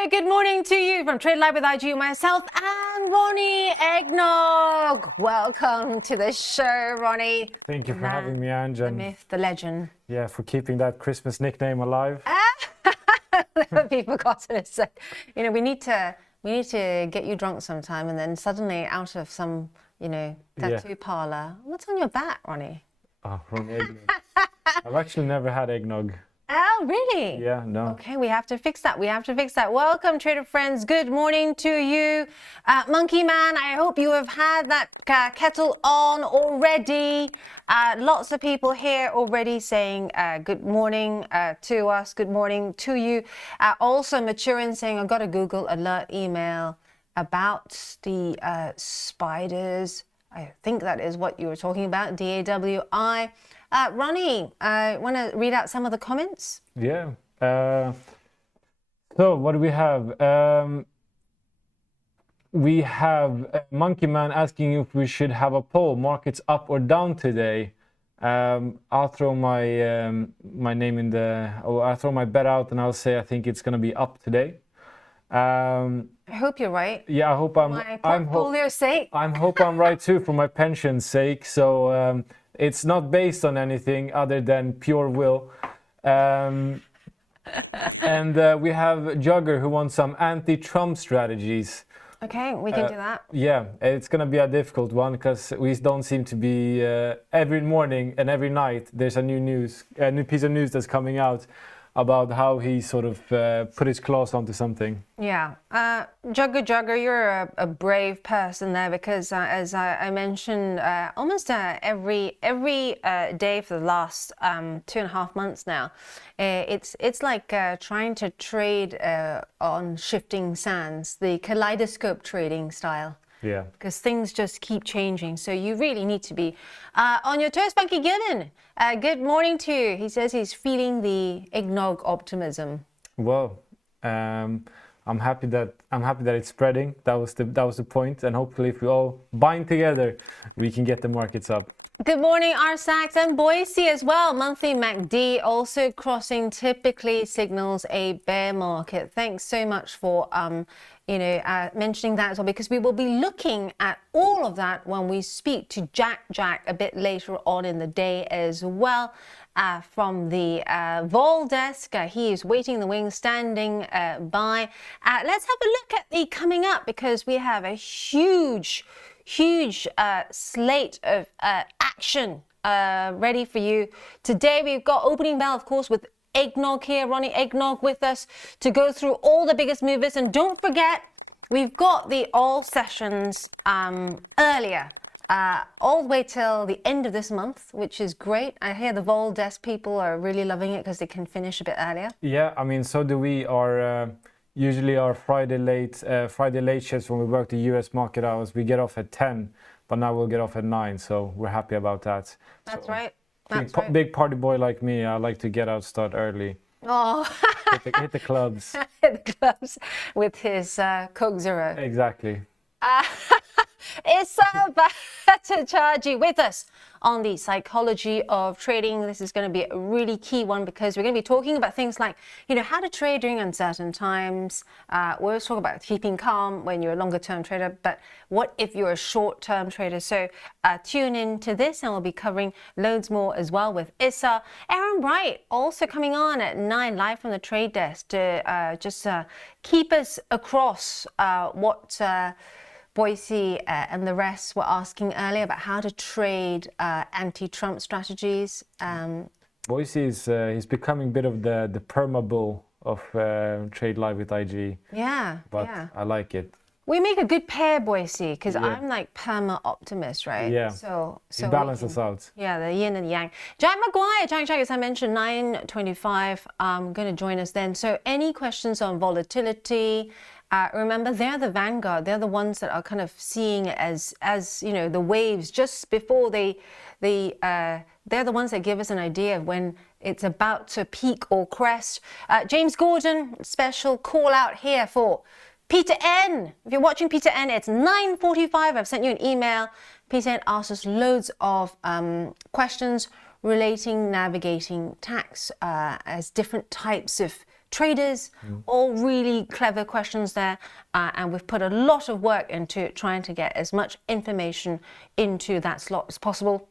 Hello, good morning to you from Trade Live with IG, myself and Ronnie Eggnog. Welcome to the show, Ronnie. Thank you for having me, Ange. The myth, the legend. Yeah, for keeping that Christmas nickname alive. People got it. So, you know, we need to get you drunk sometime, and then suddenly out of some, tattoo parlor. What's on your back, Ronnie? Oh, Ronnie Eggnog. I've actually never had eggnog. Oh, really? Yeah, no. Okay, we have to fix that. Welcome, trader friends. Good morning to you. Monkey Man, I hope you have had that kettle on already. Lots of people here already saying good morning to us. Good morning to you. Also, Maturin saying, I've got a Google alert email about the spiders. I think that is what you were talking about, DAWI. Ronnie, want to read out some of the comments? Yeah. So what do we have? We have Monkey Man asking if we should have a poll, markets up or down today. I'll throw my my name in the. Oh, I'll throw my bet out, and I'll say I think it's going to be up today. I hope you're right. Yeah, I hope my portfolio's sake. I hope I'm right too, for my pension's sake. So it's not based on anything other than pure will. And we have Jugger who wants some anti-Trump strategies. Okay, we can do that. Yeah, it's going to be a difficult one because we don't seem to be every morning and every night there's a new piece of news that's coming out about how he sort of put his claws onto something. Yeah, Jugger, you're a brave person there because as I mentioned, almost every day for the last 2.5 months now, it's like trying to trade on shifting sands, the kaleidoscope trading style. Yeah. Because things just keep changing. So you really need to be on your toes. Spunky Gillen, good morning to you. He says he's feeling the eggnog optimism. Well, I'm happy that it's spreading. That was the point. And hopefully if we all bind together, we can get the markets up. Good morning, Arsax and Boise as well. Monthly MACD also crossing typically signals a bear market. Thanks so much for mentioning that as well, because we will be looking at all of that when we speak to Jack a bit later on in the day as well. From the Vol desk, he is waiting in the wings, standing by. Let's have a look at the coming up, because we have a huge slate of action ready for you. Today we've got opening bell, of course, with Eggnog here, Ronnie Eggnog with us to go through all the biggest movers. And don't forget, we've got the all sessions earlier, all the way till the end of this month, which is great. I hear the Vol desk people are really loving it because they can finish a bit earlier. Yeah, I mean, so do we. Usually our Friday late shifts when we work the US market hours, we get off at 10, but now we'll get off at 9, so we're happy about that. That's right. Big party boy like me, I like to get out, start early. Oh, hit the clubs. Hit the clubs with his Coke Zero. Exactly. It's better Chargy with us on the psychology of trading. This is going to be a really key one because we're going to be talking about things like, how to trade during uncertain times. We always talk about keeping calm when you're a longer term trader, but what if you're a short term trader? So tune in to this and we'll be covering loads more as well with Issa. Aaron Bright also coming on at 9 live from the trade desk to just keep us across what Boise and the rest were asking earlier about how to trade anti-Trump strategies. Boise is he's becoming a bit of the perma bull of Trade Live with IG. Yeah, but I like it. We make a good pair, Boise, because I'm like perma optimist, right? Yeah. So it balances us out. Yeah, the yin and the yang. Jack Maguire, Jack, as I mentioned, 9:25. Going to join us then. So any questions on volatility? Remember, they're the vanguard. They're the ones that are kind of seeing it as the waves just before they're the ones that give us an idea of when it's about to peak or crest. James Gordon, special call out here for Peter N. If you're watching Peter N, it's 9:45. I've sent you an email. Peter N asked us loads of questions relating navigating tax as different types of traders. All really clever questions there, and we've put a lot of work into trying to get as much information into that slot as possible.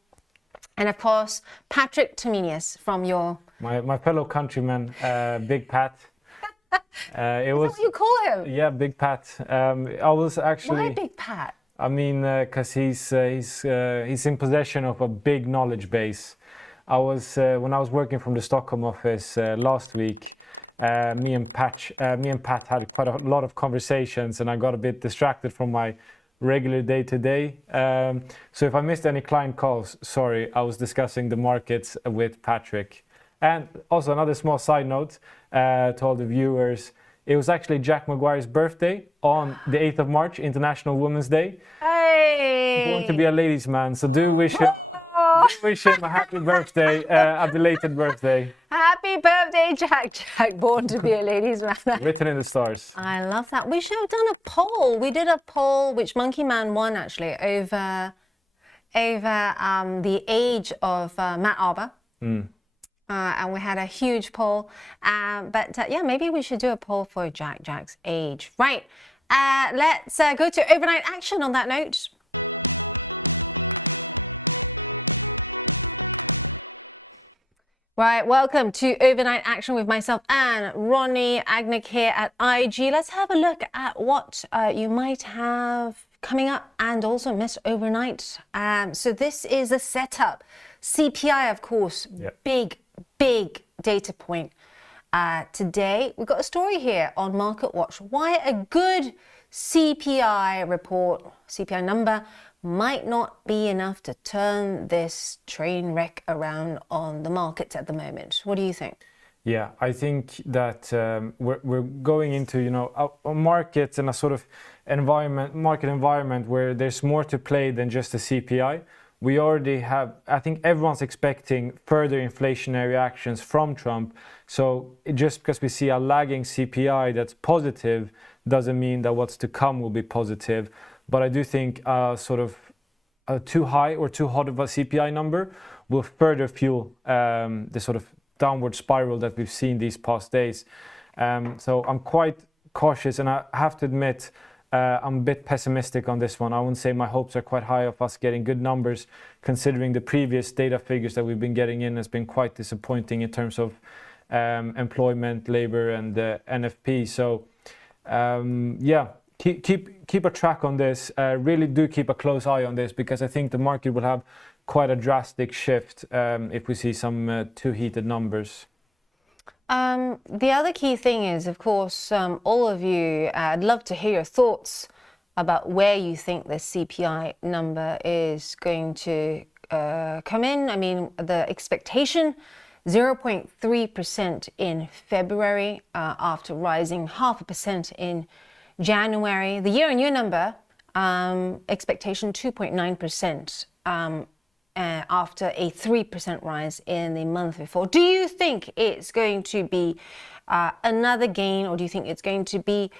And of course, Patrick Tominius from your... My fellow countryman, Big Pat. Is that what you call him? Yeah, Big Pat. I was actually... Why Big Pat? I mean, because he's in possession of a big knowledge base. I was when I was working from the Stockholm office last week. Me and Pat had quite a lot of conversations, and I got a bit distracted from my regular day-to-day. So if I missed any client calls, sorry, I was discussing the markets with Patrick. And also another small side note to all the viewers. It was actually Jack Maguire's birthday on the 8th of March, International Women's Day. Hey! Born to be a ladies' man, so do wish him a happy birthday, a belated birthday. Happy birthday, Jack. Jack, born to be a ladies' man. Written in the stars. I love that. We should have done a poll. We did a poll, which Monkey Man won actually, over the age of Matt Arbour. And we had a huge poll. But yeah, maybe we should do a poll for Jack's age. Right. Let's go to overnight action on that note. Right, welcome to Overnight Action with myself and Ronnie Agnick here at IG. Let's have a look at what you might have coming up and also missed overnight. So this is a setup. CPI, of course, big data point. Today, we've got a story here on Market Watch. Why a good CPI report, CPI number, might not be enough to turn this train wreck around on the markets at the moment. What do you think? Yeah, I think that we're going into, you know, a market and a sort of market environment where there's more to play than just the CPI. We already have, I think everyone's expecting further inflationary actions from Trump. So just because we see a lagging CPI that's positive doesn't mean that what's to come will be positive. But I do think sort of a too high or too hot of a CPI number will further fuel the sort of downward spiral that we've seen these past days. So I'm quite cautious, and I have to admit, I'm a bit pessimistic on this one. I wouldn't say my hopes are quite high of us getting good numbers, considering the previous data figures that we've been getting in has been quite disappointing in terms of employment, labor, and NFP. So yeah, keep a track on this. Really do keep a close eye on this, because I think the market will have quite a drastic shift if we see some too heated numbers. The other key thing is, of course, all of you, I'd love to hear your thoughts about where you think the CPI number is going to come in. I mean, the expectation, 0.3% in February after rising 0.5% in January. The year-on-year number, expectation 2.9%. After a 3% rise in the month before. Do you think it's going to be another gain, or do you think it's going to be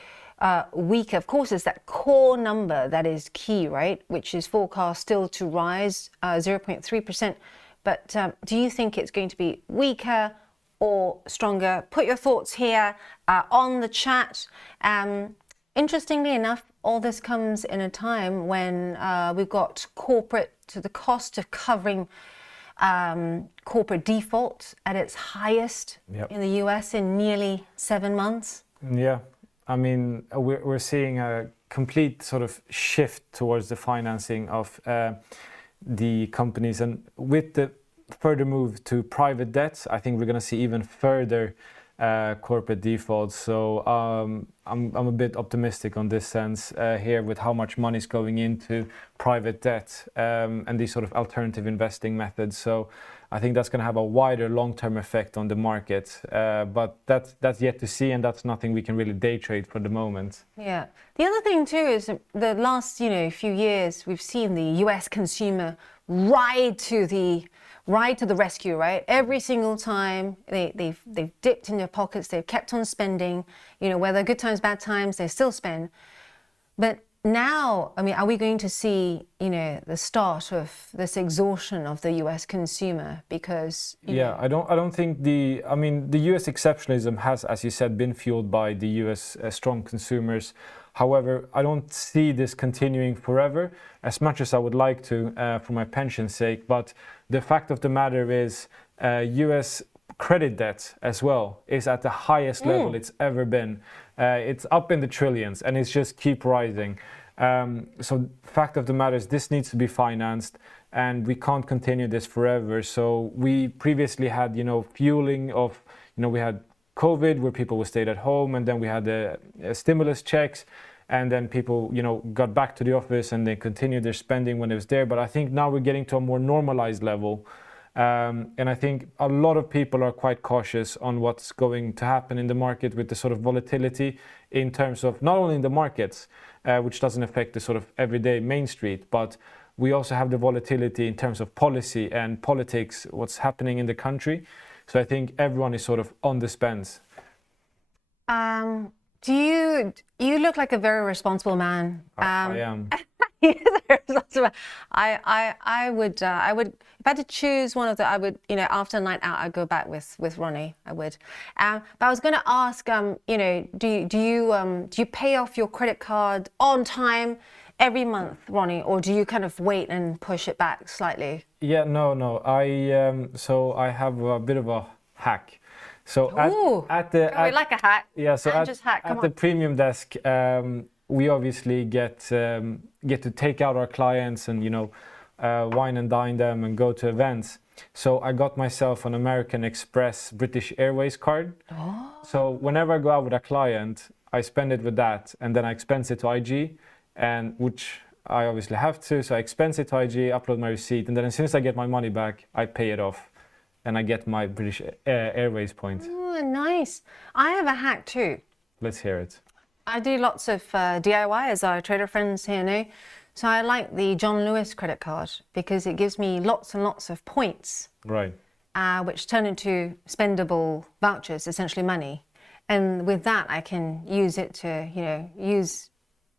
weaker? Of course, it's that core number that is key, right? Which is forecast still to rise 0.3%. But do you think it's going to be weaker or stronger? Put your thoughts here on the chat. Interestingly enough, all this comes in a time when we've got the cost of covering corporate default at its highest in the US in nearly 7 months. Yeah, I mean, we're seeing a complete sort of shift towards the financing of the companies, and with the further move to private debt, I think we're going to see even further corporate defaults. So I'm a bit optimistic on this sense here, with how much money is going into private debt and these sort of alternative investing methods. So I think that's going to have a wider long-term effect on the market, but that's yet to see, and that's nothing we can really day trade for the moment. Yeah. The other thing too is the last few years we've seen the US consumer ride to the rescue, right? Every single time they've dipped in their pockets, they've kept on spending, whether good times, bad times, they still spend. But now, I mean, are we going to see, the start of this exhaustion of the US consumer? Because I don't think the US exceptionalism has, as you said, been fueled by the US strong consumers. However, I don't see this continuing forever, as much as I would like to for my pension's sake. But the fact of the matter is, US credit debt as well is at the highest level it's ever been. It's up in the trillions, and it's just keep rising. So fact of the matter is, this needs to be financed, and we can't continue this forever. So we previously had, fueling of, we had COVID where people stayed at home, and then we had the stimulus checks, and then people, got back to the office and they continued their spending when it was there. But I think now we're getting to a more normalized level. And I think a lot of people are quite cautious on what's going to happen in the market with the sort of volatility in terms of not only in the markets, which doesn't affect the sort of everyday main street, but we also have the volatility in terms of policy and politics, what's happening in the country. So I think everyone is sort of on the spends. You look like a very responsible man. I am. I would, if I had to choose one of the, I would, after a night out, I'd go back with Ronnie. I would. But I was going to ask, do you pay off your credit card on time every month, Ronnie, or do you kind of wait and push it back slightly? Yeah, no. So I have a bit of a hack. So we like a hack. Yeah, so at the premium desk, we obviously get to take out our clients and wine and dine them and go to events. So I got myself an American Express British Airways card. Oh. So whenever I go out with a client, I spend it with that, and then I expense it to IG, and which I obviously have to. So I expense it to IG, upload my receipt, and then as soon as I get my money back, I pay it off, and I get my British Airways points. Oh, nice. I have a hack too. Let's hear it. I do lots of DIY, as our trader friends here know. So I like the John Lewis credit card because it gives me lots and lots of points. Right. Which turn into spendable vouchers, essentially money. And with that, I can use it to, use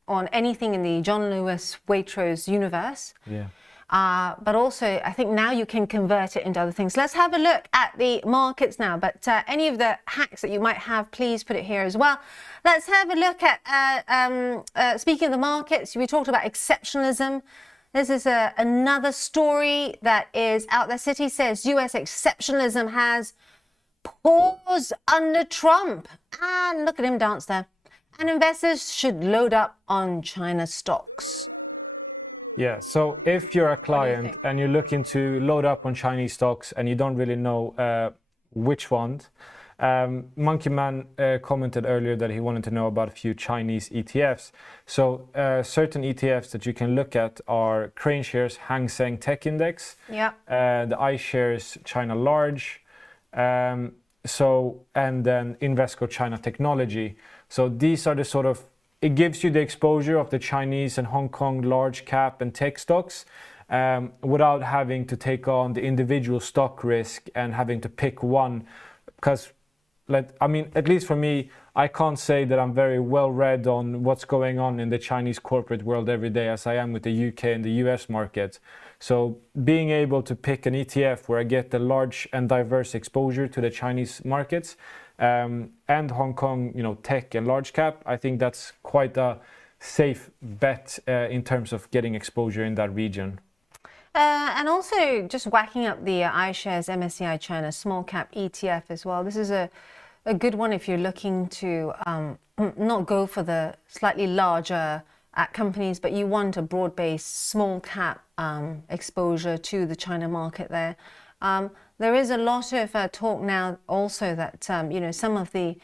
on anything in the John Lewis Waitrose universe. Yeah. But also, I think now you can convert it into other things. Let's have a look at the markets now. But any of the hacks that you might have, please put it here as well. Let's have a look at, speaking of the markets, we talked about exceptionalism. This is another story that is out there. Citi says US exceptionalism has paused under Trump. And look at him dance there. And investors should load up on China stocks. Yeah, so if you're a client and you're looking to load up on Chinese stocks and you don't really know which ones, Monkey Man commented earlier that he wanted to know about a few Chinese ETFs. So certain ETFs that you can look at are Crane Shares Hang Seng Tech Index, yeah, the iShares China Large, and then Invesco China Technology. So these are the sort of, it gives you the exposure of the Chinese and Hong Kong large cap and tech stocks without having to take on the individual stock risk and having to pick one. Because, at least for me, I can't say that I'm very well read on what's going on in the Chinese corporate world every day as I am with the UK and the US market. So being able to pick an ETF where I get the large and diverse exposure to the Chinese markets and Hong Kong, tech and large cap, I think that's quite a safe bet in terms of getting exposure in that region. And also just whacking up the iShares MSCI China Small Cap ETF as well. This is a good one if you're looking to not go for the slightly larger companies, but you want a broad-based small cap exposure to the China market there. There is a lot of talk now also that, some of the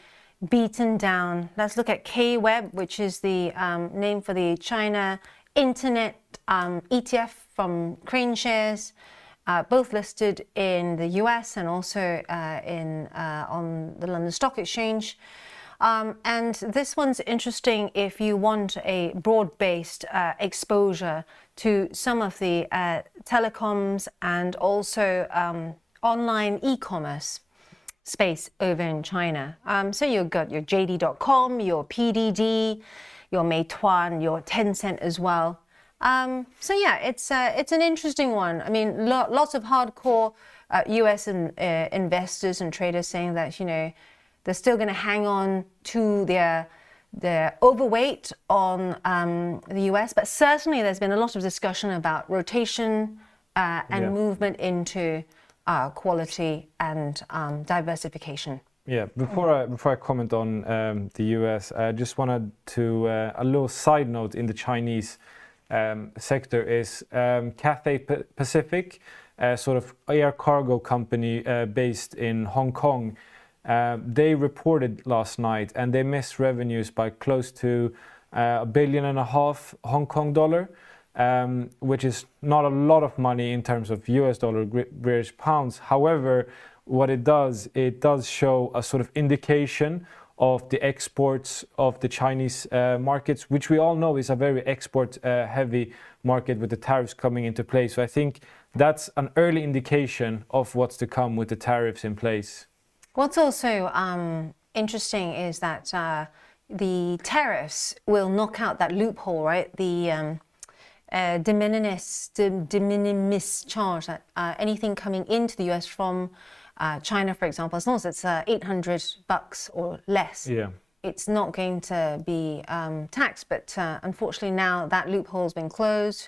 beaten down, let's look at K-Web, which is the name for the China Internet ETF from Crane Shares, both listed in the US and also on the London Stock Exchange. And this one's interesting if you want a broad-based exposure to some of the telecoms and also online e-commerce space over in China. So you've got your JD.com, your PDD, your Meituan, your Tencent as well. So yeah, it's an interesting one. I mean, lots of hardcore US investors and traders saying that, you know, they're still going to hang on to their overweight on the US, but certainly there's been a lot of discussion about rotation and movement into quality and diversification. Yeah, before I comment on the US, I just wanted to a little side note in the Chinese sector is Cathay Pacific, sort of air cargo company based in Hong Kong. They reported last night and they missed revenues by close to $1.5 billion Hong Kong dollar, which is not a lot of money in terms of US dollar, British pounds. However, what it does show a sort of indication of the exports of the Chinese markets, which we all know is a very export heavy market with the tariffs coming into place. So I think that's an early indication of what's to come with the tariffs in place. What's also interesting is that the tariffs will knock out that loophole, right? The de minimis charge that anything coming into the US from China, for example, as long as it's $800 or less, it's not going to be taxed. But unfortunately now that loophole has been closed.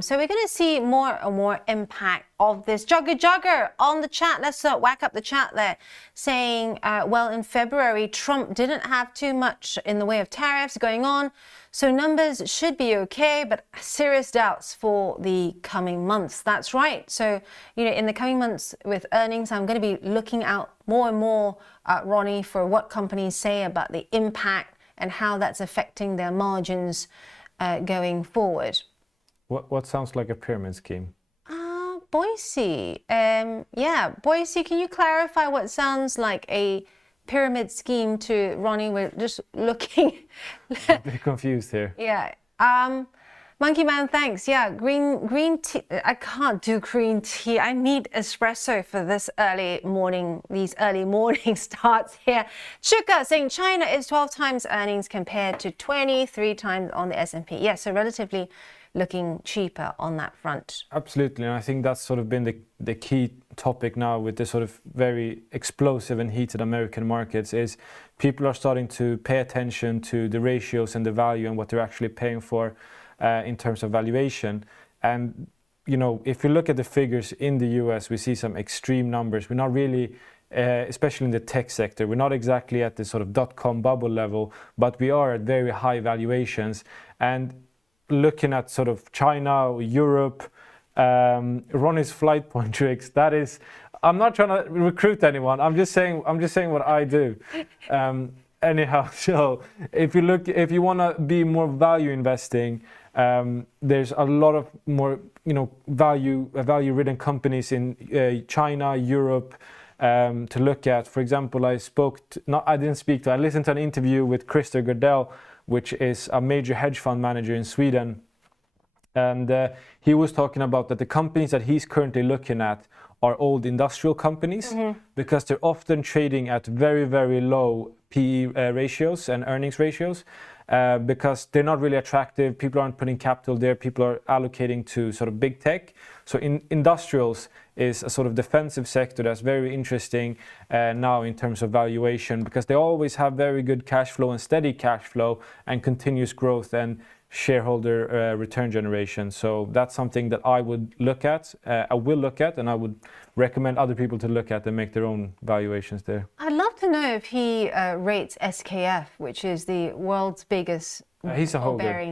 So we're going to see more and more impact of this. Jugger on the chat. Let's whack up the chat there, saying, well, in February, Trump didn't have too much in the way of tariffs going on, so numbers should be okay, but serious doubts for the coming months. That's right. So, you know, in the coming months with earnings, I'm going to be looking out more and more, Ronnie, for what companies say about the impact and how that's affecting their margins going forward. What sounds like a pyramid scheme? Boise. Yeah, Boise, can you clarify what sounds like a pyramid scheme to Ronnie? We're just looking. A bit confused here. Yeah. Monkey Man, thanks. Yeah, green tea. I can't do green tea. I need espresso for this early morning, these early morning starts here. Shuka saying China is 12 times earnings compared to 23 times on the S&P. Yeah, so relatively looking cheaper on that front. Absolutely, and I think that's sort of been the key topic now with the sort of very explosive and heated American markets is people are starting to pay attention to the ratios and the value and what they're actually paying for in terms of valuation. And, you know, if you look at the figures in the US, we see some extreme numbers. We're not really, especially in the tech sector, we're not exactly at the sort of dot-com bubble level, but we are at very high valuations. And looking at sort of China, Europe, Ronnie's flight point tricks, that is, I'm not trying to recruit anyone. I'm just saying what I do. Anyhow, so if you want to be more value investing, there's a lot of more, you know, value-ridden companies in China, Europe, to look at. For example, I listened to an interview with Christer Gardell, which is a major hedge fund manager in Sweden. And he was talking about that the companies that he's currently looking at are old industrial companies because they're often trading at very, very low PE ratios and earnings ratios because they're not really attractive. People aren't putting capital there. People are allocating to sort of big tech. So industrials is a sort of defensive sector that's very interesting now in terms of valuation because they always have very good cash flow and steady cash flow and continuous growth and shareholder return generation. So that's something that I would look at, I will look at, and I would recommend other people to look at and make their own valuations there. I'd love to know if he rates SKF, which is the world's biggest he's a holder. There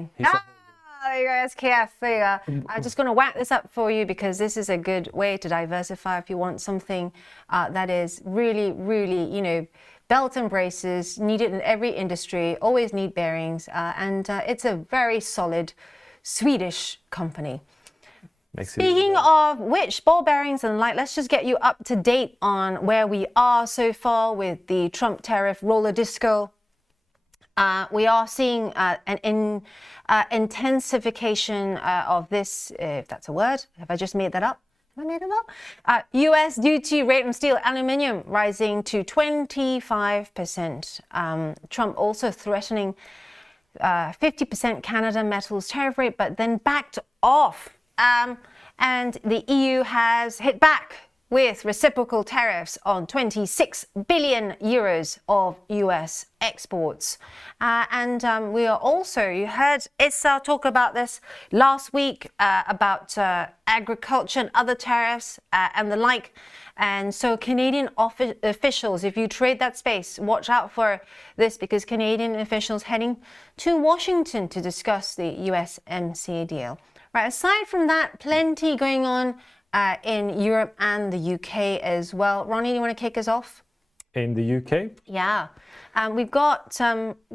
you go, SKF. There you go. I'm just going to whack this up for you because this is a good way to diversify if you want something that is really, really, you know, belt and braces, needed in every industry, always need bearings, and it's a very solid Swedish company. Speaking of which, ball bearings and light, let's just get you up to date on where we are so far with the Trump tariff roller disco. We are seeing an intensification of this, if that's a word. Have I just made that up? I made it up. US duty rate on steel, aluminium rising to 25%. Trump also threatening 50% Canada metals tariff rate, but then backed off. And the EU has hit back with reciprocal tariffs on 26 billion euros of US exports. We are also, you heard Issa talk about this last week about agriculture and other tariffs and the like. And so Canadian officials, if you trade that space, watch out for this, because Canadian officials heading to Washington to discuss the USMCA deal. Right, aside from that, plenty going on in Europe and the UK as well. Ronnie, you want to kick us off? In the UK? Yeah, we've got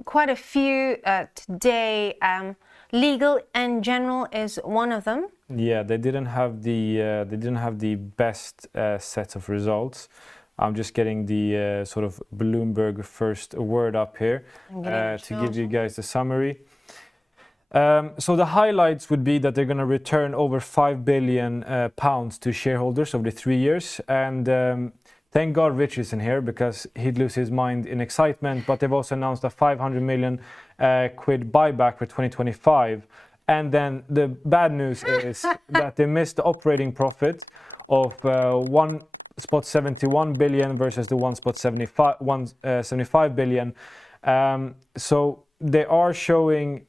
quite a few today. Legal and General is one of them. Yeah, they didn't have the best set of results. I'm just getting the sort of Bloomberg first word up here to give you guys the summary. So the highlights would be that they're going to return over £5 billion to shareholders over the 3 years. And thank God Rich is in here, because he'd lose his mind in excitement. But they've also announced a 500 million quid buyback for 2025. And then the bad news is that they missed the operating profit of 1.71 billion versus the 1.75 billion. So they are showing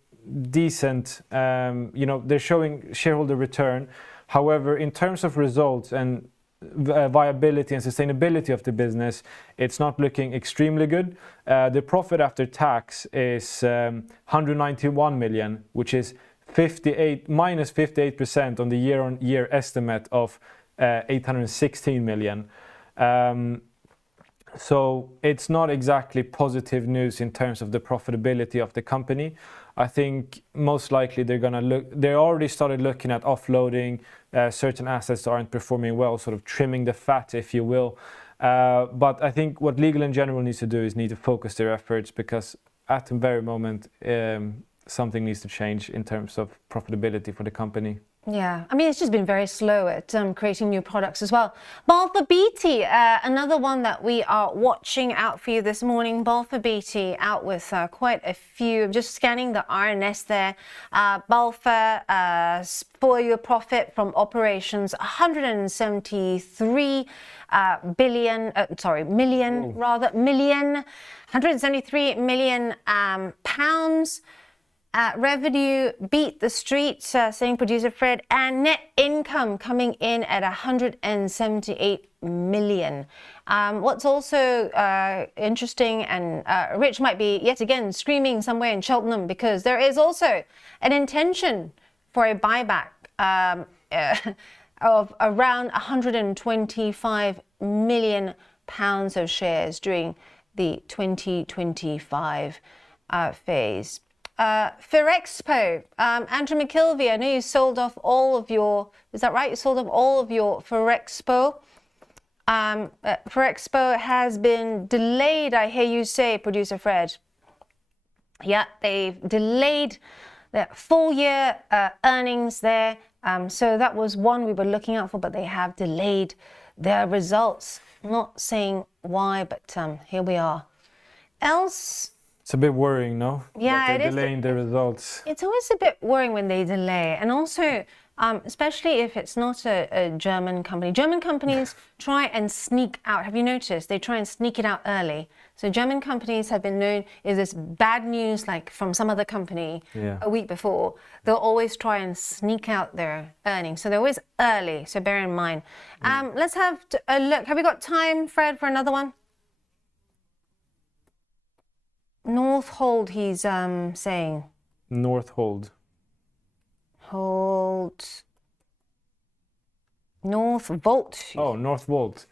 decent, they're showing shareholder return. However, in terms of results and viability and sustainability of the business, it's not looking extremely good. The profit after tax is 191 million, which is minus 58% on the year-on-year estimate of 816 million. So it's not exactly positive news in terms of the profitability of the company. I think most likely they already started looking at offloading certain assets that aren't performing well, sort of trimming the fat, if you will. But I think what Legal and General needs to do is need to focus their efforts, because at the very moment, something needs to change in terms of profitability for the company. Yeah, I mean, it's just been very slow at creating new products as well. Balfour Beatty, another one that we are watching out for you this morning. Balfour Beatty out with quite a few. I'm just scanning the RNS there. Balfour, for your profit from operations, 173 million pounds. Revenue beat the street, saying producer Fred, and net income coming in at 178 million. What's also interesting, and Rich might be yet again screaming somewhere in Cheltenham, because there is also an intention for a buyback of around 125 million pounds of shares during the 2025 phase. Ferexpo, Andrew McKilvey, I know you sold off all of your, is that right? You sold off all of your Ferexpo. Ferexpo has been delayed, I hear you say, producer Fred. Yeah, they've delayed their full year earnings there. So that was one we were looking out for, but they have delayed their results. I'm not saying why, but here we are. Else? It's a bit worrying, no? Yeah, it is. Delaying the results. It's always a bit worrying when they delay. And also, especially if it's not a German company. German companies try and sneak out. Have you noticed? They try and sneak it out early. So German companies have been known, if there's bad news, like from some other company a week before, they'll always try and sneak out their earnings. So they're always early, so bear in mind. Let's have a look. Have we got time, Fred, for another one? Northhold, he's saying. Northhold. Hold. Northvolt. Oh, Northvolt.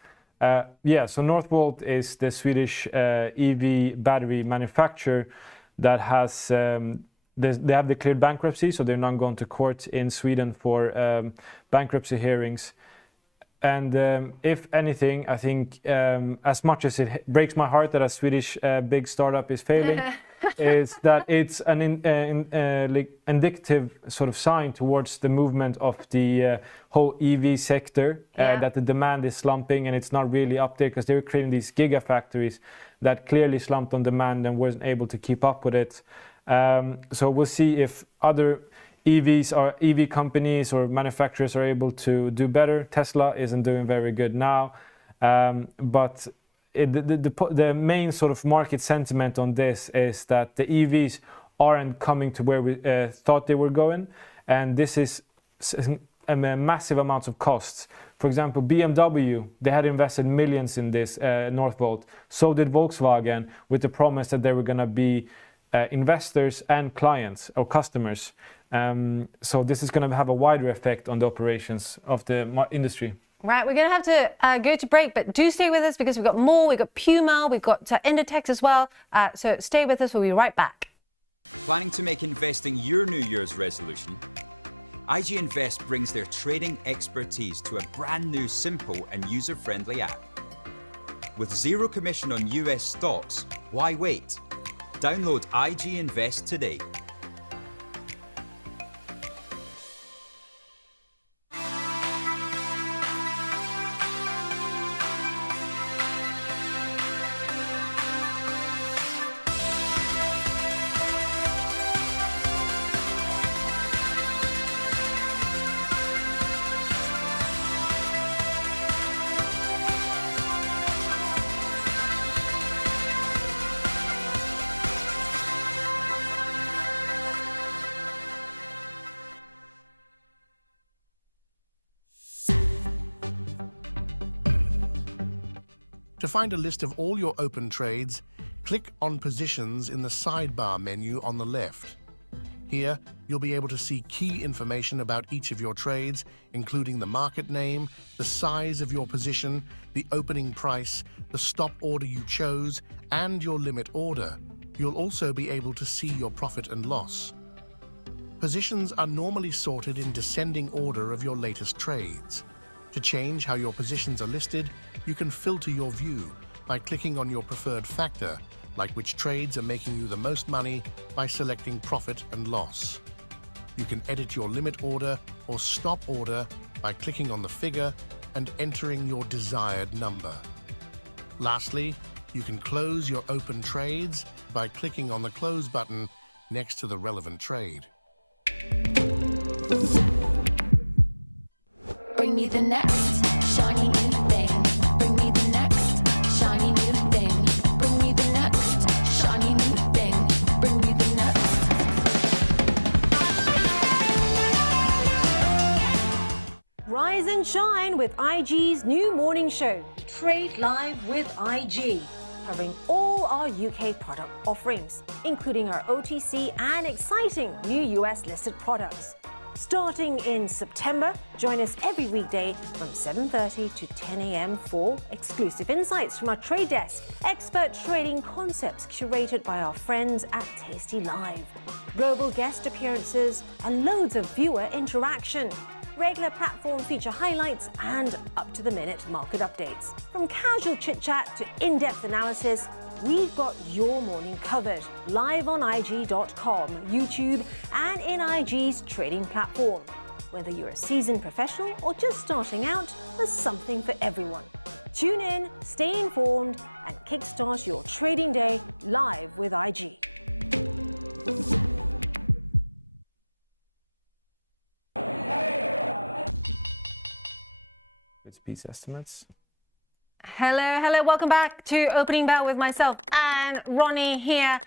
Yeah, so Northvolt is the Swedish EV battery manufacturer that has, they have declared bankruptcy, so they're now gone to court in Sweden for bankruptcy hearings. And if anything, I think as much as it breaks my heart that a Swedish big startup is failing, is that it's an indicative sort of sign towards the movement of the whole EV sector, that the demand is slumping and it's not really up there, because they were creating these gigafactories that clearly slumped on demand and wasn't able to keep up with it. So we'll see if other EVs or EV companies or manufacturers are able to do better. Tesla isn't doing very good now, but the main sort of market sentiment on this is that the EVs aren't coming to where we thought they were going, and this is massive amounts of costs. For example, BMW, they had invested millions in this Northvolt. So did Volkswagen, with the promise that they were going to be investors and clients or customers. So this is going to have a wider effect on the operations of the industry. Right, we're going to have to go to break, but do stay with us because we've got more. We've got Puma, we've got Inditex as well. So stay with us, we'll be right back. Planning to make investing your New Year's resolution? IG Invest brings their trading expertise to a brand new, simple and user-friendly app. With zero commission on US stocks, why wait? Download IG Invest today. To find a list of all your open trades, click on Positions in the sidebar menu on the left. Here, you'll be able to see key information about each of your trades, including the market name, the size of your position, the opening price, the stop order you chose, and your limit order. You'll also be able to see your profit and loss. Positions are normally sorted in descending order of your latest trades. To change how your positions are listed, you can filter your view by clicking on your preferred factor, like which trades are making you the most money, by selecting profit and loss. You can edit your limit order or stop order by clicking on the figure and entering your desired number. Lastly, you can close your open trades by clicking on the Close button next to the relevant trade. Bring me the next shiny new thing. Bring me the next shiny new thing. Bring me the next shiny new thing. Bring me the next. Rise and shine with IG's new morning show, Trade Live with IG, covering all our UK product offerings, including our OTC and exciting new US listed products. Starting in September, join us every weekday from 7:30 to 10 a.m. for exclusive insights from our trade desk, expert trading concepts curated by our friends at tastylive, global guest appearances, and loads of viewer interaction. Regular platform feature highlights and up-to-the-minute market updates. From casual chit-chat to in-depth analysis, we've got your morning covered, live on IG.com, YouTube, and in IG's trading platform. Whether you're a seasoned professional or just starting out, there's something for everyone. Tune in, stay informed, and kickstart your trading day live with IG. It's piece estimates. Hello, welcome back to Opening Bell with myself and Ronnie here.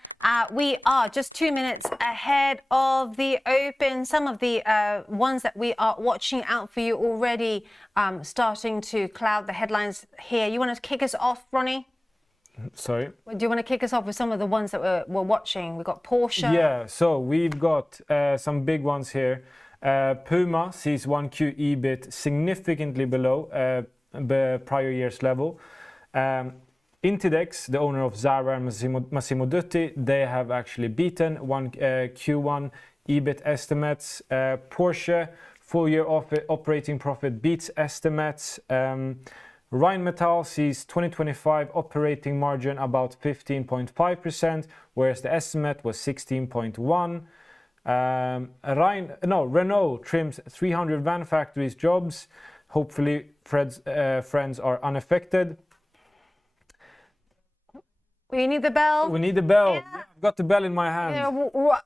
We are just 2 minutes ahead of the open. Some of the ones that we are watching out for you already starting to cloud the headlines here. You want to kick us off, Ronnie? Sorry? Do you want to kick us off with some of the ones that we're watching? We've got Porsche. Yeah, so we've got some big ones here. Puma sees 1Q EBIT significantly below the prior year's level. Intidex, the owner of Zara and Massimo Dutti, they have actually beaten Q1 EBIT estimates. Porsche, full year operating profit beats estimates. Rheinmetall sees 2025 operating margin about 15.5%, whereas the estimate was 16.1%. Renault trims 300 van factories jobs. Hopefully, friends are unaffected. We need the bell. We need the bell. Yeah. Yeah, I've got the bell in my hand.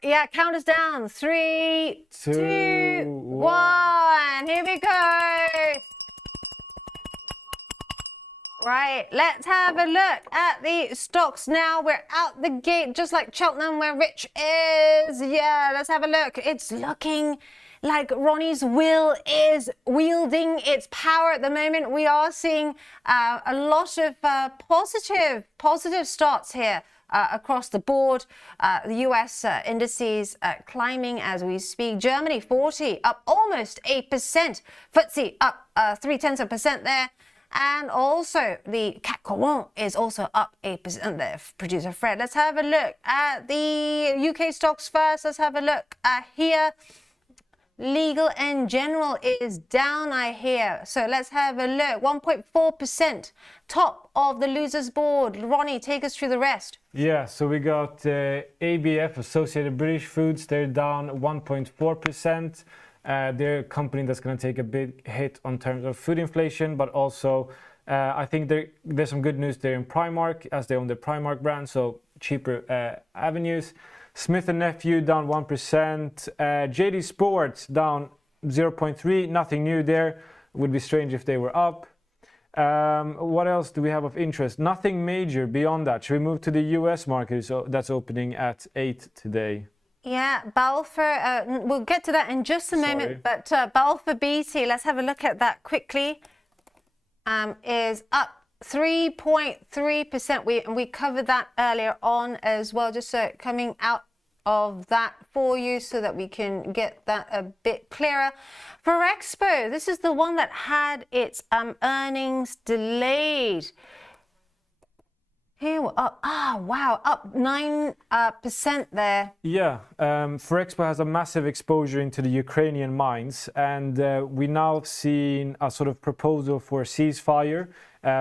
Yeah, count us down. 3, 2, 2, 1. Here we go. Right, let's have a look at the stocks now. We're out the gate, just like Cheltenham, where Rich is. Yeah, let's have a look. It's looking like Ronnie's will is wielding its power at the moment. We are seeing a lot of positive starts here across the board. The US indices climbing as we speak. Germany 40 up almost 8%. FTSE up 0.3% there. And also the CAC 40 is also up 8% there, producer Fred. Let's have a look at the UK stocks first. Let's have a look here. Legal and General is down, I hear. So let's have a look. 1.4%, top of the losers board. Ronnie, take us through the rest. Yeah, so we got ABF, Associated British Foods. They're down 1.4%. They're a company that's going to take a big hit on terms of food inflation, but also I think there's some good news there in Primark, as they own the Primark brand, so cheaper avenues. Smith & Nephew down 1%. JD Sports down 0.3%. Nothing new there. Would be strange if they were up. What else do we have of interest? Nothing major beyond that. Should we move to the US market? So that's opening at 8 today. Yeah, Balfour, we'll get to that in just a moment, but Balfour BT, let's have a look at that quickly, is up 3.3%. We covered that earlier on as well, just coming out of that for you so that we can get that a bit clearer. For Expo, this is the one that had its earnings delayed. Here we're up, wow, up 9% there. Yeah, Forexpo has a massive exposure into the Ukrainian mines, and we now have seen a sort of proposal for a ceasefire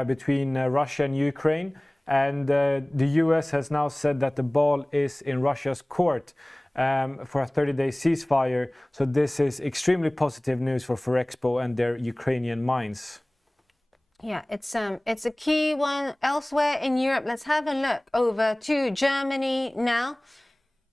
between Russia and Ukraine, and the US has now said that the ball is in Russia's court for a 30-day ceasefire. So this is extremely positive news for Forexpo and their Ukrainian mines. Yeah, it's a key one. Elsewhere in Europe, let's have a look over to Germany now.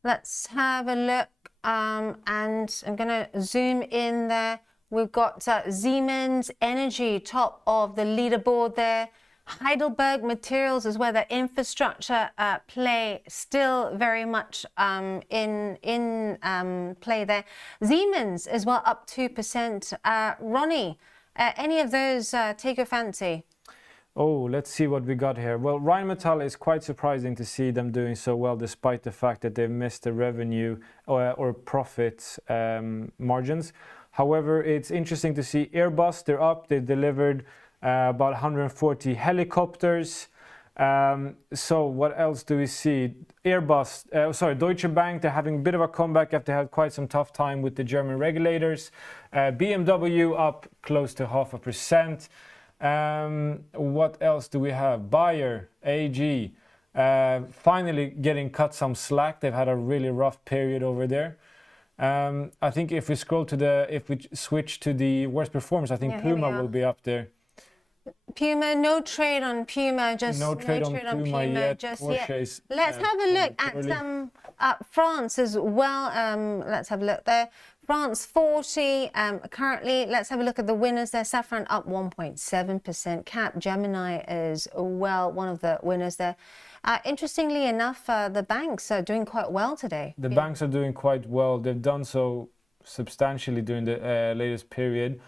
Let's have a look, and I'm gonna zoom in there. We've got Siemens Energy top of the leaderboard there. Heidelberg Materials is where the infrastructure play still very much in play there. Siemens as well up 2%. Ronnie, any of those take your fancy? Oh, let's see what we got here. Well, Rheinmetall is quite surprising to see them doing so well, despite the fact that they've missed the revenue or profit margins. However, it's interesting to see Airbus, they're up. They delivered about 140 helicopters. So what else do we see? Deutsche Bank, they're having a bit of a comeback after they had quite some tough time with the German regulators. BMW up close to 0.5%. What else do we have? Bayer, AG, finally getting cut some slack. They've had a really rough period over there. I think if we switch to the worst performers, I think Puma will be up there. Puma, no trade on Puma, just no trade on Puma yet. Just yet. Let's have a look at France as well. Let's have a look there. France 40 currently. Let's have a look at the winners there. Safran up 1.7%. Cap Gemini is well one of the winners there. Interestingly enough, the banks are doing quite well today. The banks are doing quite well. They've done so substantially during the latest period.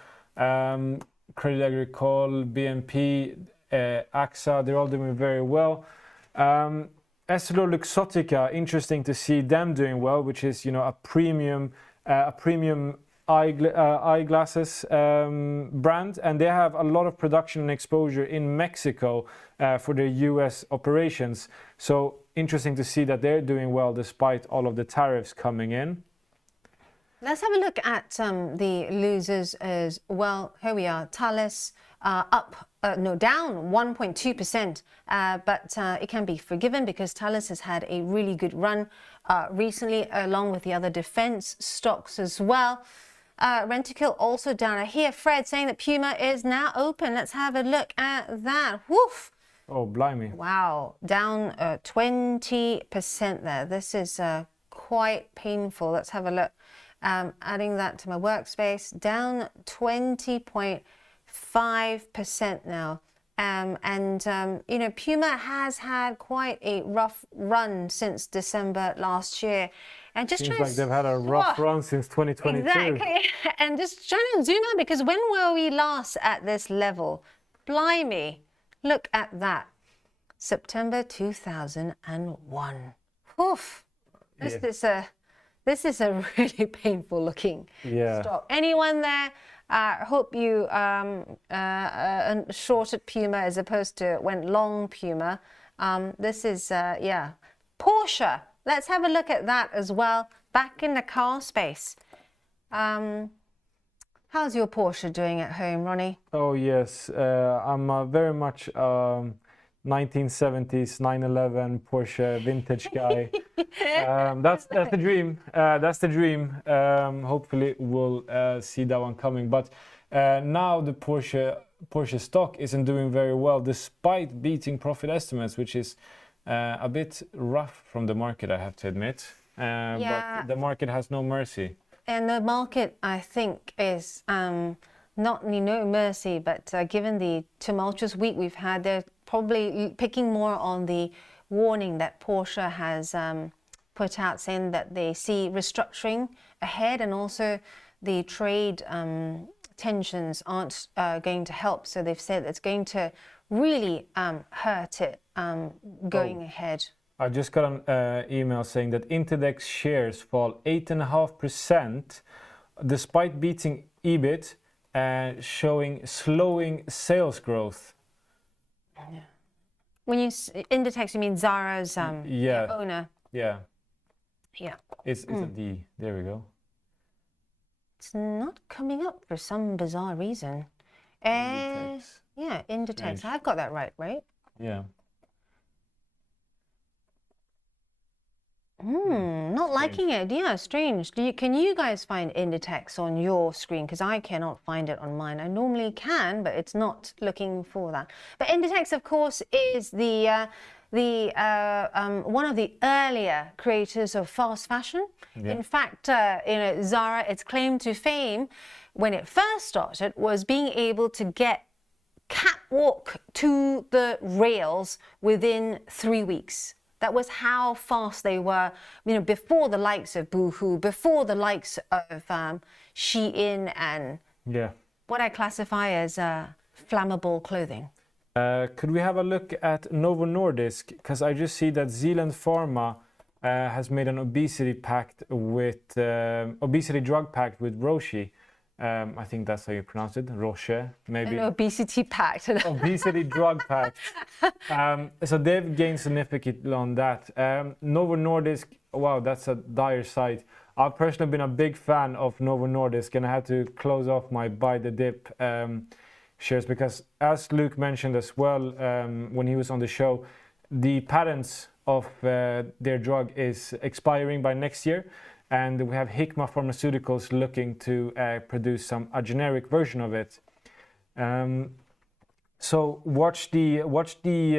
Crédit Agricole, BNP, AXA, they're all doing very well. EssilorLuxottica, interesting to see them doing well, which is, you know, a premium eyeglasses brand, and they have a lot of production and exposure in Mexico for their US operations. So interesting to see that they're doing well despite all of the tariffs coming in. Let's have a look at the losers as well. Here we are. Thales down 1.2%, but it can be forgiven because Thales has had a really good run recently, along with the other defense stocks as well. Rentokil also down. I hear Fred saying that Puma is now open. Let's have a look at that. Woof! Oh, blimey. Wow, down 20% there. This is quite painful. Let's have a look. Adding that to my workspace, down 20.5% now. You know, Puma has had quite a rough run since December last year. And just Seems trying like to they've had a rough run since 2022. Exactly. And just trying to zoom out, because when were we last at this level? Blimey, look at that. September 2001. Oof. This is a really painful looking stock. Anyone there? Hope you shorted Puma as opposed to went long Puma. This is yeah. Porsche. Let's have a look at that as well. Back in the car space. How's your Porsche doing at home, Ronnie? Oh yes, I'm very much 1970s 911 Porsche vintage guy. That's the dream. That's the dream. Hopefully we'll see that one coming. But now the Porsche stock isn't doing very well, despite beating profit estimates, which is a bit rough from the market, I have to admit. Yeah. But the market has no mercy. And the market, I think, is not no mercy, but given the tumultuous week we've had, they're probably picking more on the warning that Porsche has put out, saying that they see restructuring ahead, and also the trade tensions aren't going to help. So they've said it's going to really hurt it going ahead. I just got an email saying that Interdex shares fall 8.5% despite beating EBIT and showing slowing sales growth. Yeah. When you Inditex, you mean Zara's owner? Yeah. Yeah. It's a D. There we go. It's not coming up for some bizarre reason. Inditex. Yeah, Inditex. Strange. I've got that right? Yeah. Not liking it. Yeah, strange. Can you guys find Inditex on your screen? Because I cannot find it on mine. I normally can, but it's not looking for that. But Inditex, of course, is the one of the earlier creators of fast fashion. Yeah. In fact, you know, Zara, its claim to fame when it first started was being able to get catwalk to the rails within 3 weeks. That was how fast they were, you know, before the likes of Boohoo, before the likes of Shein and what I classify as flammable clothing. Could we have a look at Novo Nordisk? Because I just see that Zealand Pharma has made an obesity drug pact with Roche. I think that's how you pronounce it, Roche, maybe. An obesity pact. Obesity drug pact. So they've gained significantly on that. Novo Nordisk, wow, that's a dire sight. I've personally been a big fan of Novo Nordisk, and I had to close off my buy the dip shares because, as Luke mentioned as well when he was on the show, the patents of their drug is expiring by next year. And we have Hikma Pharmaceuticals looking to produce a generic version of it. So watch the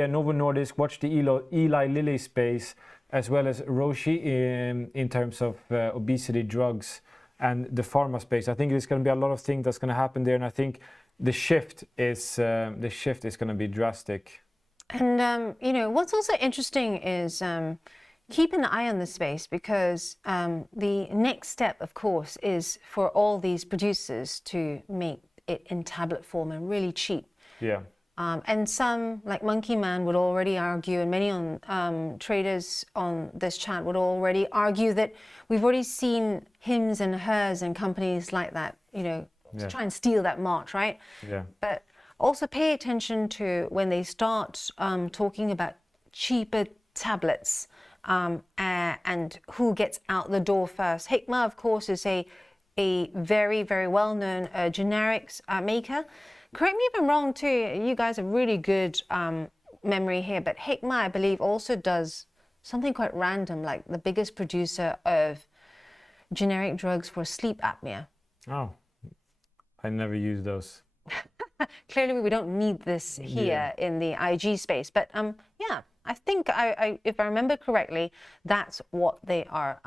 Novo Nordisk, watch the Eli Lilly space, as well as Roche in terms of obesity drugs and the pharma space. I think there's going to be a lot of things that's going to happen there, and I think the shift is going to be drastic. And you know, what's also interesting is keep an eye on the space, because the next step, of course, is for all these producers to make it in tablet form and really cheap. Yeah. And some, like Monkey Man, would already argue, and many traders on this chat would already argue that we've already seen hims and hers and companies like that, you know, to try and steal that march, right? Yeah. But also pay attention to when they start talking about cheaper tablets. And who gets out the door first. Hikma, of course, is a very, very well-known generics maker. Correct me if I'm wrong too, you guys have really good memory here, but Hikma, I believe, also does something quite random, like the biggest producer of generic drugs for sleep apnea. Oh, I never use those. Clearly, we don't need this here in the IG space. But yeah, I think if I remember correctly, that's what they are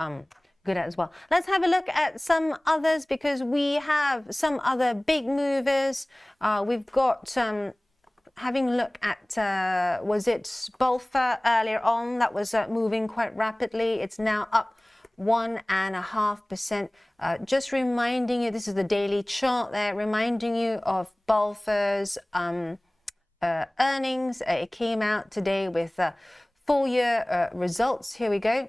good at as well. Let's have a look at some others because we have some other big movers. We've got having a look at was it Bolfa earlier on that was moving quite rapidly. It's now up 1.5%. Just reminding you, this is the daily chart there, reminding you of Bolfa's earnings. It came out today with full year results. Here we go.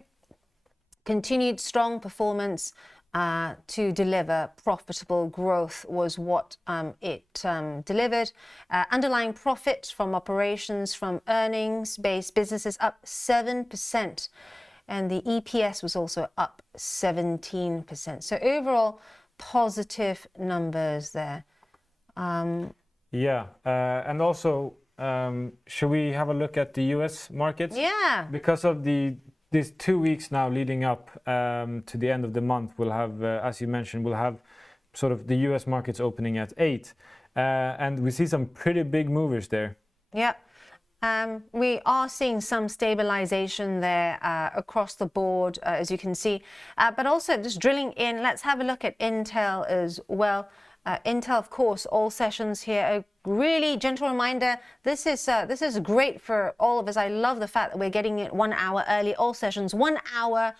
Continued strong performance to deliver profitable growth was what it delivered. Underlying profit from operations from earnings-based businesses up 7%. And the EPS was also up 17%. So overall, positive numbers there. Yeah, and also, should we have a look at the US markets? Yeah. Because of these 2 weeks now leading up to the end of the month, we'll have, as you mentioned, we'll have sort of the US markets opening at 8. And we see some pretty big movers there. Yeah. We are seeing some stabilization there across the board, as you can see. But also just drilling in, let's have a look at Intel as well. Intel, of course, all sessions here. A really gentle reminder, this is great for all of us. I love the fact that we're getting it 1 hour early, all sessions 1 hour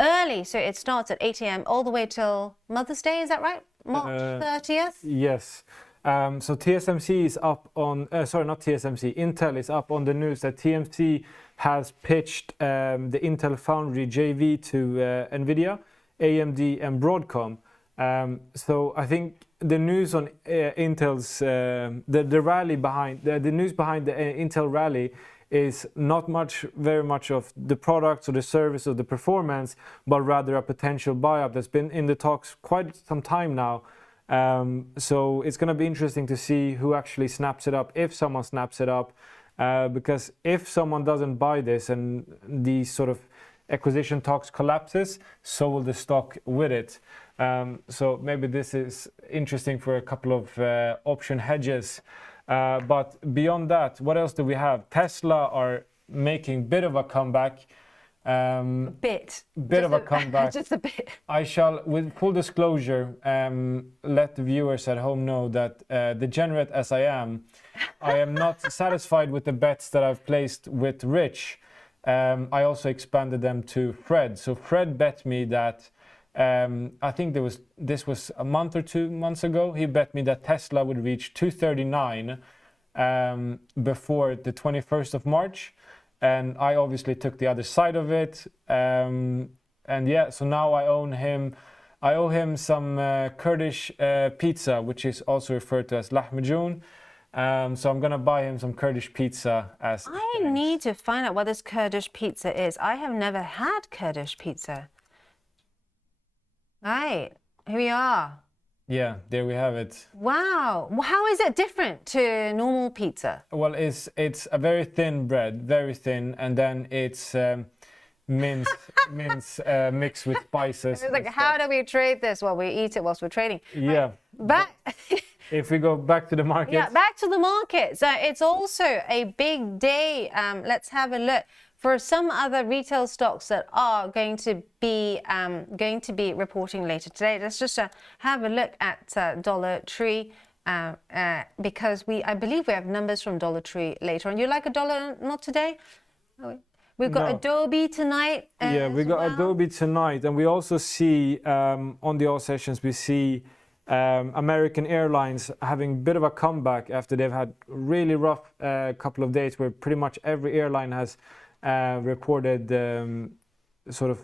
early. So it starts at 8 a.m. all the way till Mother's Day, is that right? March 30th? Yes. So TSMC is up on, sorry, not TSMC, Intel is up on the news that TSMC has pitched the Intel Foundry JV to NVIDIA, AMD and Broadcom. So I think the news on Intel's, the rally behind, the news behind the Intel rally is not very much of the products or the service or the performance, but rather a potential buy-up that's been in the talks quite some time now. So it's going to be interesting to see who actually snaps it up, if someone snaps it up, because if someone doesn't buy this and these sort of acquisition talks collapses, so will the stock with it. So maybe this is interesting for a couple of option hedges. But beyond that, what else do we have? Tesla are making a bit of a comeback. Bit of a comeback. Just a bit. I shall, with full disclosure, let the viewers at home know that degenerate as I am not satisfied with the bets that I've placed with Rich. I also expanded them to Fred. So Fred bet me that, I think this was a month or 2 months ago, he bet me that Tesla would reach 239 before the 21st of March. And I obviously took the other side of it. And yeah, so now I owe him some Kurdish pizza, which is also referred to as lahmacun. So I'm going to buy him some Kurdish pizza as I thanks. need to find out what this Kurdish pizza is. I have never had Kurdish pizza. Right, here we are. Yeah, there we have it. Wow, how is it different to normal pizza? Well, it's a very thin bread, very thin, and then it's mince mixed with spices. It's like, how do we trade this? Well, we eat it whilst we're trading. Yeah. Back. If we go back to the market. Yeah, back to the market. So it's also a big day. Let's have a look for some other retail stocks that are going to be reporting later today. Let's just have a look at Dollar Tree because I believe we have numbers from Dollar Tree later on. You like a dollar? Not today. We've got Adobe tonight. Yeah, we got Adobe tonight, and we also see on the all sessions we see American Airlines having a bit of a comeback after they've had really rough couple of days where pretty much every airline has reported sort of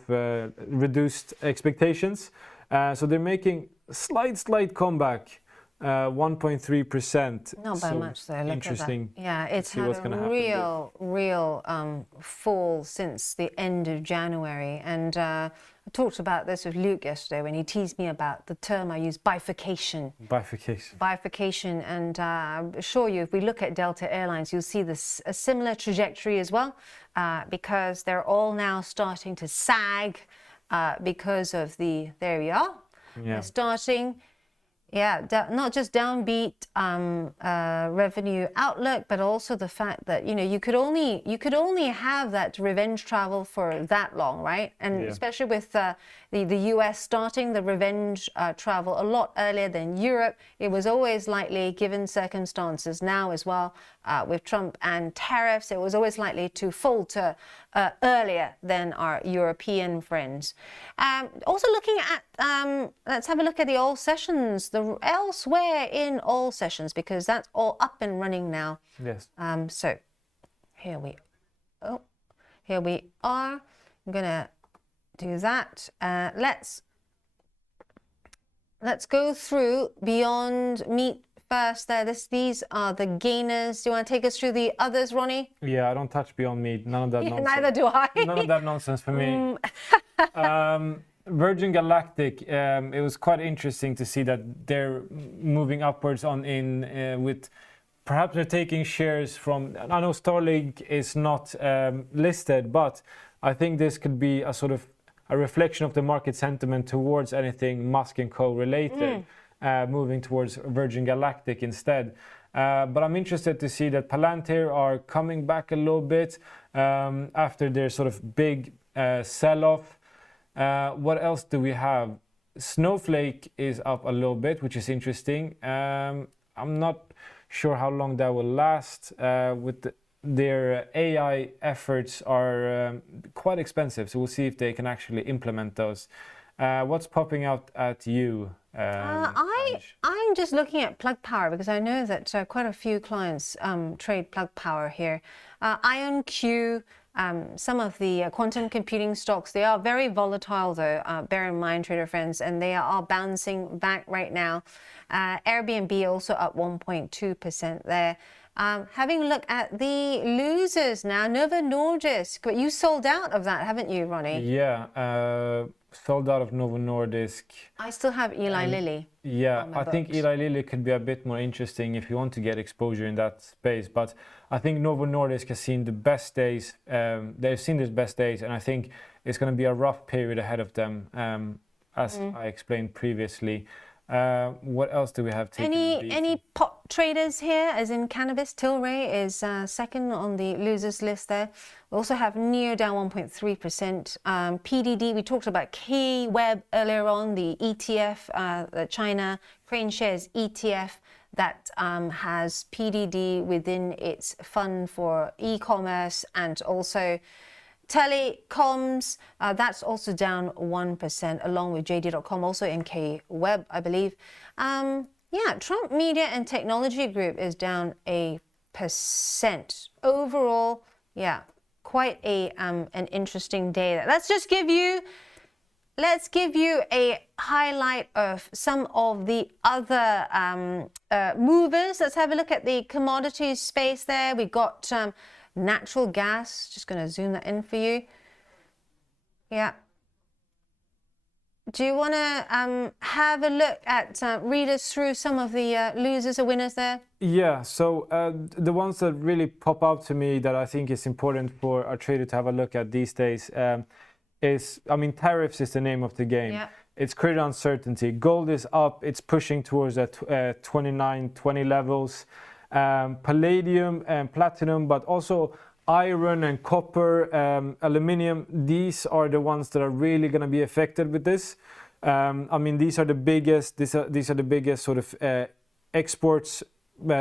reduced expectations. So they're making slight comeback, 1.3%. Not by much though. Look interesting. at that. Yeah, it's See had what's gonna a happen real fall since the end of January. And I talked about this with Luke yesterday when he teased me about the term I use, bifurcation. Bifurcation. And I assure you, if we look at Delta Airlines, you'll see this a similar trajectory as well, because they're all now starting to sag because of there we are. Yeah. They're starting. Yeah, not just downbeat revenue outlook, but also the fact that you could only have that revenge travel for that long, right? And especially with the US starting the revenge travel a lot earlier than Europe, it was always likely, given circumstances now as well, with Trump and tariffs, it was always likely to falter earlier than our European friends. Also looking at, let's have a look at the all sessions, the elsewhere in all sessions, because that's all up and running now. Yes. So here we are. I'm gonna do that. Let's go through beyond meat first there. These are the gainers. Do you want to take us through the others, Ronnie? Yeah, I don't touch Beyond Meat. None of that nonsense. Neither do I. None of that nonsense for me. Virgin Galactic, it was quite interesting to see that they're moving upwards with perhaps they're taking shares from, I know Starlink is not listed, but I think this could be a sort of a reflection of the market sentiment towards anything Musk and co related, moving towards Virgin Galactic instead. But I'm interested to see that Palantir are coming back a little bit after their sort of big sell-off. What else do we have? Snowflake is up a little bit, which is interesting. I'm not sure how long that will last. Their AI efforts are quite expensive, so we'll see if they can actually implement those. What's popping out at you? I'm just looking at Plug Power because I know that quite a few clients trade Plug Power here. IonQ, some of the quantum computing stocks, they are very volatile though, bear in mind, trader friends, and they are bouncing back right now. Airbnb also up 1.2% there. Having a look at the losers now, Novo Nordisk, but you sold out of that, haven't you, Ronnie? Yeah, sold out of Novo Nordisk. I still have Eli Lilly. Yeah, I think Eli Lilly could be a bit more interesting if you want to get exposure in that space. But I think Novo Nordisk has seen the best days. They've seen these best days, and I think it's going to be a rough period ahead of them, as I explained previously. What else do we have? Any pot traders here, as in cannabis? Tilray is second on the losers list there. We also have NEO down 1.3%. PDD, we talked about K-Web earlier on, the ETF, the China Crane Shares ETF that has PDD within its fund for e-commerce and also telecoms, that's also down 1%, along with JD.com, also MK Web, I believe. Yeah, Trump Media and Technology Group is down 1%. Overall, yeah, quite an interesting day. Let's give you a highlight of some of the other movers. Let's have a look at the commodities space there. We got natural gas, just going to zoom that in for you. Yeah. Do you want to have a look at, read us through some of the losers or winners there? Yeah, so the ones that really pop out to me that I think is important for a trader to have a look at these days is, tariffs is the name of the game. Yeah. It's credit uncertainty. Gold is up, it's pushing towards that 29, 20 levels. Palladium and platinum, but also iron and copper, aluminium. These are the ones that are really going to be affected with this. These are the biggest. These are the biggest sort of exports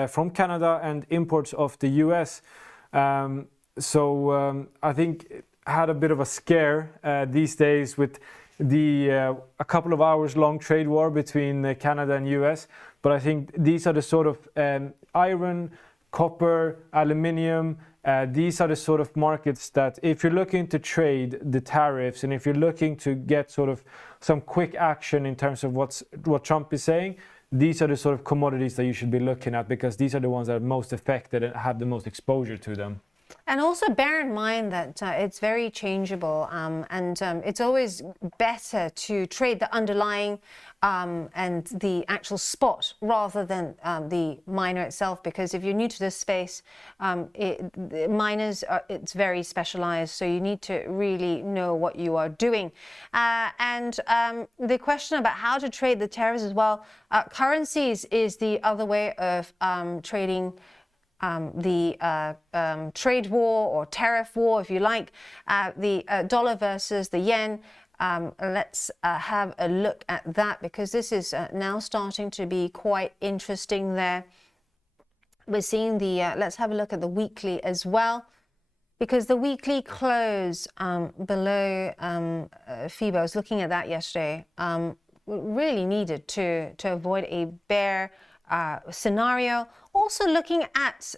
from Canada and imports of the US. So I think had a bit of a scare these days with the a couple of hours long trade war between Canada and US. But I think these are the sort of iron, copper, aluminium. These are the sort of markets that if you're looking to trade the tariffs and if you're looking to get sort of some quick action in terms of what Trump is saying, these are the sort of commodities that you should be looking at because these are the ones that are most affected and have the most exposure to them. And also bear in mind that it's very changeable, and it's always better to trade the underlying and the actual spot rather than the miner itself, because if you're new to this space, the miners, it's very specialized, so you need to really know what you are doing. And the question about how to trade the tariffs as well, currencies is the other way of trading the trade war or tariff war, if you like, the dollar versus the yen. Let's have a look at that, because this is now starting to be quite interesting there. We're seeing the, let's have a look at the weekly as well, because the weekly close below FIBO, I was looking at that yesterday, really needed to avoid a bear scenario. Also looking at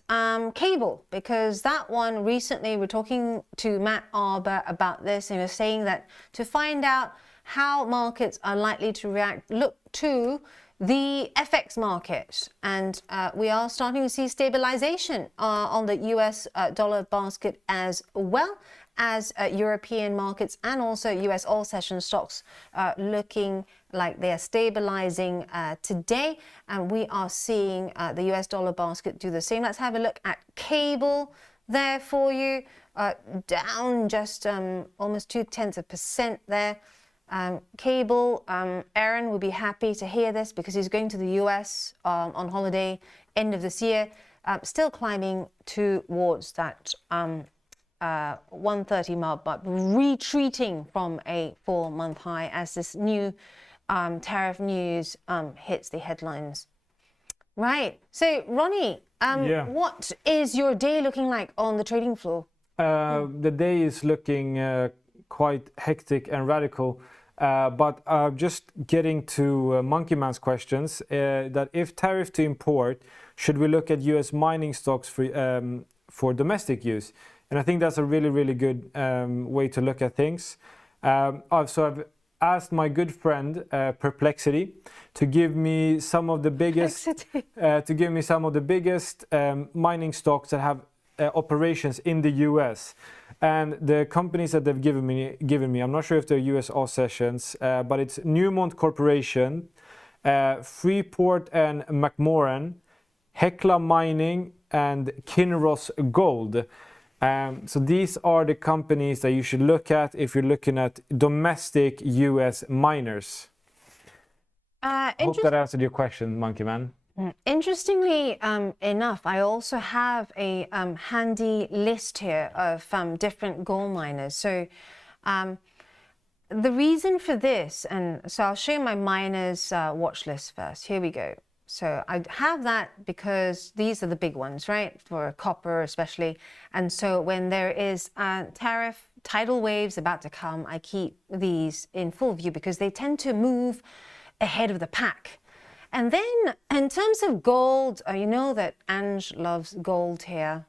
cable, because that one recently, we're talking to Matt Arber about this, and he was saying that to find out how markets are likely to react, look to the FX market, and we are starting to see stabilization on the US dollar basket, as well as European markets and also US all session stocks looking like they are stabilizing today, and we are seeing the US dollar basket do the same. Let's have a look at cable there for you, down just almost 0.2% there. Cable, Aaron will be happy to hear this because he's going to the US on holiday end of this year, still climbing towards that 130 mark, but retreating from a 4-month high as this new tariff news hits the headlines. Right. So, Ronnie, what is your day looking like on the trading floor? The day is looking quite hectic and radical. But just getting to Monkey Man's questions, that if tariff to import, should we look at US mining stocks for domestic use? And I think that's a really, really good way to look at things. So I've asked my good friend Perplexity to give me some of the biggest mining stocks that have operations in the US. And the companies that they've given me, I'm not sure if they're US all sessions, but it's Newmont Corporation, Freeport and McMoran, Hecla Mining, and Kinross Gold. So these are the companies that you should look at if you're looking at domestic US miners. I hope that answered your question, Monkey Man. Interestingly enough, I also have a handy list here of different gold miners. So the reason for this, and so I'll show you my miners watch list first. Here we go. So I have that because these are the big ones, right? For copper especially. And so when there is tariff tidal waves about to come, I keep these in full view because they tend to move ahead of the pack. And then in terms of gold, you know that Ange loves gold here.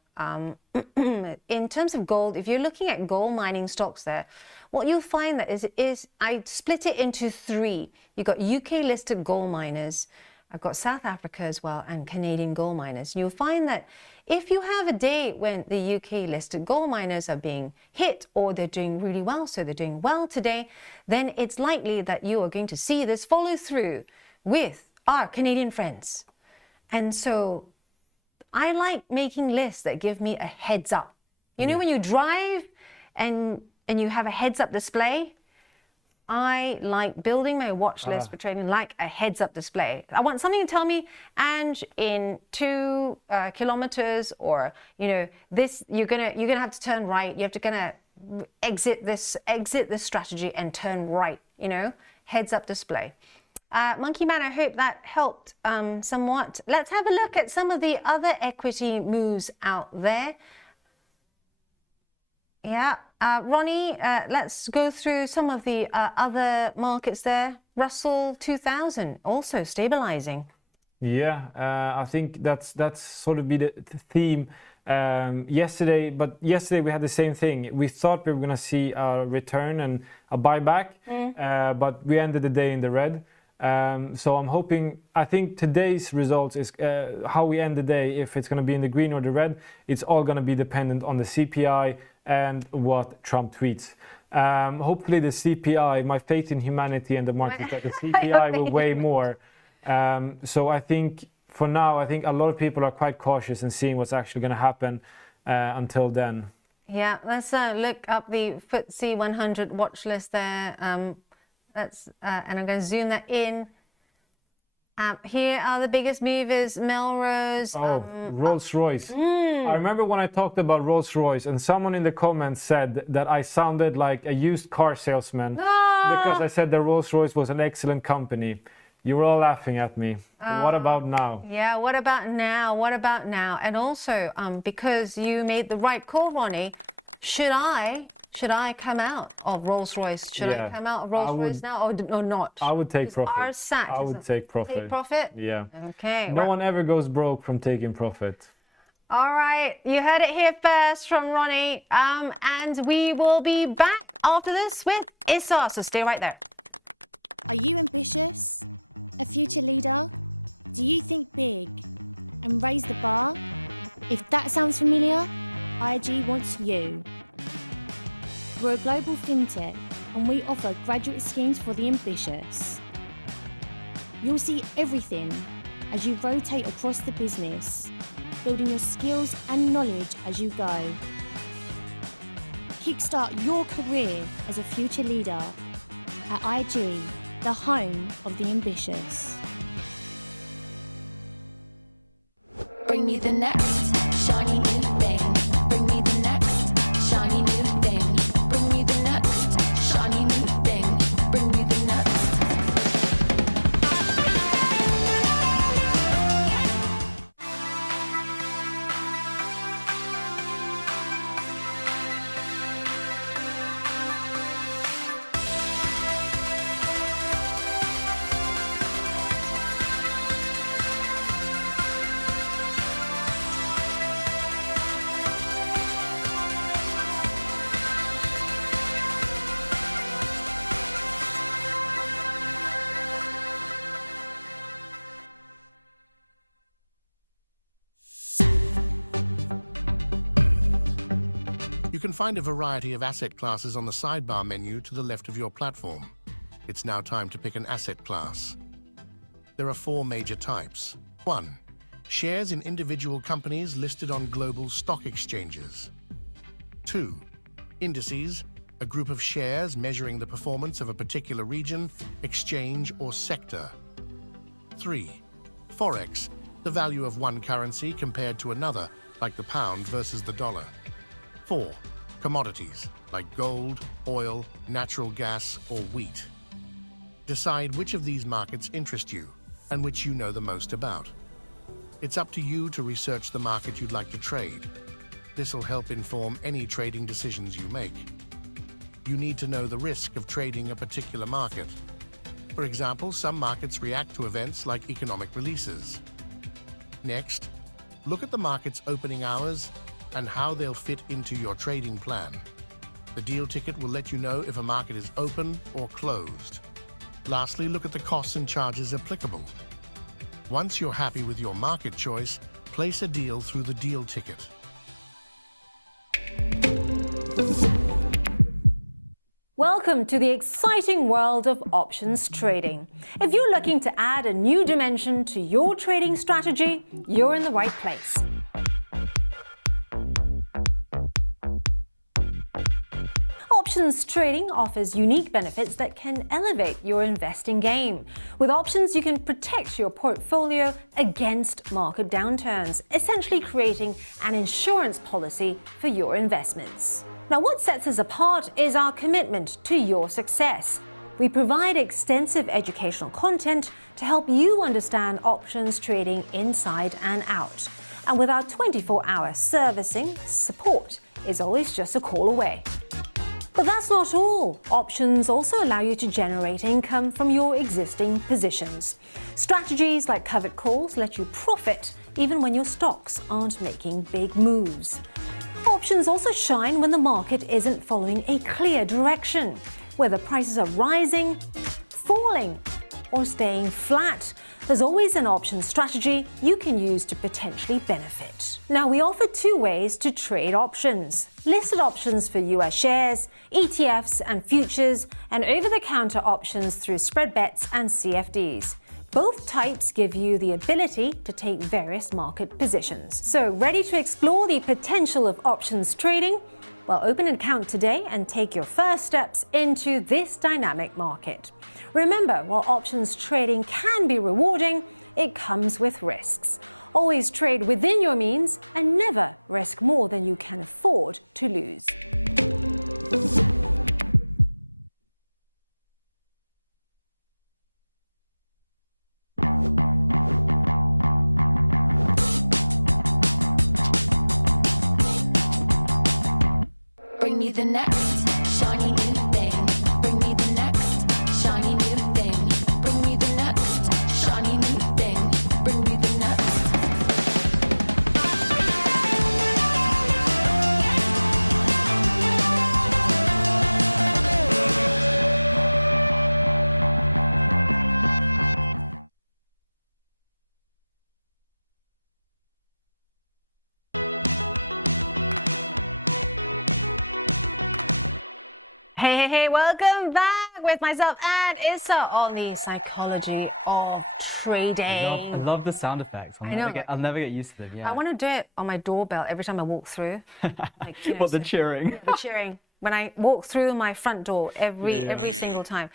In terms of gold, if you're looking at gold mining stocks there, what you'll find that is I split it into three. You've got UK listed gold miners, I've got South Africa as well, and Canadian gold miners. You'll find that if you have a day when the UK listed gold miners are being hit or they're doing really well, so they're doing well today, then it's likely that you are going to see this follow through with our Canadian friends. And so I like making lists that give me a heads up. You know, when you drive and you have a heads up display, I like building my watch list for trading like a heads up display. I want something to tell me, and in 2 kilometers, or you know, this you're gonna have to turn right. You have to gonna exit this strategy and turn right. You know, heads up display. Monkey Man, I hope that helped somewhat. Let's have a look at some of the other equity moves out there. Yeah, Ronnie, let's go through some of the other markets there. Russell 2000 also stabilizing. Yeah, I think that's sort of be the theme yesterday. But yesterday we had the same thing. We thought we were going to see a return and a buyback, but we ended the day in the red. So I'm hoping, I think today's results is how we end the day. If it's going to be in the green or the red, it's all going to be dependent on the CPI and what Trump tweets. Hopefully the CPI, my faith in humanity and the market, that the CPI will weigh more. So I think for now, I think a lot of people are quite cautious in seeing what's actually going to happen until then. Yeah, let's look up the FTSE 100 watch list there. And I'm going to zoom that in. Here are the biggest movers, Melrose. Rolls-Royce. I remember when I talked about Rolls-Royce and someone in the comments said that I sounded like a used car salesman because I said that Rolls-Royce was an excellent company. You were all laughing at me. What about now? Yeah, what about now? What about now? And also, because you made the right call, Ronnie, should I come out of Rolls-Royce? Should I come out of Rolls-Royce now or not? I would take profit. Our SAT, I would take profit. Take profit? Yeah. Okay. No one ever goes broke from taking profit. All right, you heard it here first from Ronnie. And we will be back after this with Issa, so stay right there. Are you ambitious? A future leader? Do you think big and raise the bar? If that sounds familiar, IG wants you. We're a global fintech and we offer graduate schemes for the ambitious. You'll see everything as you rotate across the business, building your skills and knowledge as you go. Kickstart your career as a future leader at IG, the home of the ambitious. Bring me the next shiny new thing. Bring me the next shiny new thing. Bring me the next shiny new thing. Bring me the next. You can find a variety of asset classes on the sidebar menu to the left of your platform. It's now time to pick an asset class. There are 4 major types. 1. Shares in individual companies listed on global stock exchanges. 2. Indices, a group of shares measuring the performance of a particular region, exchange, or sector. 3. Forex, the value of one currency compared to another, like the pound versus the dollar. 4. Commodities, like gold, oil, natural gas, or wheat. Decide which of these markets interest you and which you know the most about. It's up to you to research the market you'd like to trade. This will help inform any trading decisions you make. You need to know the risk of trading a particular market. For example, some markets react to events like economic releases. Next, look at the market's opening hours and how they'll fit into your trading plan. The deal ticket will let you know if a market is open or closed. Lastly, look at the costs and charges applicable. Once you're happy with your market choice, place a deal through the deal ticket. Welcome to the exciting world of options trading. If you're looking to add a new dimension to your trading strategy, you're in the right place. Options trading offers unique benefits that can elevate your investing game. With options, you can protect your portfolio against market downturns, essentially creating an insurance policy for your investments. Now, what sets us apart is our commitment to your success. We provide extensive educational content to help you understand options trading inside and out. And with our 24-hour servicing, support is always just a call away. But that's not all. Options also allow you to generate income from your existing positions. Strategies like covered calls let you profit even when your stocks aren't making big moves. Options also shine when the market isn't following a clear direction, whether prices are rising, falling, or staying flat. There's always an option strategy you can use to potentially benefit. Now, we offer two ways to trade options: listed options for US shares, ETFs and futures, and over-the-counter options through spread bets and CFDs. Both types give you the ability to take various market positions. So, ready to explore the potential of options trading? Well, open an account today and take your first steps into this dynamic market. Remember, while options trading can be rewarding, it comes with risks. Always trade within your means and never risk more than you can afford to lose. Bring me the next shiny new thing. Bring me the next shiny new thing. Bring me the next shiny new thing. Bring me the next. Hey, welcome back with myself and Issa on the psychology of trading. I love the sound effects. I'll never get used to them. Yeah. I want to do it on my doorbell every time I walk through. Like, you know, What, the cheering? The cheering. When I walk through my front door every single time.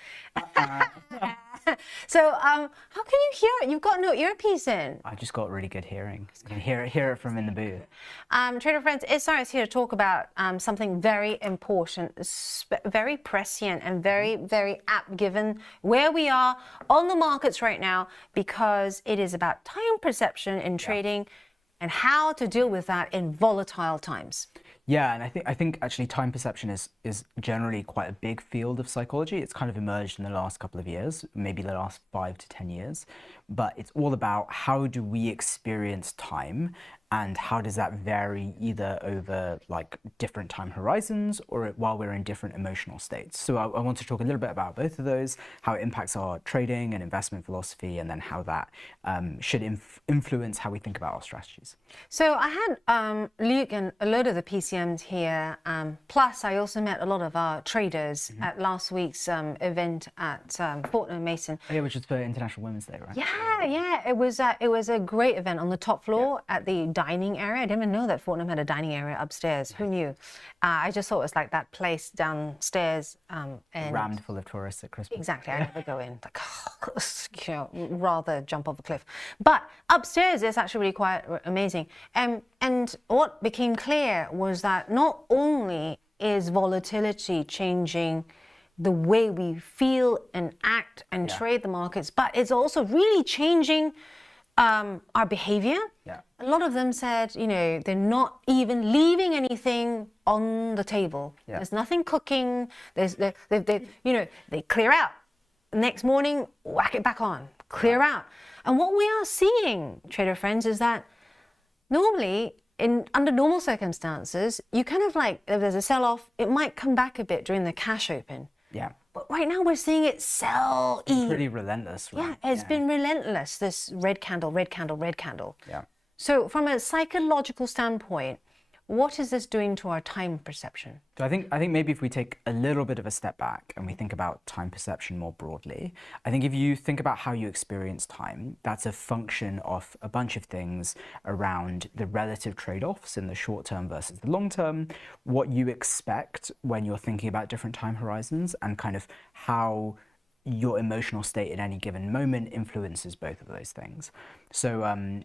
So, how can you hear it? You've got no earpiece in. I just got really good hearing. I can hear it from in the booth. Trader friends, Issa is here to talk about something very important, very prescient and very, very apt given where we are on the markets right now, because it is about time perception in trading and how to deal with that in volatile times. Yeah, and I think actually time perception is generally quite a big field of psychology. It's kind of emerged in the last couple of years, maybe the last 5 to 10 years. But it's all about how do we experience time and how does that vary either over like different time horizons or while we're in different emotional states. So I want to talk a little bit about both of those, how it impacts our trading and investment philosophy, and then how that should influence how we think about our strategies. So I had Luke and a load of the PCMs here, plus I also met a lot of our traders at last week's event at Fortnum Mason. Oh, yeah, which is for International Women's Day, right? Yeah, it was a great event on the top floor at the dining area. I didn't even know that Fortnum had a dining area upstairs. Who knew? I just thought it was like that place downstairs. And rammed full of tourists at Christmas. Exactly. I never go in. Like, you know, rather jump off a cliff. But upstairs, it's actually really quite amazing. And what became clear was that not only is volatility changing the way we feel and act and trade the markets, but it's also really changing our behavior. Yeah. A lot of them said, you know, they're not even leaving anything on the table. Yeah. There's nothing cooking. They clear out. Next morning, whack it back on, clear out. And what we are seeing, trader friends, is that normally, under normal circumstances, you kind of like, if there's a sell-off, it might come back a bit during the cash open. Yeah. But right now we're seeing it sell. It's pretty relentless, right? Yeah, it's been relentless, this red candle, red candle, red candle. Yeah. So from a psychological standpoint, what is this doing to our time perception? So I think maybe if we take a little bit of a step back and we think about time perception more broadly, I think if you think about how you experience time, that's a function of a bunch of things around the relative trade-offs in the short term versus the long term, what you expect when you're thinking about different time horizons, and kind of how your emotional state at any given moment influences both of those things. So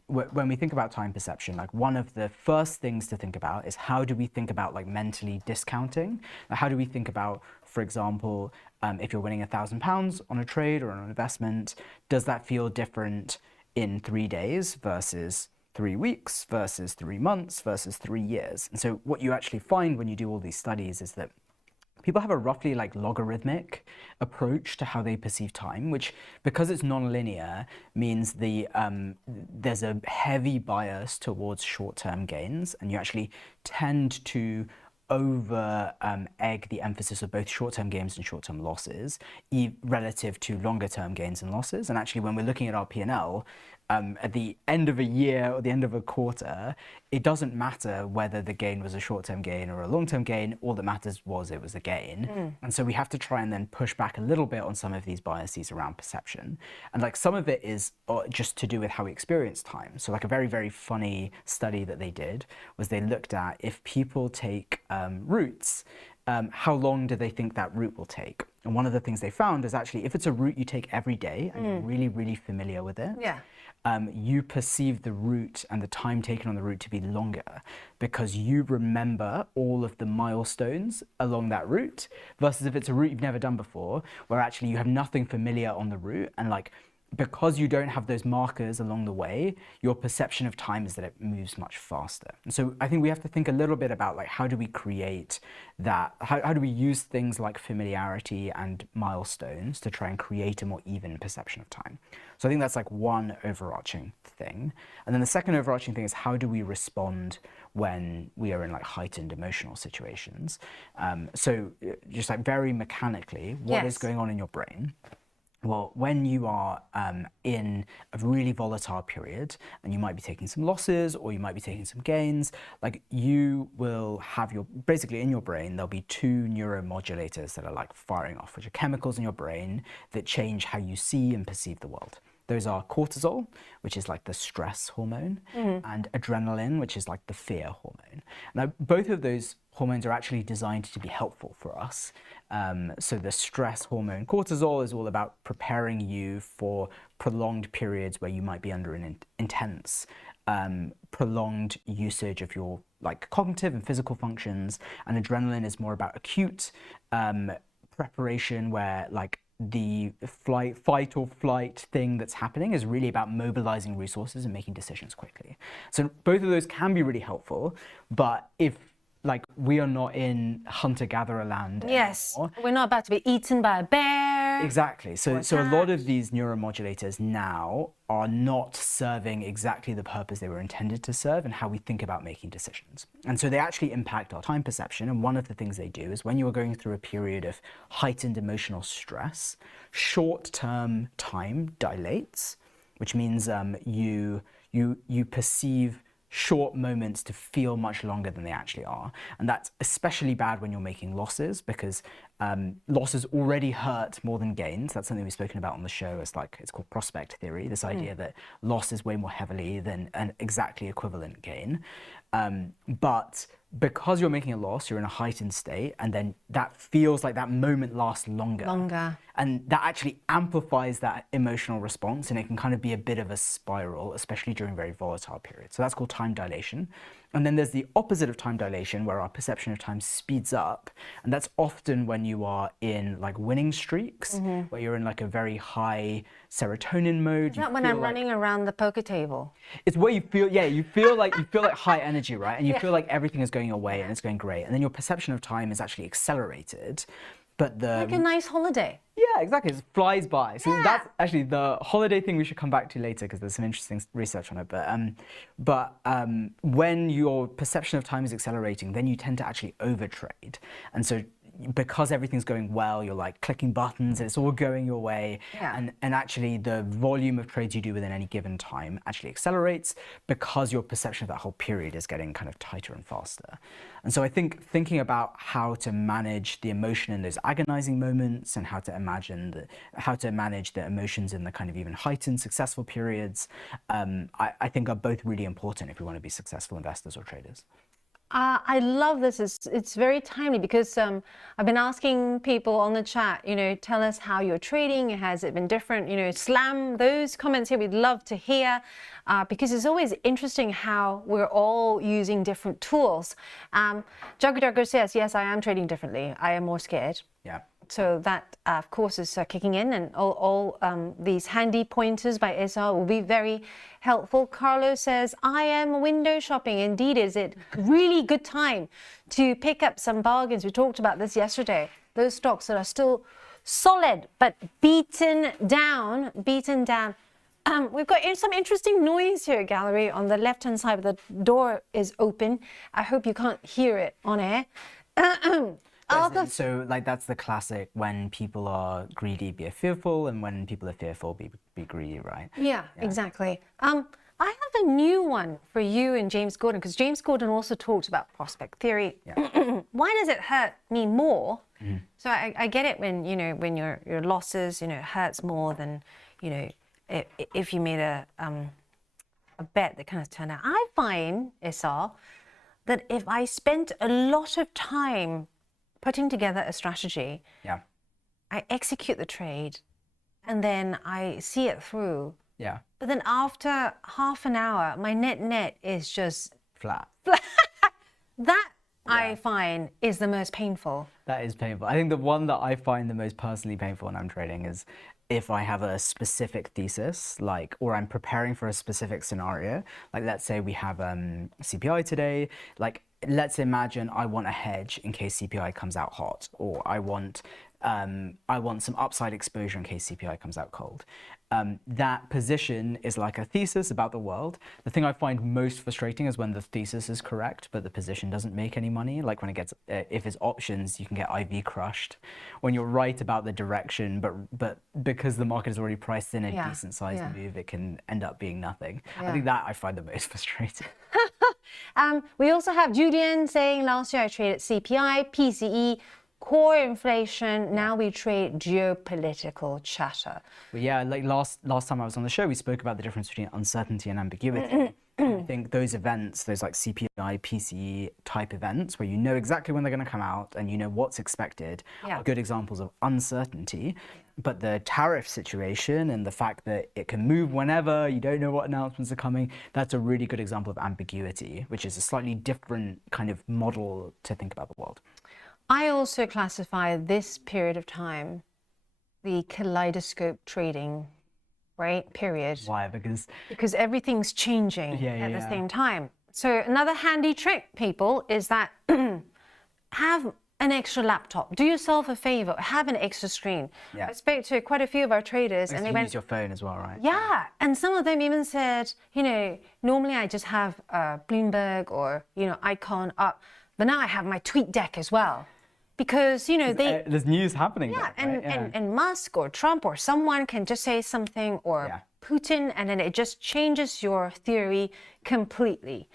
when we think about time perception, like one of the first things to think about is how do we think about like mentally discounting? How do we think about, for example, if you're winning £1,000 on a trade or on an investment, does that feel different in 3 days versus 3 weeks versus 3 months versus 3 years? And so what you actually find when you do all these studies is that people have a roughly like logarithmic approach to how they perceive time, which, because it's non-linear, means there's a heavy bias towards short-term gains, and you actually tend to over egg the emphasis of both short-term gains and short-term losses relative to longer-term gains and losses. And actually, when we're looking at our P&L, at the end of a year or the end of a quarter, it doesn't matter whether the gain was a short-term gain or a long-term gain. All that matters was it was a gain. And so we have to try and then push back a little bit on some of these biases around perception. And like some of it is just to do with how we experience time. So like a very, very funny study that they did was they looked at if people take routes, how long do they think that route will take? And one of the things they found is actually if it's a route you take every day and you're really, really familiar with it, you perceive the route and the time taken on the route to be longer because you remember all of the milestones along that route versus if it's a route you've never done before, where actually you have nothing familiar on the route and like because you don't have those markers along the way, your perception of time is that it moves much faster. And so I think we have to think a little bit about like how do we create that, how do we use things like familiarity and milestones to try and create a more even perception of time. So I think that's like one overarching thing. And then the second overarching thing is how do we respond when we are in like heightened emotional situations. So just like very mechanically, what is going on in your brain? Well, when you are in a really volatile period and you might be taking some losses or you might be taking some gains, like you will have basically in your brain, there'll be two neuromodulators that are like firing off, which are chemicals in your brain that change how you see and perceive the world. Those are cortisol, which is like the stress hormone, and adrenaline, which is like the fear hormone. Now, both of those hormones are actually designed to be helpful for us. So the stress hormone cortisol is all about preparing you for prolonged periods where you might be under an intense, prolonged usage of your like cognitive and physical functions. And adrenaline is more about acute preparation where like the fight or flight thing that's happening is really about mobilizing resources and making decisions quickly. So both of those can be really helpful, but if like we are not in hunter-gatherer land anymore, we're not about to be eaten by a bear. Exactly. So a lot of these neuromodulators now are not serving exactly the purpose they were intended to serve and how we think about making decisions. And so they actually impact our time perception. And one of the things they do is when you are going through a period of heightened emotional stress, short-term time dilates, which means you perceive short moments to feel much longer than they actually are. And that's especially bad when you're making losses because losses already hurt more than gains. That's something we've spoken about on the show. It's called prospect theory, this idea that loss is way more heavily than an exactly equivalent gain. But because you're making a loss, you're in a heightened state, and then that feels like that moment lasts longer. And that actually amplifies that emotional response, and it can kind of be a bit of a spiral, especially during very volatile periods. So that's called time dilation. And then there's the opposite of time dilation, where our perception of time speeds up. And that's often when you are in like winning streaks, where you're in like a very high serotonin mode. Is that when I'm running around the poker table? It's where you feel like high energy, right? And you feel like everything is going your way and it's going great. And then your perception of time is actually accelerated. But like a nice holiday. Yeah, exactly. It flies by. So that's actually the holiday thing we should come back to later because there's some interesting research on it. But when your perception of time is accelerating, then you tend to actually overtrade. And so because everything's going well, you're like clicking buttons, it's all going your way. And actually the volume of trades you do within any given time actually accelerates because your perception of that whole period is getting kind of tighter and faster. And so I think thinking about how to manage the emotion in those agonizing moments and how to manage the emotions in the kind of even heightened successful periods, I think are both really important if we want to be successful investors or traders. I love this. It's very timely because I've been asking people on the chat, tell us how you're trading. Has it been different? Slam those comments here. We'd love to hear because it's always interesting how we're all using different tools. Jugger says, yes, I am trading differently. I am more scared. Yeah. So that, of course, is kicking in, and all these handy pointers by SR will be very helpful. Carlo says, I am window shopping. Indeed, is it really good time to pick up some bargains? We talked about this yesterday. Those stocks that are still solid, but beaten down. We've got some interesting noise here, gallery, on the left-hand side, but the door is open. I hope you can't hear it on air. So like that's the classic, when people are greedy, be fearful, and when people are fearful, be greedy, right? Yeah, exactly. I have a new one for you and James Gordon, because James Gordon also talked about prospect theory. Why does it hurt me more? So I get it when, you know, when your losses, you know, it hurts more than, you know, if you made a bet that kind of turned out. I find, Isar, that if I spent a lot of time putting together a strategy, I execute the trade, and then I see it through. But then after half an hour, my net is just flat. That I find is the most painful. That is painful. I think the one that I find the most personally painful when I'm trading is if I have a specific thesis, like, or I'm preparing for a specific scenario. Like, let's say we have CPI today. Like, let's imagine I want a hedge in case CPI comes out hot, or I want some upside exposure in case CPI comes out cold. That position is like a thesis about the world. The thing I find most frustrating is when the thesis is correct, but the position doesn't make any money. Like when it gets, if it's options, you can get IV crushed. When you're right about the direction, but because the market is already priced in a decent sized move, it can end up being nothing. I think that I find the most frustrating. We also have Julian saying, last year I traded CPI, PCE, core inflation. Now we trade geopolitical chatter. Well, yeah, like last time I was on the show, we spoke about the difference between uncertainty and ambiguity. I think those events, those like CPI, PCE type events, where you know exactly when they're going to come out and you know what's expected, are good examples of uncertainty. But the tariff situation and the fact that it can move whenever, you don't know what announcements are coming, that's a really good example of ambiguity, which is a slightly different kind of model to think about the world. I also classify this period of time, the kaleidoscope trading, right, period. Why? Because everything's changing at the same time. So another handy trick, people, is that have an extra laptop. Do yourself a favor, have an extra screen. I spoke to quite a few of our traders, and they went, use your phone as well, right? Yeah, and some of them even said, you know, normally I just have Bloomberg or, you know, Icon up, but now I have my tweet deck as well. Because, you know, there's news happening. Yeah, and Musk or Trump or someone can just say something, or Putin, and then it just changes your theory completely.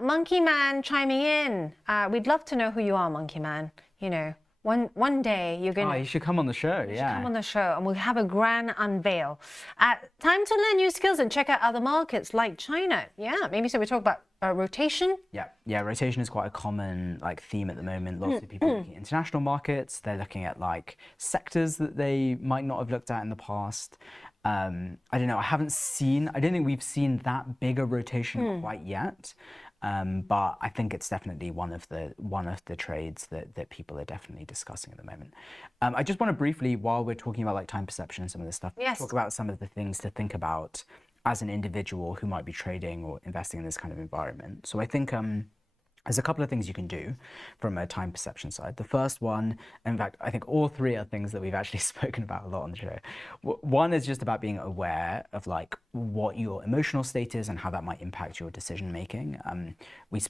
Monkey Man chiming in. We'd love to know who you are, Monkey Man. You know, one day you're going to... Oh, you should come on the show, come on the show, and we'll have a grand unveil. Time to learn new skills and check out other markets like China. Yeah, maybe so we talk about rotation. Yeah, rotation is quite a common like theme at the moment. Lots of people looking at international markets. They're looking at like sectors that they might not have looked at in the past. I don't know. I don't think we've seen that big a rotation quite yet. But I think it's definitely one of the trades that people are definitely discussing at the moment. I just want to briefly, while we're talking about like time perception and some of this stuff, talk about some of the things to think about as an individual who might be trading or investing in this kind of environment. So I think there's a couple of things you can do from a time perception side. The first one, in fact, I think all three are things that we've actually spoken about a lot on the show. One is just about being aware of like what your emotional state is and how that might impact your decision making. When we've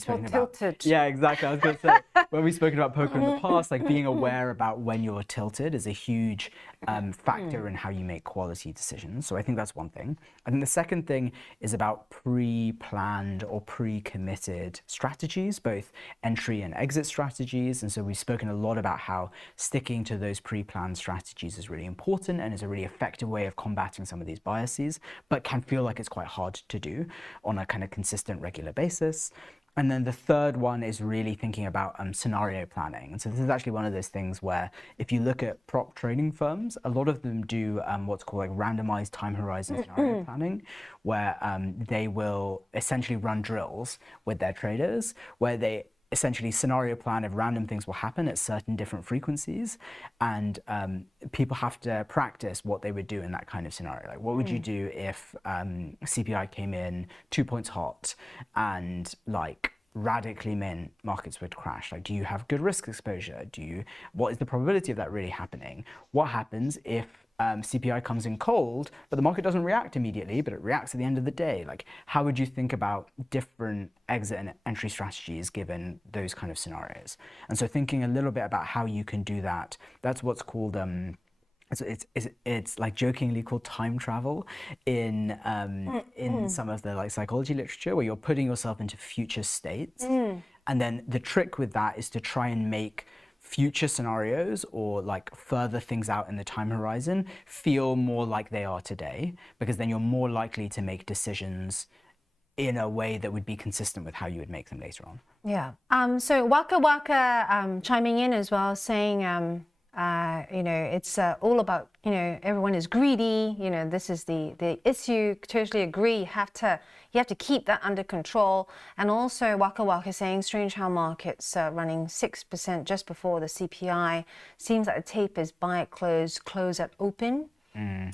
spoken about tilted. Yeah, exactly. I was going to say when we've spoken about poker in the past, like being aware about when you're tilted is a huge factor in how you make quality decisions. So I think that's one thing. I think the second thing is about pre-planned or pre-committed strategies, both entry and exit strategies. And so we've spoken a lot about how sticking to those pre-planned strategies is really important and is a really effective way of combating some of these biases, but can feel like it's quite hard to do on a kind of consistent, regular basis. And then the third one is really thinking about scenario planning. And so this is actually one of those things where if you look at prop trading firms, a lot of them do what's called like randomized time horizon scenario planning, where they will essentially run drills with their traders, where they essentially scenario plan if random things will happen at certain different frequencies, and people have to practice what they would do in that kind of scenario. Like, what would you do if CPI came in 2 points hot and like radically meant markets would crash? Like, do you have good risk exposure? What is the probability of that really happening? What happens if CPI comes in cold, but the market doesn't react immediately, but it reacts at the end of the day. Like, how would you think about different exit and entry strategies given those kind of scenarios? And so thinking a little bit about how you can do that, that's what's called, it's like jokingly called time travel in some of the like psychology literature, where you're putting yourself into future states. And then the trick with that is to try and make future scenarios or like further things out in the time horizon feel more like they are today, because then you're more likely to make decisions in a way that would be consistent with how you would make them later on. Yeah. So Waka Waka chiming in as well, saying, you know, it's all about, you know, everyone is greedy. You know, this is the issue. Totally agree. You have to keep that under control. And also Waka Waka saying, strange how markets running 6% just before the CPI. Seems like the tape is buy at close, close at open. I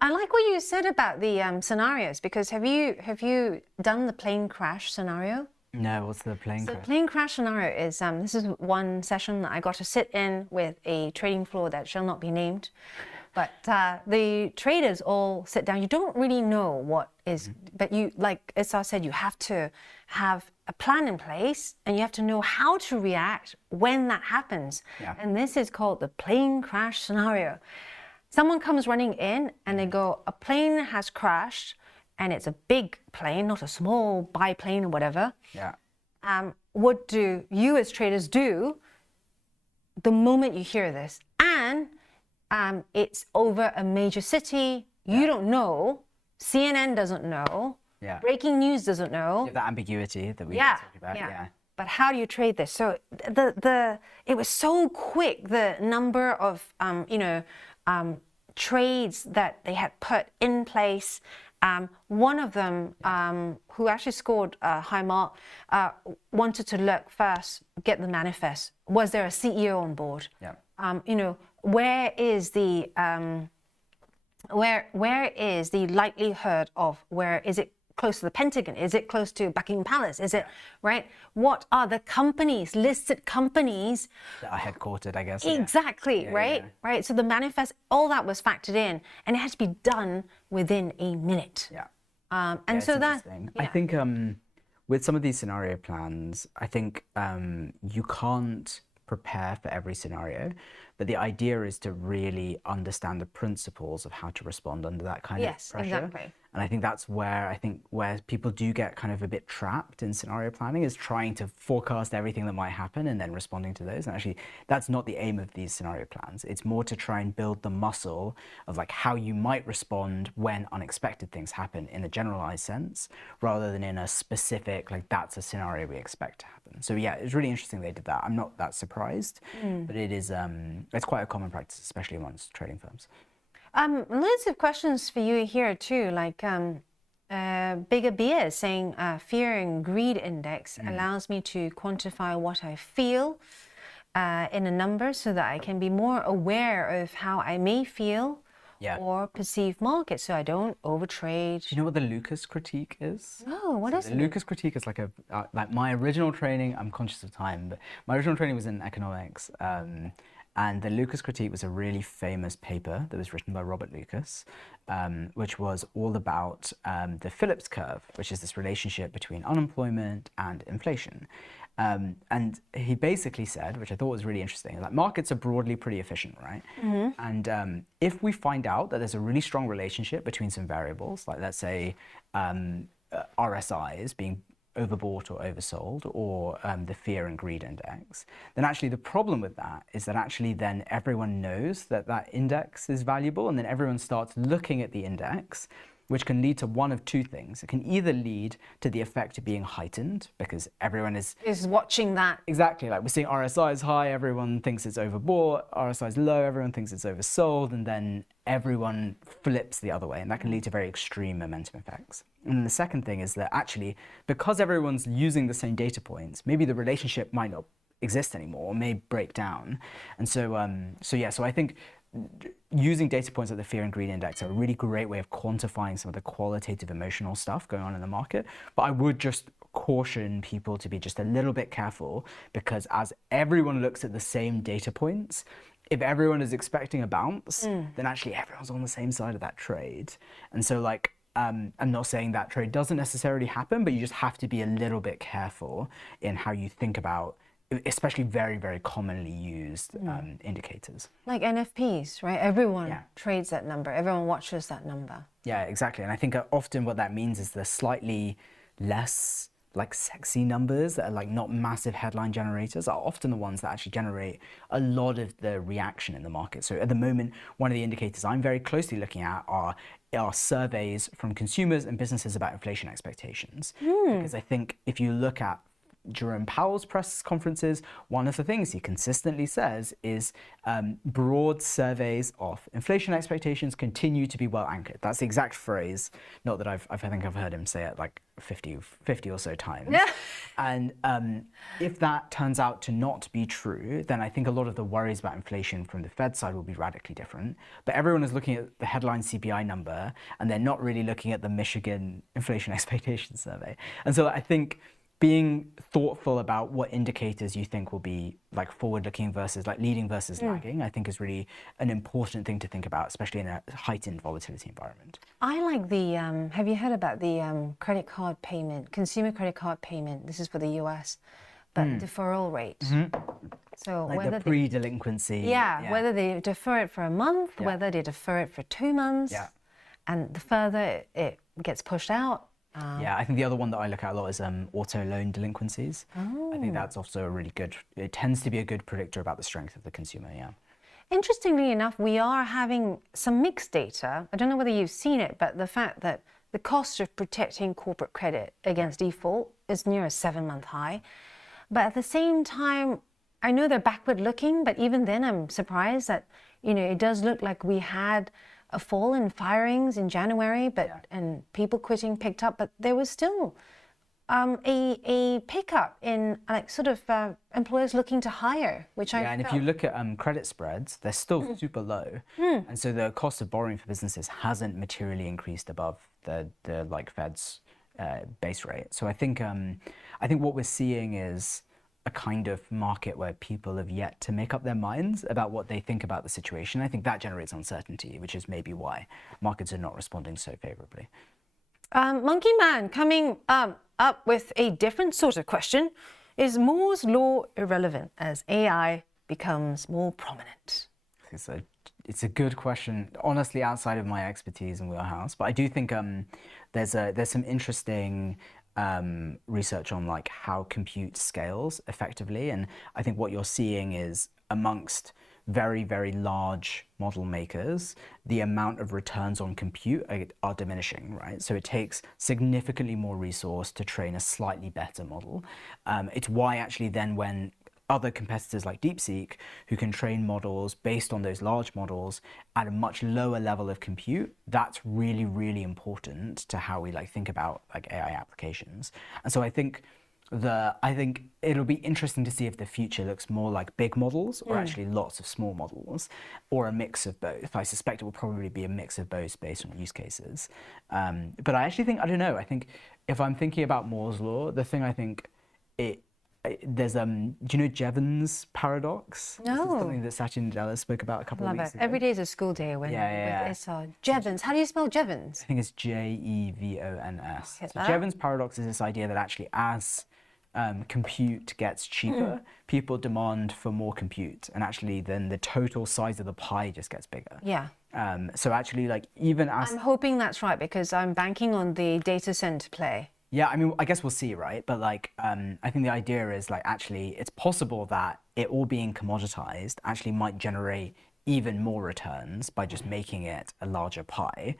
like what you said about the scenarios, because have you done the plane crash scenario? No, what's the plane crash? The plane crash scenario is, this is one session that I got to sit in with a trading floor that shall not be named. But the traders all sit down. You don't really know what is, but you, like Issa said, you have to have a plan in place and you have to know how to react when that happens. Yeah. And this is called the plane crash scenario. Someone comes running in and they go, a plane has crashed, and it's a big plane, not a small biplane or whatever. Yeah. What do you as traders do the moment you hear this? And it's over a major city. You don't know. CNN doesn't know. Yeah. Breaking news doesn't know. You have that ambiguity that we Yeah, talked about. yeah. But how do you trade this? So it was so quick, the number of trades that they had put in place. One of them, who actually scored a high mark, wanted to look first, get the manifest. Was there a CEO on board? Yeah. You know, where is the likelihood of, where is it close to the Pentagon? Is it close to Buckingham Palace? Is it, right? What are the companies, listed companies? That are headquartered, I guess. Exactly, Yeah, right? yeah. Right. So the manifest, all that was factored in, and it had to be done within a minute. Yeah. And Yeah, so it's that, interesting. I think with some of these scenario plans, I think you can't prepare for every scenario, but the idea is to really understand the principles of how to respond under that kind of pressure. Exactly. And I think that's where people do get kind of a bit trapped in scenario planning, is trying to forecast everything that might happen and then responding to those. And actually, that's not the aim of these scenario plans. It's more to try and build the muscle of like how you might respond when unexpected things happen in a generalized sense, rather than in a specific, like that's a scenario we expect to happen. So yeah, it's really interesting they did that. I'm not that surprised, but it is, it's quite a common practice, especially amongst trading firms. Loads of questions for you here too, like Bigger Beer saying fear and greed index allows me to quantify what I feel in a number so that I can be more aware of how I may feel or perceive markets, so I don't overtrade. Do you know what the Lucas critique is? No, what is The it? Lucas critique is like a like my original training. I'm conscious of time, but my original training was in economics. And the Lucas critique was a really famous paper that was written by Robert Lucas, which was all about the Phillips curve, which is this relationship between unemployment and inflation. And he basically said, which I thought was really interesting, that markets are broadly pretty efficient, right? And if we find out that there's a really strong relationship between some variables, like let's say RSIs being overbought or oversold, or the fear and greed index, then actually the problem with that is that actually then everyone knows that that index is valuable, and then everyone starts looking at the index, which can lead to one of two things. It can either lead to the effect of being heightened because everyone is watching that. Exactly, like we're seeing RSI is high, everyone thinks it's overbought, RSI is low, everyone thinks it's oversold, and then everyone flips the other way, and that can lead to very extreme momentum effects. And then the second thing is that actually, because everyone's using the same data points, maybe the relationship might not exist anymore, or may break down. And so I think using data points like the fear and greed index are a really great way of quantifying some of the qualitative emotional stuff going on in the market. But I would just caution people to be just a little bit careful, because as everyone looks at the same data points, if everyone is expecting a bounce, then actually everyone's on the same side of that trade. And so like, I'm not saying that trade doesn't necessarily happen, but you just have to be a little bit careful in how you think about, especially very, very commonly used indicators. Like NFPs, right? Everyone trades that number. Everyone watches that number. Yeah, exactly. And I think often what that means is the slightly less like sexy numbers that are like not massive headline generators are often the ones that actually generate a lot of the reaction in the market. So at the moment, one of the indicators I'm very closely looking at are surveys from consumers and businesses about inflation expectations. Because I think if you look at Jerome Powell's press conferences, one of the things he consistently says is broad surveys of inflation expectations continue to be well anchored. That's the exact phrase. Not that I think I've heard him say it like 50 or so times. Yeah. And if that turns out to not be true, then I think a lot of the worries about inflation from the Fed side will be radically different. But everyone is looking at the headline CPI number, and they're not really looking at the Michigan inflation expectations survey. And so I think being thoughtful about what indicators you think will be like forward-looking versus like leading versus lagging, I think is really an important thing to think about, especially in a heightened volatility environment. I like the, have you heard about the credit card payment, consumer credit card payment? This is for the US, but deferral rate. So Like whether the pre-delinquency. whether they defer it for a month, whether they defer it for 2 months, and the further it gets pushed out. Yeah, I think the other one that I look at a lot is auto loan delinquencies. I think that's also a really good, it tends to be a good predictor about the strength of the consumer, Interestingly enough, we are having some mixed data. I don't know whether you've seen it, but the fact that the cost of protecting corporate credit against default is near a 7-month high. But at the same time, I know they're backward looking, but even then I'm surprised that, you know, it does look like we had a fall in firings in January, but and people quitting picked up, but there was still a pickup in like sort of employers looking to hire, which I and if you look at credit spreads, they're still super low, and so the cost of borrowing for businesses hasn't materially increased above the like Fed's base rate. So I think what we're seeing is a kind of market where people have yet to make up their minds about what they think about the situation. I think that generates uncertainty, which is maybe why markets are not responding so favorably. Monkey Man coming up with a different sort of question. Is Moore's law irrelevant as AI becomes more prominent? It's a good question, honestly, outside of my expertise and wheelhouse. But I do think there's some interesting research on like how compute scales effectively, and I think what you're seeing is amongst very, very large model makers, the amount of returns on compute are diminishing, right? So it takes significantly more resource to train a slightly better model. It's why actually then when other competitors like DeepSeek, who can train models based on those large models at a much lower level of compute, that's really, really important to how we like think about like AI applications. And so I think it'll be interesting to see if the future looks more like big models or actually lots of small models, or a mix of both. I suspect it will probably be a mix of both based on use cases. But I actually think, I don't know, I think if I'm thinking about Moore's law, the thing I think there's do you know Jevons paradox? No. This is something that Satya Nadella spoke about a couple of weeks ago. Every day is a school day when it's Jevons. How do you spell Jevons? I think it's Jevons. So Jevons paradox is this idea that actually as compute gets cheaper, people demand for more compute, and actually then the total size of the pie just gets bigger. Yeah. So actually, like even as I'm hoping that's right because I'm banking on the data center play. Yeah, I mean, I guess we'll see, right? But like, I think the idea is like actually it's possible that it all being commoditized actually might generate even more returns by just making it a larger pie,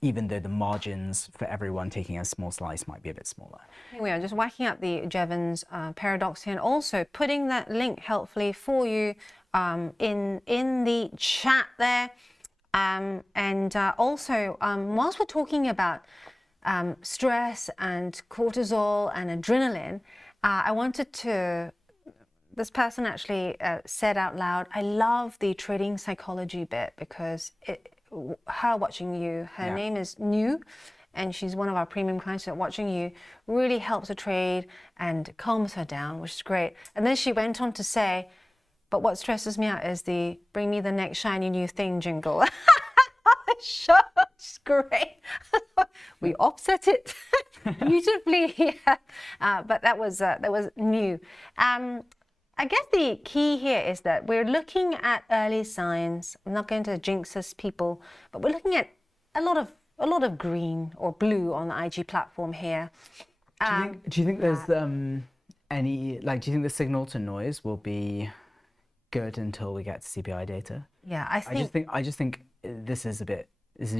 even though the margins for everyone taking a small slice might be a bit smaller. Here we are, just whacking up the Jevons paradox here, and also putting that link helpfully for you in the chat there. Also, whilst we're talking about stress and cortisol and adrenaline, I wanted to, this person actually said out loud, I love the trading psychology bit because her watching you, her name is New, and she's one of our premium clients, so watching you really helps her trade and calms her down, which is great. And then she went on to say, But what stresses me out is the bring me the next shiny new thing jingle. Sure, it's great. We offset it beautifully. Yeah. But that was new. I guess the key here is that we're looking at early signs. I'm not going to jinx us, people, but we're looking at a lot of green or blue on the IG platform here. Do you think there's any, like, do you think the signal to noise will be good until we get to CPI data? Yeah, I just think this is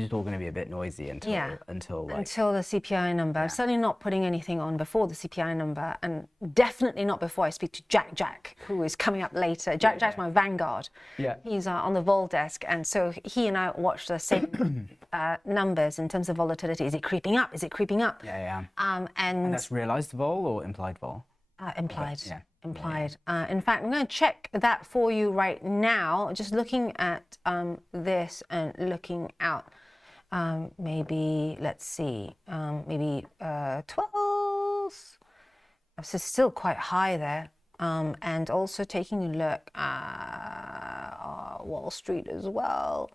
just all going to be a bit noisy until the CPI number. I'm certainly not putting anything on before the CPI number, and definitely not before I speak to Jack, who is coming up later. Jack's my vanguard. Yeah. He's on the vol desk, and so he and I watch the same numbers in terms of volatility. Is it creeping up? Is it creeping up? Yeah. And that's realized vol or implied vol? Implied. Yeah. Implied. In fact, I'm going to check that for you right now. Just looking at this and looking out. Maybe, let's see, maybe 12. So still quite high there. And also taking a look at Wall Street as well.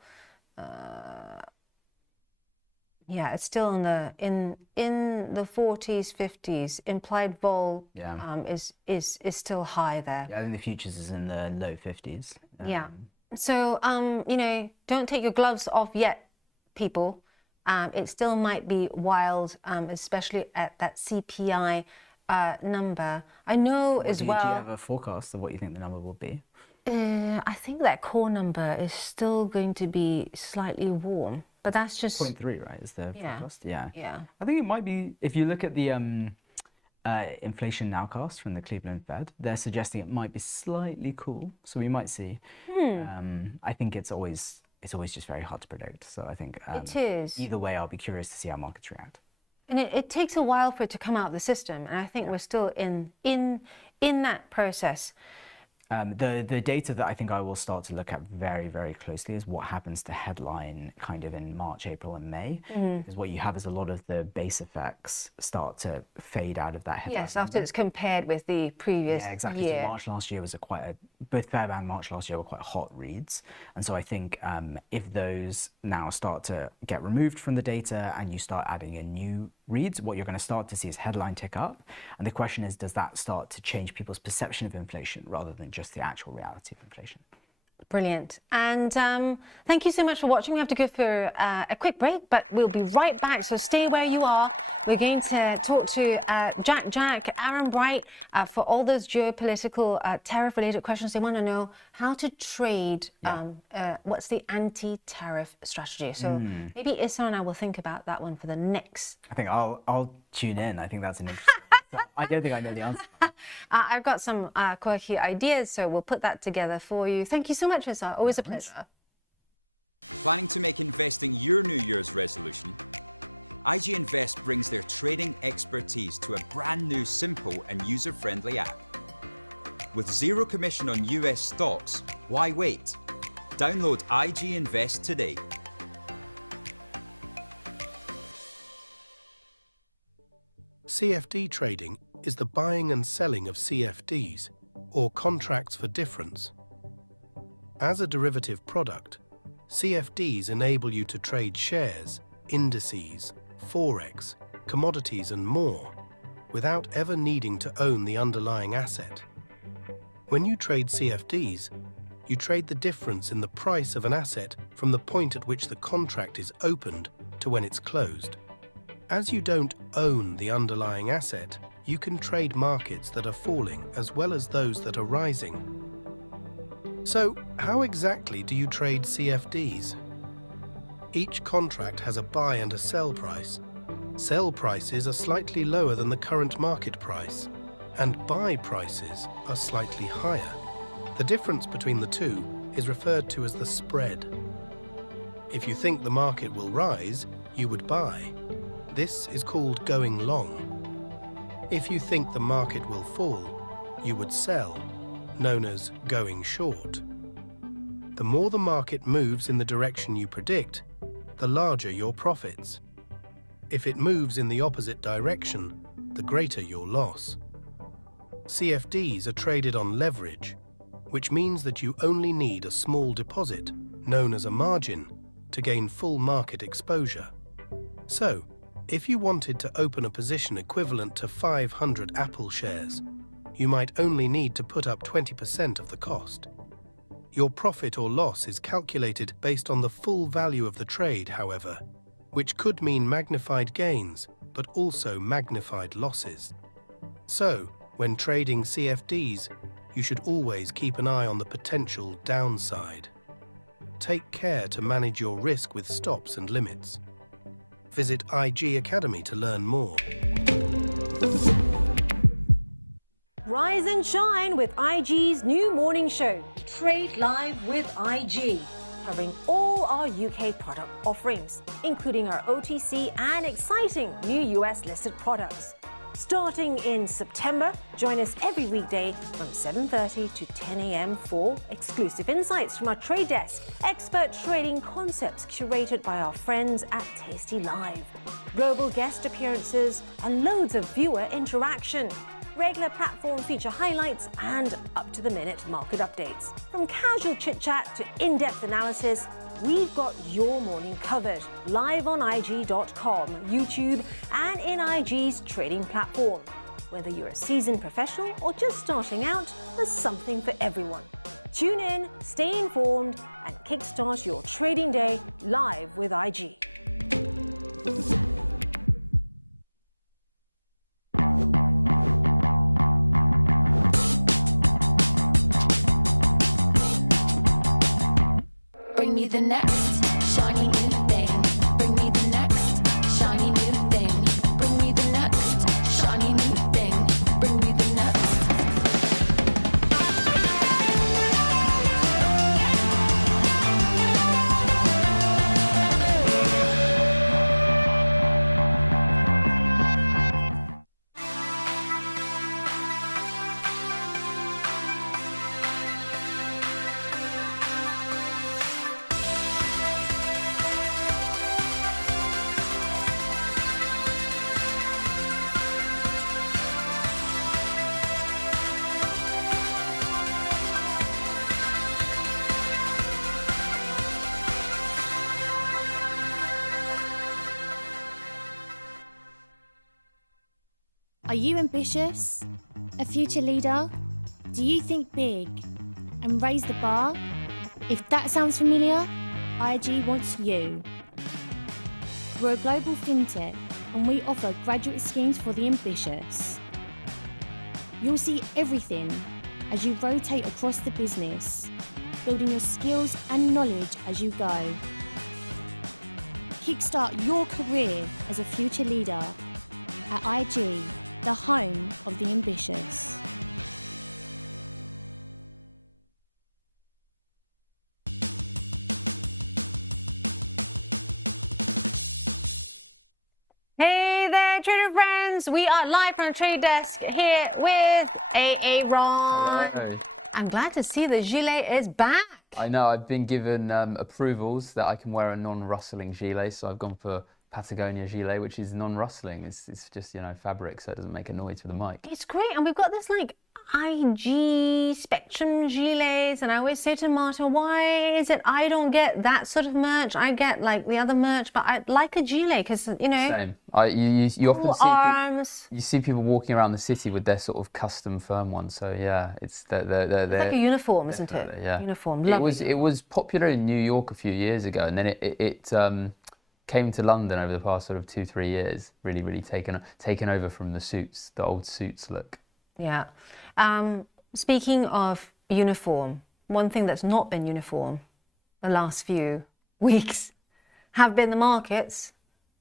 Yeah, it's still in the 40s, 50s. Implied vol is still high there. Yeah, I think the futures is in the low 50s. Yeah. So don't take your gloves off yet, people. It still might be wild, especially at that CPI number. I know as well. Do you have a forecast of what you think the number will be? I think that core number is still going to be slightly warm. But that's just 0.3, right? Is the forecast? Yeah. Yeah. I think it might be, if you look at the inflation nowcast from the Cleveland Fed, they're suggesting it might be slightly cool. So we might see. I think it's always just very hard to predict. So I think it is. Either way, I'll be curious to see how markets react. And it takes a while for it to come out of the system, and I think we're still in that process. The data that I think I will start to look at very, very closely is what happens to headline kind of in March, April and May. Because what you have is a lot of the base effects start to fade out of that headline. Yes, after it's compared with the previous year. So March last year was both Feb and March last year were quite hot reads. And so I think if those now start to get removed from the data and you start adding in new reads, what you're going to start to see is headline tick up. And the question is, does that start to change people's perception of inflation rather than just the actual reality of inflation? Brilliant. And thank you so much for watching. We have to go for a quick break, but we'll be right back. So stay where you are. We're going to talk to Jack, Aaron Bright, for all those geopolitical tariff-related questions. They want to know how to trade. What's the anti-tariff strategy? So maybe Issa and I will think about that one for the next. I think I'll tune in. I think that's an interesting. I don't think I know the answer. I've got some quirky ideas, so we'll put that together for you. Thank you so much, Issa. Always a pleasure. Planning to make investing your New Year's resolution? IG Invest brings their trading expertise to a brand new, simple and user-friendly app. With zero commission on US stocks, why wait? Download IG Invest today. CFD trading is the buying and selling of CFDs, or contracts for difference. As a derivative product, CFDs enable you to trade shares, indices, forex, commodities and more, without ever needing to own the underlying asset. When you trade CFDs, you trade the difference in the price of an asset from the point at which the contract is opened to when it's closed. As you don't own the underlying asset, you can trade markets that are falling as well as those that are rising. So, how exactly do you trade CFDs? Each contract has a buy and a sell price. Sell prices are slightly lower than the current market price, and buy prices are slightly higher. The difference between the two is referred to as the spread. If you think the market will rise, you would buy. This is called going long. If you think the market will fall, you would sell, known as going short. The more the market moves in the direction you predict, the larger your profits. If it moves in the opposite direction, the greater your loss. CFDs are traded on leverage, which means that you only need a small deposit, known as a margin, to gain full market exposure. So, if you wanted to open a position equivalent to 500 Apple shares, you might only need to put up 20% of the cost. Your profit or loss is calculated based on the full value of the trade, however, which could mean magnified gains, but also magnified losses. So, when trading CFDs, you should always keep an eye on the potential downside. Take care to manage your risk with stops and limits. Visit IG Academy to learn more. Rise and shine with IG's new morning show, Trade Live with IG, covering all our UK product offerings, including our OTC and exciting new US listed products. Starting in September, join us every weekday from 7:30 to 10 a.m. for exclusive insights from our trade desk, expert trading concepts curated by our friends at tastylive, global guest appearances, and loads of viewer interaction. Regular platform feature highlights and up-to-the-minute market updates. From casual chit-chat to in-depth analysis, we've got your morning covered, live on IG.com, YouTube, and in IG's trading platform. Whether you're a seasoned professional or just starting out, there's something for everyone. Tune in, stay informed, and kickstart your trading day live with IG. Bring me the next shiny new thing. Bring me the next shiny new thing. Bring me the next shiny new thing. Bring me the next. Are you ambitious? A future leader? Do you think big and raise the bar? If that sounds familiar, IG wants you. We're a global fintech and we offer graduate schemes for the ambitious. You'll see everything as you rotate across the business, building your skills and knowledge as you go. Kickstart your career as a future leader at IG, the home of the ambitious. Hey there, trader friends! We are live from the trade desk here with Aaron. Hello. I'm glad to see the gilet is back. I know, I've been given approvals that I can wear a non-rustling gilet, so I've gone for Patagonia gilet, which is non-rustling. It's just, you know, fabric, so it doesn't make a noise with the mic. It's great, and we've got this like IG Spectrum gilets, and I always say to Martin, why is it I don't get that sort of merch? I get like the other merch, but I like a gilet because, you know, Same. You often cool see arms. you see people walking around the city with their sort of custom firm ones. So yeah, it's It's like a uniform, isn't it? definitely, yeah. Uniform. It Lovely. was popular in New York a few years ago, and then it came to London over the past sort of 2-3 years. Really taken over from the suits, the old suits look. Yeah. Speaking of uniform, one thing that's not been uniform the last few weeks have been the markets.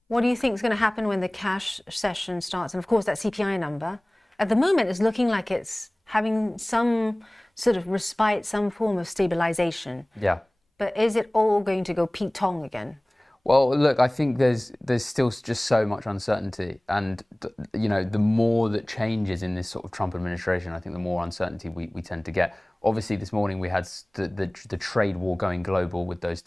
What do you think is going to happen when the cash session starts? And of course, that CPI number at the moment is looking like it's having some sort of respite, some form of stabilization. Yeah. But is it all going to go Pete Tong again? Well, look, I think there's still just so much uncertainty, and you know, the more that changes in this sort of Trump administration, I think the more uncertainty we tend to get. Obviously, this morning we had the trade war going global with those,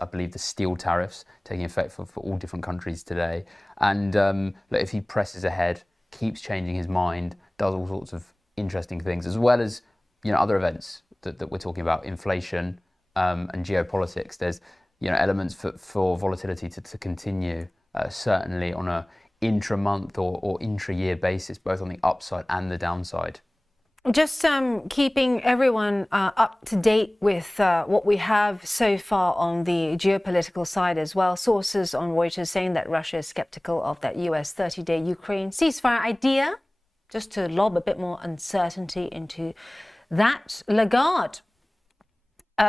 I believe, the steel tariffs taking effect for all different countries today. And look, if he presses ahead, keeps changing his mind, does all sorts of interesting things, as well as, you know, other events that we're talking about, inflation and geopolitics. There's elements for volatility to continue, certainly on a intra-month or intra-year basis, both on the upside and the downside. Just keeping everyone up to date with what we have so far on the geopolitical side as well. Sources on Reuters saying that Russia is skeptical of that US 30-day Ukraine ceasefire idea, just to lob a bit more uncertainty into that. Lagarde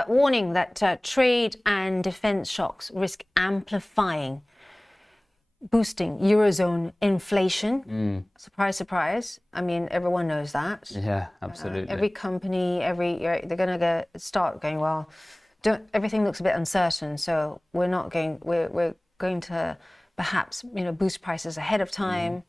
warning that trade and defense shocks risk amplifying, boosting Eurozone inflation. Surprise, surprise. I mean, everyone knows that. Yeah, absolutely. Every company, they're going to start going, well, everything looks a bit uncertain, so we're going to perhaps, boost prices ahead of time.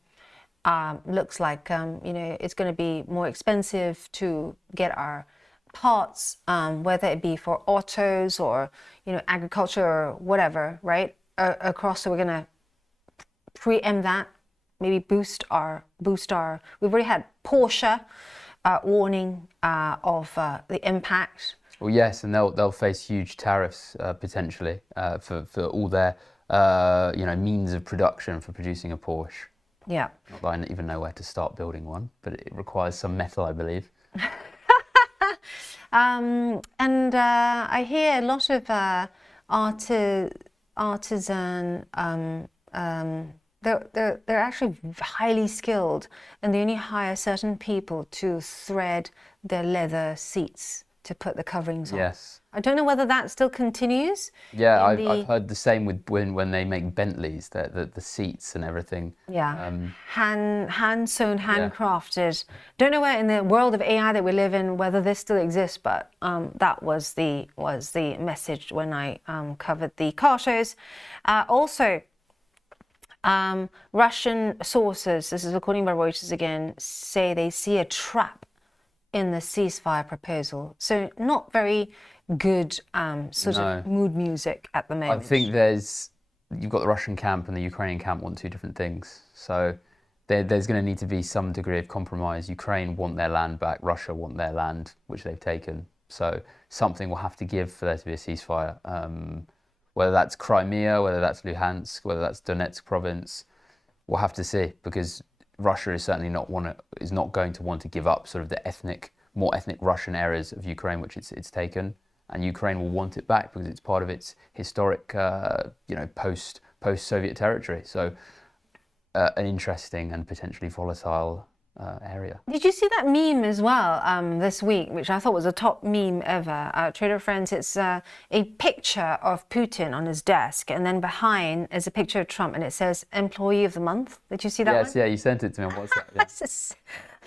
Looks like, it's going to be more expensive to get our parts, whether it be for autos or, agriculture or whatever, right? Across, so we're going to preempt that, maybe boost our. We've already had Porsche warning of the impact. Well, yes, and they'll face huge tariffs potentially for all their means of production for producing a Porsche. Yeah. Not that I even know where to start building one, but it requires some metal, I believe. And I hear a lot of artisan. They're actually highly skilled, and they only hire certain people to thread their leather seats to put the coverings on. Yes. I don't know whether that still continues. Yeah, I've heard the same with when they make Bentleys, the seats and everything. Yeah, hand sewn, handcrafted. Don't know where in the world of AI that we live in whether this still exists, but that was the message when I covered the car shows. Also, Russian sources, this is according by Reuters again, say they see a trap in the ceasefire proposal. So not very good of mood music at the moment. I think you've got the Russian camp and the Ukrainian camp want two different things. So there's going to need to be some degree of compromise. Ukraine want their land back, Russia want their land, which they've taken. So something will have to give for there to be a ceasefire. Whether that's Crimea, whether that's Luhansk, whether that's Donetsk province, we'll have to see, because Russia is certainly not going to want to give up sort of the more ethnic Russian areas of Ukraine, which it's taken, and Ukraine will want it back because it's part of its historic, post-Soviet territory. So, an interesting and potentially volatile area. Did you see that meme as well this week, which I thought was a top meme ever? Trader Friends, it's a picture of Putin on his desk, and then behind is a picture of Trump, and it says Employee of the Month. Did you see that one? Yes, yeah, you sent it to me on WhatsApp.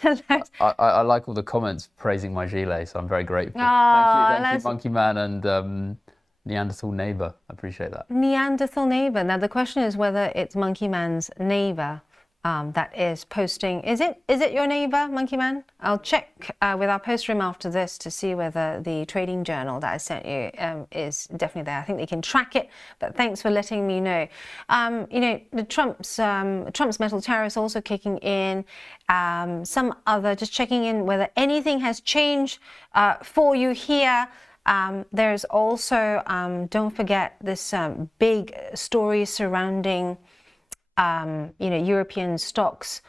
Yeah. I like all the comments praising my gilet, so I'm very grateful. Thank you, Monkey Man and Neanderthal Neighbour. I appreciate that. Neanderthal Neighbour. Now the question is whether it's Monkey Man's neighbour that is posting. Is it your neighbour, Monkey Man? I'll check with our post room after this to see whether the trading journal that I sent you is definitely there. I think they can track it, but thanks for letting me know. The Trump's metal tariffs also kicking in. Some other, just checking in whether anything has changed for you here. There's also, don't forget this big story surrounding European stocks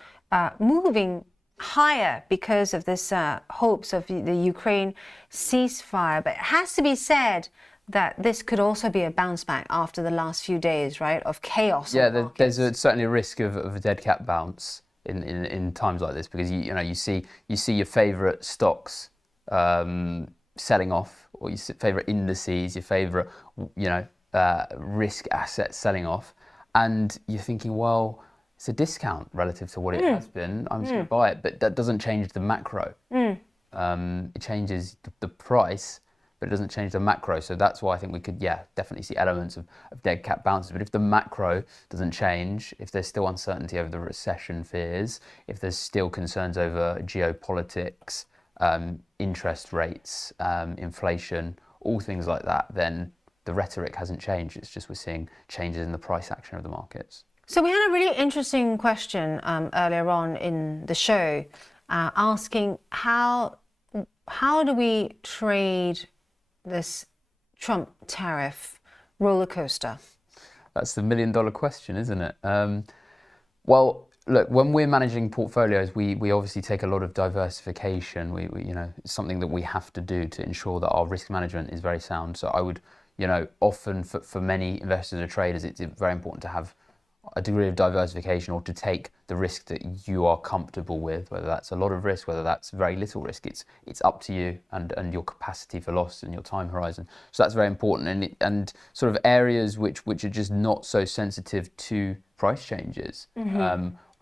moving higher because of this hopes of the Ukraine ceasefire. But it has to be said that this could also be a bounce back after the last few days, right, of chaos. Yeah, there's certainly a risk of a dead cat bounce in times like this, because you see your favourite stocks selling off, or your favourite indices, your favourite risk assets selling off. And you're thinking, well, it's a discount relative to what it has been. I'm just going to buy it. But that doesn't change the macro. It changes the price, but it doesn't change the macro. So that's why I think we could, definitely see elements of dead cat bounces. But if the macro doesn't change, if there's still uncertainty over the recession fears, if there's still concerns over geopolitics, interest rates, inflation, all things like that, then the rhetoric hasn't changed. It's just we're seeing changes in the price action of the markets. So we had a really interesting question earlier on in the show, asking how how do we trade this Trump tariff roller coaster? That's the million-dollar question, isn't it? Well, look, when we're managing portfolios, we obviously take a lot of diversification. We it's something that we have to do to ensure that our risk management is very sound. So I would, often for many investors or traders, it's very important to have a degree of diversification, or to take the risk that you are comfortable with, whether that's a lot of risk, whether that's very little risk. It's up to you and your capacity for loss and your time horizon. So that's very important, and sort of areas which are just not so sensitive to price changes,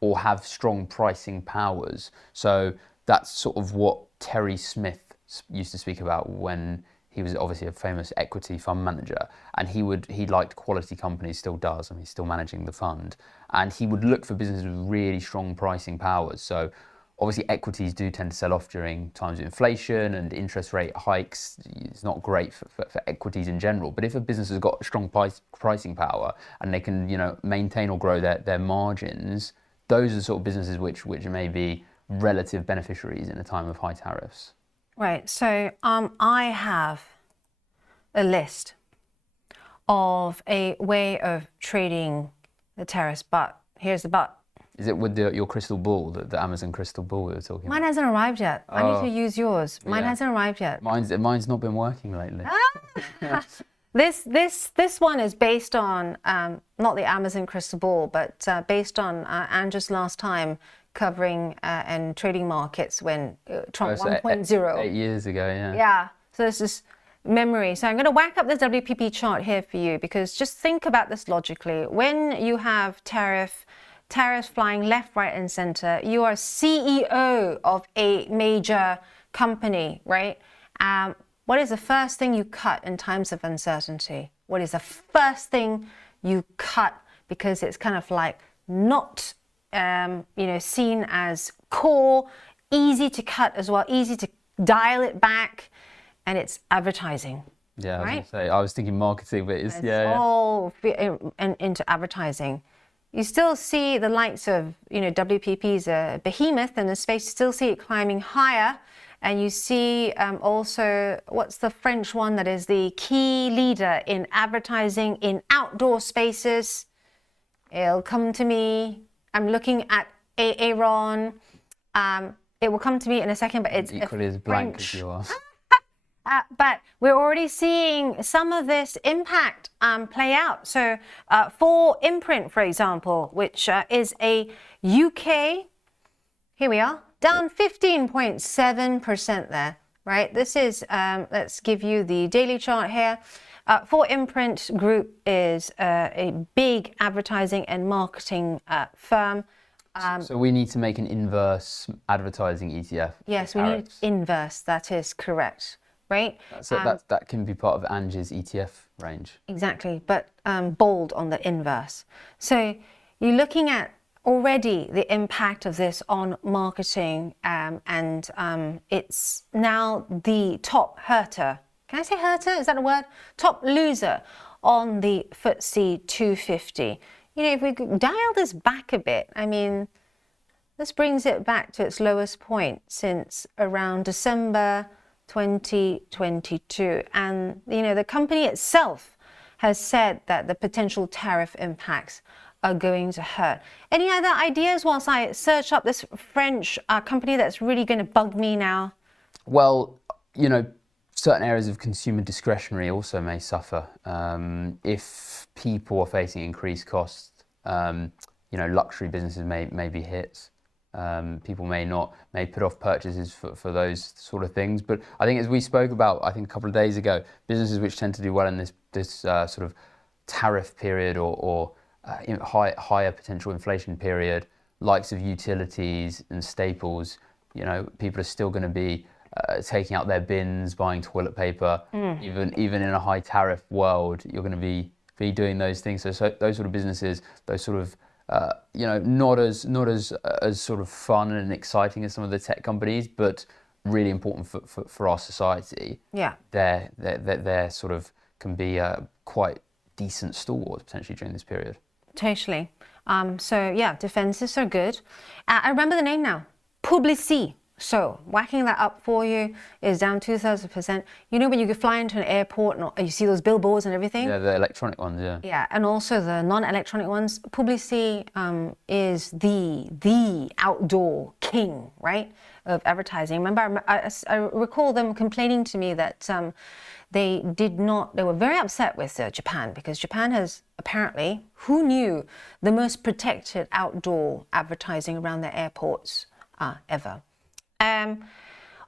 or have strong pricing powers. So that's sort of what Terry Smith used to speak about when he was obviously a famous equity fund manager, and he liked quality companies, still does. I mean, he's still managing the fund, and he would look for businesses with really strong pricing powers. So obviously equities do tend to sell off during times of inflation and interest rate hikes. It's not great for equities in general, but if a business has got strong pricing power and they can maintain or grow their margins, those are the sort of businesses which may be relative beneficiaries in a time of high tariffs. Right, so I have a list of a way of trading the tariffs, but here's the but. Is it with your crystal ball, the Amazon crystal ball we were talking about? Mine hasn't arrived yet. I need to use yours. Mine hasn't arrived yet. Mine's not been working lately. This one is based on not the Amazon crystal ball, but based on Andrew's last time covering and trading markets when Trump 1.0. 8 years ago, yeah. Yeah, so this is memory. So I'm going to whack up this WPP chart here for you, because just think about this logically. When you have tariffs flying left, right, and center, you are CEO of a major company, right? What is the first thing you cut in times of uncertainty? What is the first thing you cut because it's kind of like not seen as core, easy to cut as well, easy to dial it back, and it's advertising. Yeah, right? I was thinking marketing, but it's all into advertising. You still see the likes of, WPP's a behemoth in the space, you still see it climbing higher. And you see also, what's the French one that is the key leader in advertising in outdoor spaces? It'll come to me. I'm looking at Aaron. It will come to me in a second, but it's equally as blank as you are. But we're already seeing some of this impact play out. So for Imprint, for example, which is a UK, here we are, down 15.7% there, right? This is, let's give you the daily chart here. For Imprint Group is a big advertising and marketing firm. So we need to make an inverse advertising ETF. Yes, we need inverse, that is correct. Right? So that can be part of Angie's ETF range. Exactly, but bold on the inverse. So you're looking at already the impact of this on marketing, and it's now the top hurter. Can I say hurter? Is that a word? Top loser on the FTSE 250. If we dial this back a bit, I mean, this brings it back to its lowest point since around December 2022, and the company itself has said that the potential tariff impacts are going to hurt. Any other ideas whilst I search up this French company that's really going to bug me now? Well, certain areas of consumer discretionary also may suffer if people are facing increased costs. Luxury businesses may be hit. People may put off purchases for those sort of things. But I think, as we spoke about, I think a couple of days ago, businesses which tend to do well in this sort of tariff period or higher potential inflation period, likes of utilities and staples, people are still going to be taking out their bins, buying toilet paper. Even in a high tariff world, you're going to be doing those things. So those sort of businesses, those sort of not as sort of fun and exciting as some of the tech companies, but really important for our society. Yeah, they're sort of can be quite decent stalwarts potentially during this period. Totally. So yeah, defenses are good. I remember the name now. Publicis. So whacking that up for you is down 2,000%. You know when you fly into an airport and you see those billboards and everything? Yeah, the electronic ones, yeah. Yeah, and also the non-electronic ones. Publicity is the outdoor king, right, of advertising. Remember, I recall them complaining to me that they were very upset with Japan, because Japan has apparently, who knew, the most protected outdoor advertising around their airports ever.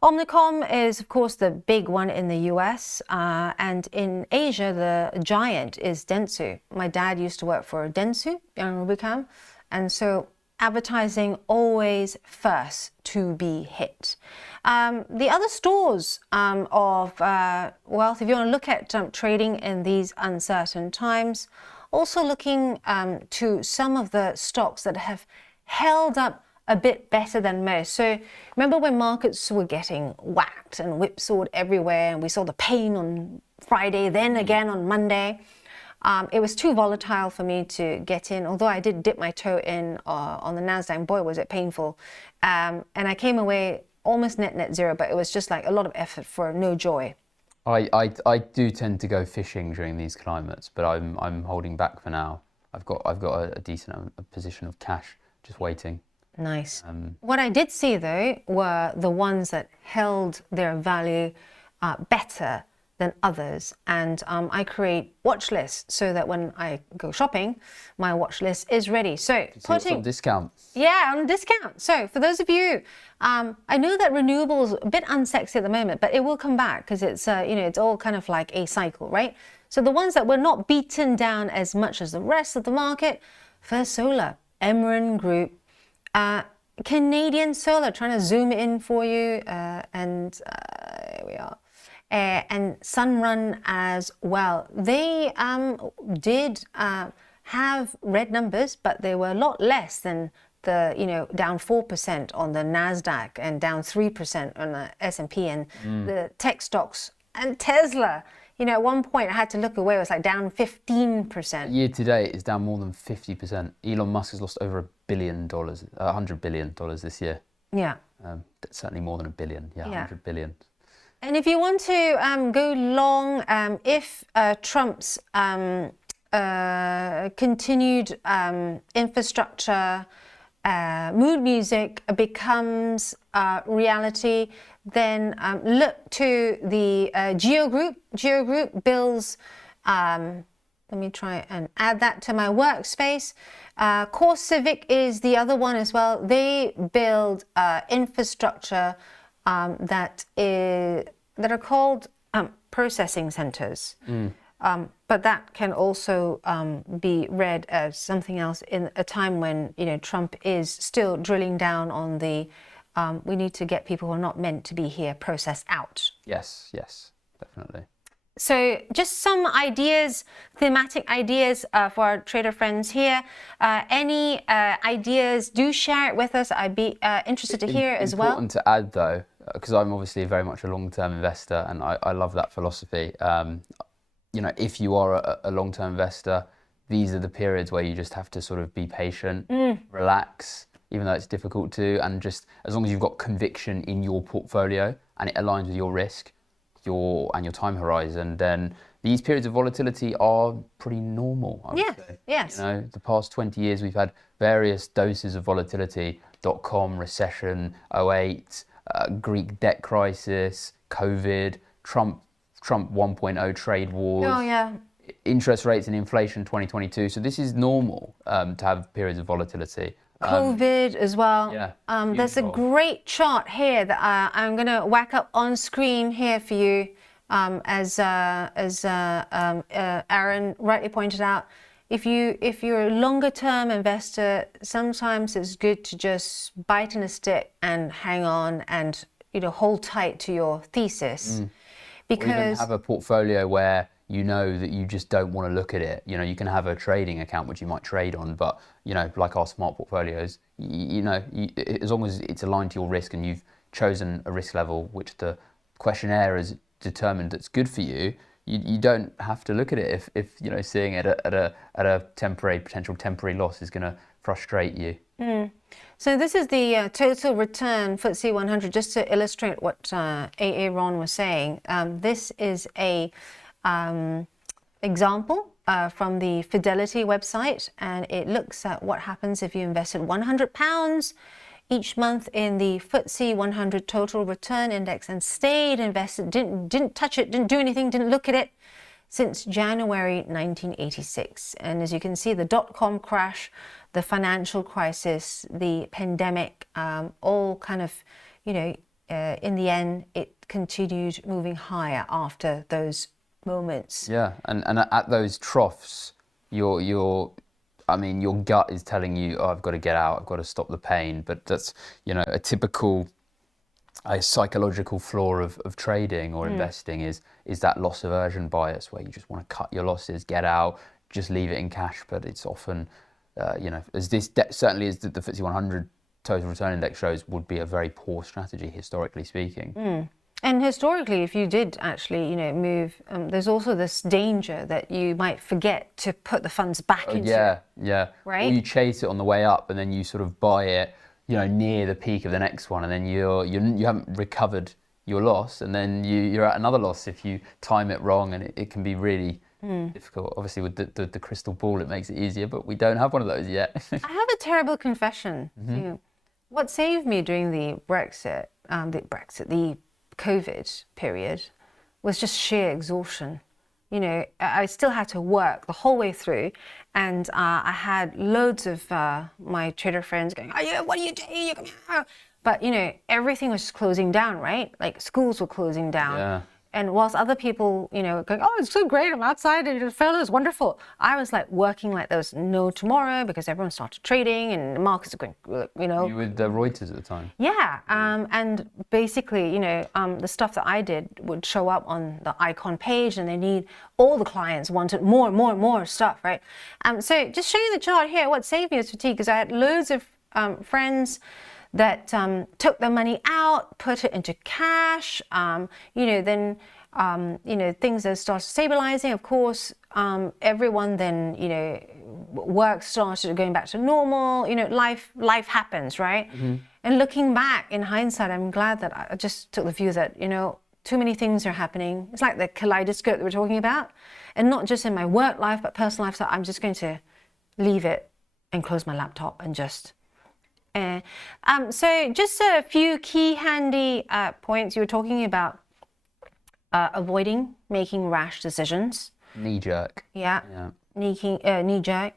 Omnicom is, of course, the big one in the US, and in Asia, the giant is Dentsu. My dad used to work for Dentsu in Rubicam, and so advertising always first to be hit. The other stores of wealth, if you want to look at trading in these uncertain times, also looking to some of the stocks that have held up a bit better than most. So remember when markets were getting whacked and whipsawed everywhere, and we saw the pain on Friday, then again on Monday. It was too volatile for me to get in, although I did dip my toe in on the NASDAQ, and boy was it painful. And I came away almost net zero, but it was just like a lot of effort for no joy. I do tend to go fishing during these climates, but I'm holding back for now. I've got a decent position of cash just waiting. Nice. What I did see though were the ones that held their value better than others, and I create watch lists so that when I go shopping, my watch list is ready. So putting on discount. Yeah, on discount. So for those of you, I know that renewables a bit unsexy at the moment, but it will come back because it's it's all kind of like a cycle, right? So the ones that were not beaten down as much as the rest of the market: First Solar, Emeren Group, Canadian Solar, trying to zoom in for you, and here we are. And Sunrun as well. They did have red numbers, but they were a lot less than the down 4% on the Nasdaq and down 3% on the S&P and the tech stocks. And Tesla, at one point I had to look away. It was like down 15%. Year to date is down more than 50%. Elon Musk has lost over $1 billion, $100 billion this year. Yeah. Certainly more than $1 billion. Yeah, 100 billion. And if you want to go long, if Trump's continued infrastructure mood music becomes reality, then look to the Geo Group. Geo Group builds, let me try and add that to my workspace. Core Civic is the other one as well. They build infrastructure that are called processing centers. But that can also be read as something else in a time when Trump is still drilling down on the we need to get people who are not meant to be here processed out. Yes, definitely. So just some ideas, thematic ideas for our trader friends here. Any ideas, do share it with us. I'd be interested to hear as well. Important to add though, because I'm obviously very much a long-term investor, and I love that philosophy. If you are a long-term investor, these are the periods where you just have to sort of be patient, relax, even though it's difficult to, and just as long as you've got conviction in your portfolio and it aligns with your risk, your time horizon, then these periods of volatility are pretty normal, I would say. Yes. The past 20 years we've had various doses of volatility: .com recession, 08, Greek debt crisis, COVID, Trump 1.0 trade wars. Oh yeah. Interest rates and inflation 2022. So this is normal to have periods of volatility. COVID as well. Yeah. There's a great chart here that I'm going to whack up on screen here for you, as Aaron rightly pointed out. If you're a longer term investor, sometimes it's good to just bite in a stick and hang on and hold tight to your thesis, because or even have a portfolio where that you just don't want to look at it. You can have a trading account which you might trade on, but like our smart portfolios, as long as it's aligned to your risk and you've chosen a risk level which the questionnaire has determined that's good for you, you don't have to look at it if seeing it at a potential temporary loss is going to frustrate you. So this is the total return FTSE 100, just to illustrate what AA Ron was saying. This is a example from the Fidelity website, and it looks at what happens if you invested £100 each month in the FTSE 100 total return index and stayed invested, didn't touch it, didn't do anything, didn't look at it since January 1986. And as you can see, the dot-com crash, the financial crisis, the pandemic, all kind of, you know, in the end, it continued moving higher after those moments. Yeah, and at those troughs, I mean, your gut is telling you, oh, I've got to get out, I've got to stop the pain. But that's, you know, a typical psychological flaw of trading or investing is that loss aversion bias, where you just want to cut your losses, get out, just leave it in cash. But it's often, you know, as this certainly as the FTSE 100 total return index shows, would be a very poor strategy, historically speaking. And historically, if you did actually, you know, move, there's also this danger that you might forget to put the funds back into it. Yeah. Right? Or you chase it on the way up, and then you sort of buy it, you know, near the peak of the next one, and then you haven't recovered your loss, and then you're at another loss if you time it wrong, and it can be really difficult. Obviously, with the crystal ball, it makes it easier, but we don't have one of those yet. I have a terrible confession. You know, what saved me during the the COVID period was just sheer exhaustion. You know, I still had to work the whole way through, and I had loads of my trader friends going, "Oh, yeah, what are you doing? You're coming out." But, you know, everything was just closing down, right? Like schools were closing down. Yeah. And whilst other people, you know, going, "Oh, it's so great, I'm outside, and the fellow is wonderful," I was like working like there was no tomorrow, because everyone started trading and the markets are going, you know. You were with Reuters at the time. Yeah, and basically, you know, the stuff that I did would show up on the icon page, and all the clients wanted more and more and more stuff, right? So just showing the chart here, what saved me was fatigue, because I had loads of friends that took their money out, put it into cash, you know, then, you know, things that started stabilizing, of course, everyone then, you know, work started going back to normal, you know, life happens, right? And looking back in hindsight, I'm glad that I just took the view that, you know, too many things are happening. It's like the kaleidoscope that we're talking about, and not just in my work life, but personal life. So I'm just going to leave it and close my laptop and just so just a few key handy points. You were talking about avoiding making rash decisions. Knee jerk. Yeah. Knee jerk.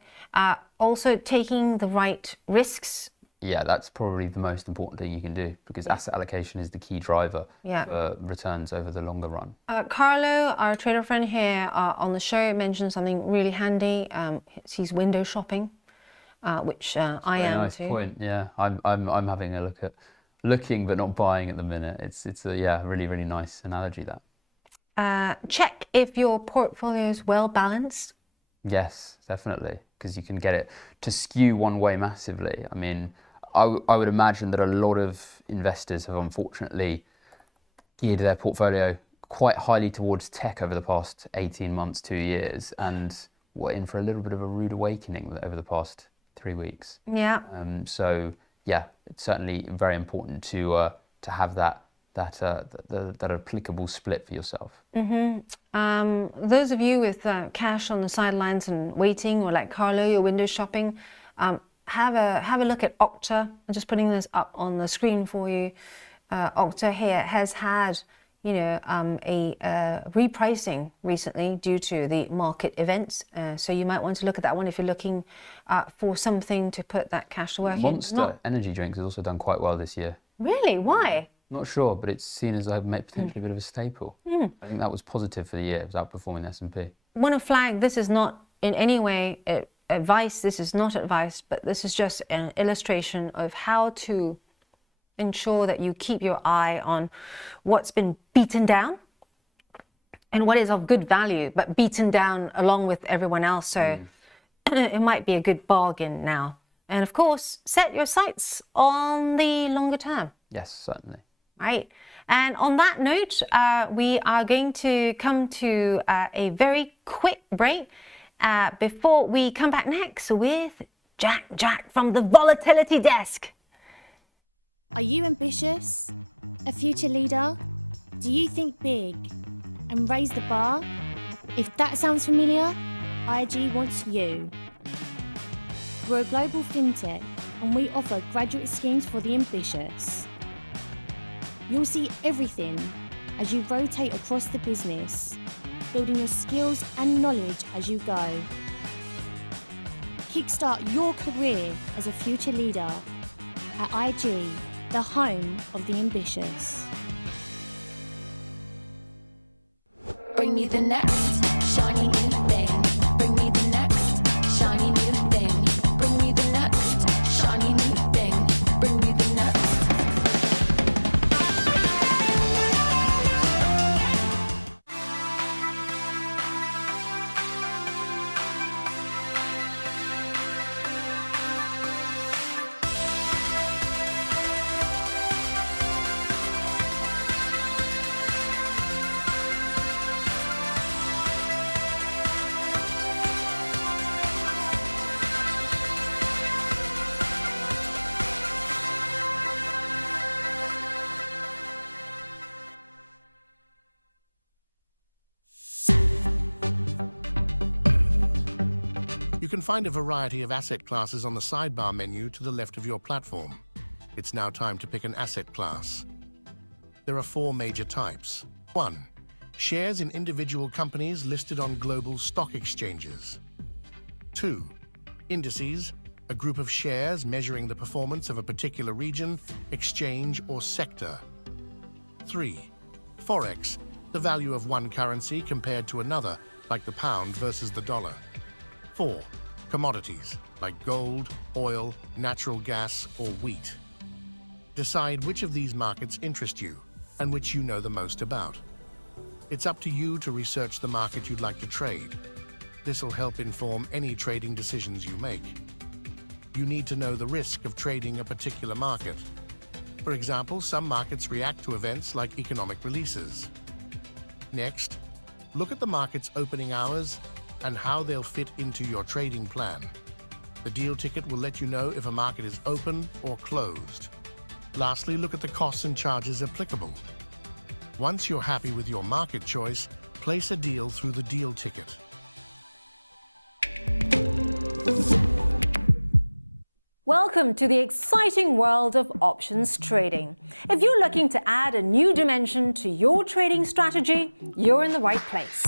Also taking the right risks. Yeah, that's probably the most important thing you can do, because asset allocation is the key driver for returns over the longer run. Carlo, our trader friend here on the show, mentioned something really handy. He's window shopping. Which I am nice too. Point. Yeah, I'm having a look at looking but not buying at the minute. It's a really nice analogy, that. Check if your portfolio is well balanced. Yes, definitely, because you can get it to skew one way massively. I mean, I would imagine that a lot of investors have unfortunately geared their portfolio quite highly towards tech over the past 18 months, 2 years, and we're in for a little bit of a rude awakening over the past 3 weeks. Yeah. So yeah, it's certainly very important to have that applicable split for yourself. Those of you with cash on the sidelines and waiting, or like Carlo, you're window shopping, have a look at Okta. I'm just putting this up on the screen for you. Okta here has had, you know, a repricing recently due to the market events. So you might want to look at that one if you're looking for something to put that cash to work Monster energy drinks has also done quite well this year. Really? Why? Not sure, but it's seen as potentially a bit of a staple. I think that was positive for the year. It was outperforming the S&P. Want to flag, this is not in any way advice. This is not advice, but this is just an illustration of how to ensure that you keep your eye on what's been beaten down and what is of good value, but beaten down along with everyone else. So it might be a good bargain now. And of course, set your sights on the longer term. Yes, certainly. Right. And on that note, we are going to come to a very quick break before we come back next with Jack from the Volatility desk. Are you ambitious? A future leader? Do you think big and raise the bar? If that sounds familiar, IG wants you. We're a global fintech and we offer graduate schemes for the ambitious. You'll see everything as you rotate across the business, building your skills and knowledge as you go. Kickstart your career as a future leader at IG, the home of the ambitious. Bring me the next shiny new thing. Bring me the next shiny new thing. Bring me the next shiny new thing. Bring me the next. You can find a variety of asset classes on the sidebar menu to the left of your platform. It's now time to pick an asset class. There are 4 major types. 1. Shares in individual companies listed on global stock exchanges. 2. Indices, a group of shares measuring the performance of a particular region, exchange, or sector. 3. Forex, the value of one currency compared to another, like the pound versus the dollar. 4. Commodities, like gold, oil, natural gas, or wheat. Decide which of these markets interest you and which you know the most about. It's up to you to research the market you'd like to trade. This will help inform any trading decisions you make. You need to know the risk of trading a particular market. For example, some markets react to events like economic releases. Next, look at the market's opening hours and how they'll fit into your trading plan. The deal ticket will let you know if a market is open or closed. Lastly, look at the costs and charges applicable. Once you're happy with your market choice, place a deal through the deal ticket. Welcome to the exciting world of options trading. If you're looking to add a new dimension to your trading strategy, you're in the right place.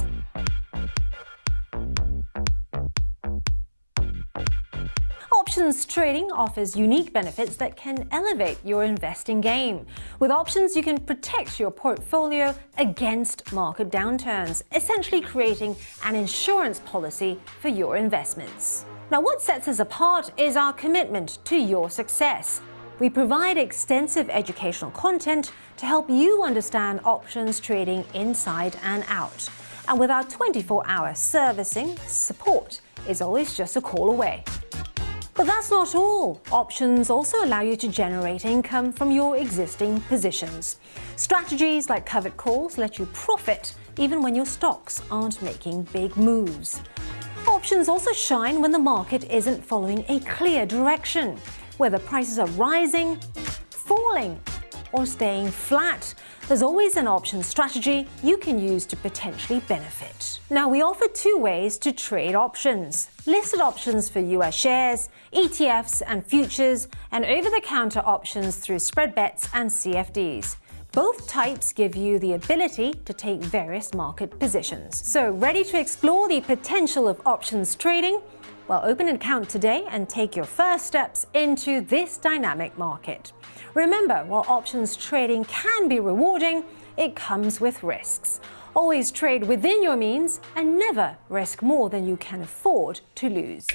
Options trading offers unique benefits that can elevate your investing game. With options, you can protect your portfolio against market downturns, essentially creating an insurance policy for your investments. Now, what sets us apart is our commitment to your success. We provide extensive educational content to help you understand options trading inside and out. And with our 24-hour servicing, support is always just a call away. But that's not all. Options also allow you to generate income from your existing positions. Strategies like covered calls let you profit even when your stocks aren't making big moves. Options also shine when the market isn't following a clear direction, whether prices are rising, falling, or staying flat. There's always an option strategy you can use to potentially benefit. Now, we offer 2 ways to trade options: listed options for US shares, ETFs and futures, and over-the-counter options through spread bets and CFDs. Both types give you the ability to take various market positions. So, ready to explore the potential of options trading? Well, open an account today and take your first steps into this dynamic market. Remember, while options trading can be rewarding, it comes with risks. Always trade within your means and never risk more than you can afford to lose.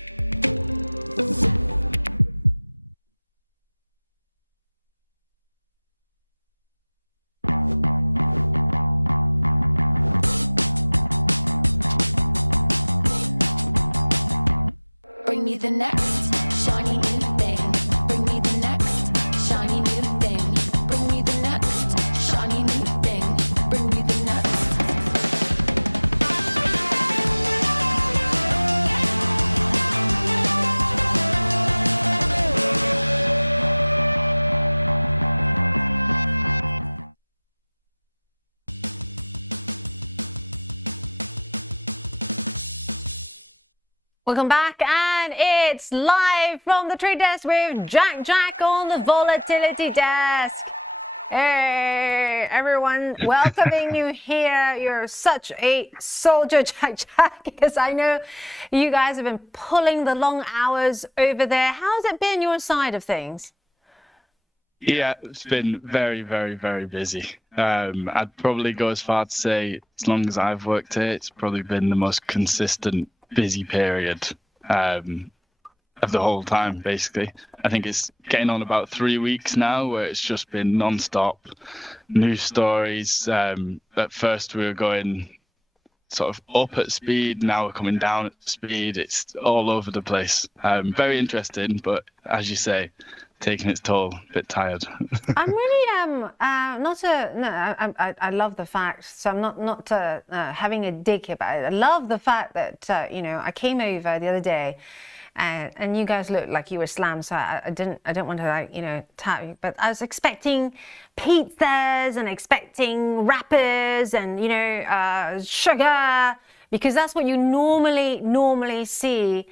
Bring me the next shiny new thing. Bring me the next shiny new thing. Bring me the next shiny new thing. Bring me the next. Welcome back, and it's live from the trade desk with Jack on the volatility desk. Hey, everyone, welcoming you here. You're such a soldier, Jack, because I know you guys have been pulling the long hours over there. How's it been your side of things? Yeah, it's been very, very, very busy. I'd probably go as far to say, as long as I've worked here, it's probably been the most consistent busy period of the whole time, basically. I think it's getting on about 3 weeks now where it's just been non-stop news stories. At first we were going sort of up at speed, now we're coming down at speed. It's all over the place. Very interesting, but as you say, taking its toll, a bit tired. I'm really I love the fact, so I'm not having a dig about it. I love the fact that I came over the other day and you guys looked like you were slammed, so I didn't want to tap you, but I was expecting pizzas and expecting wrappers and sugar, because that's what you normally see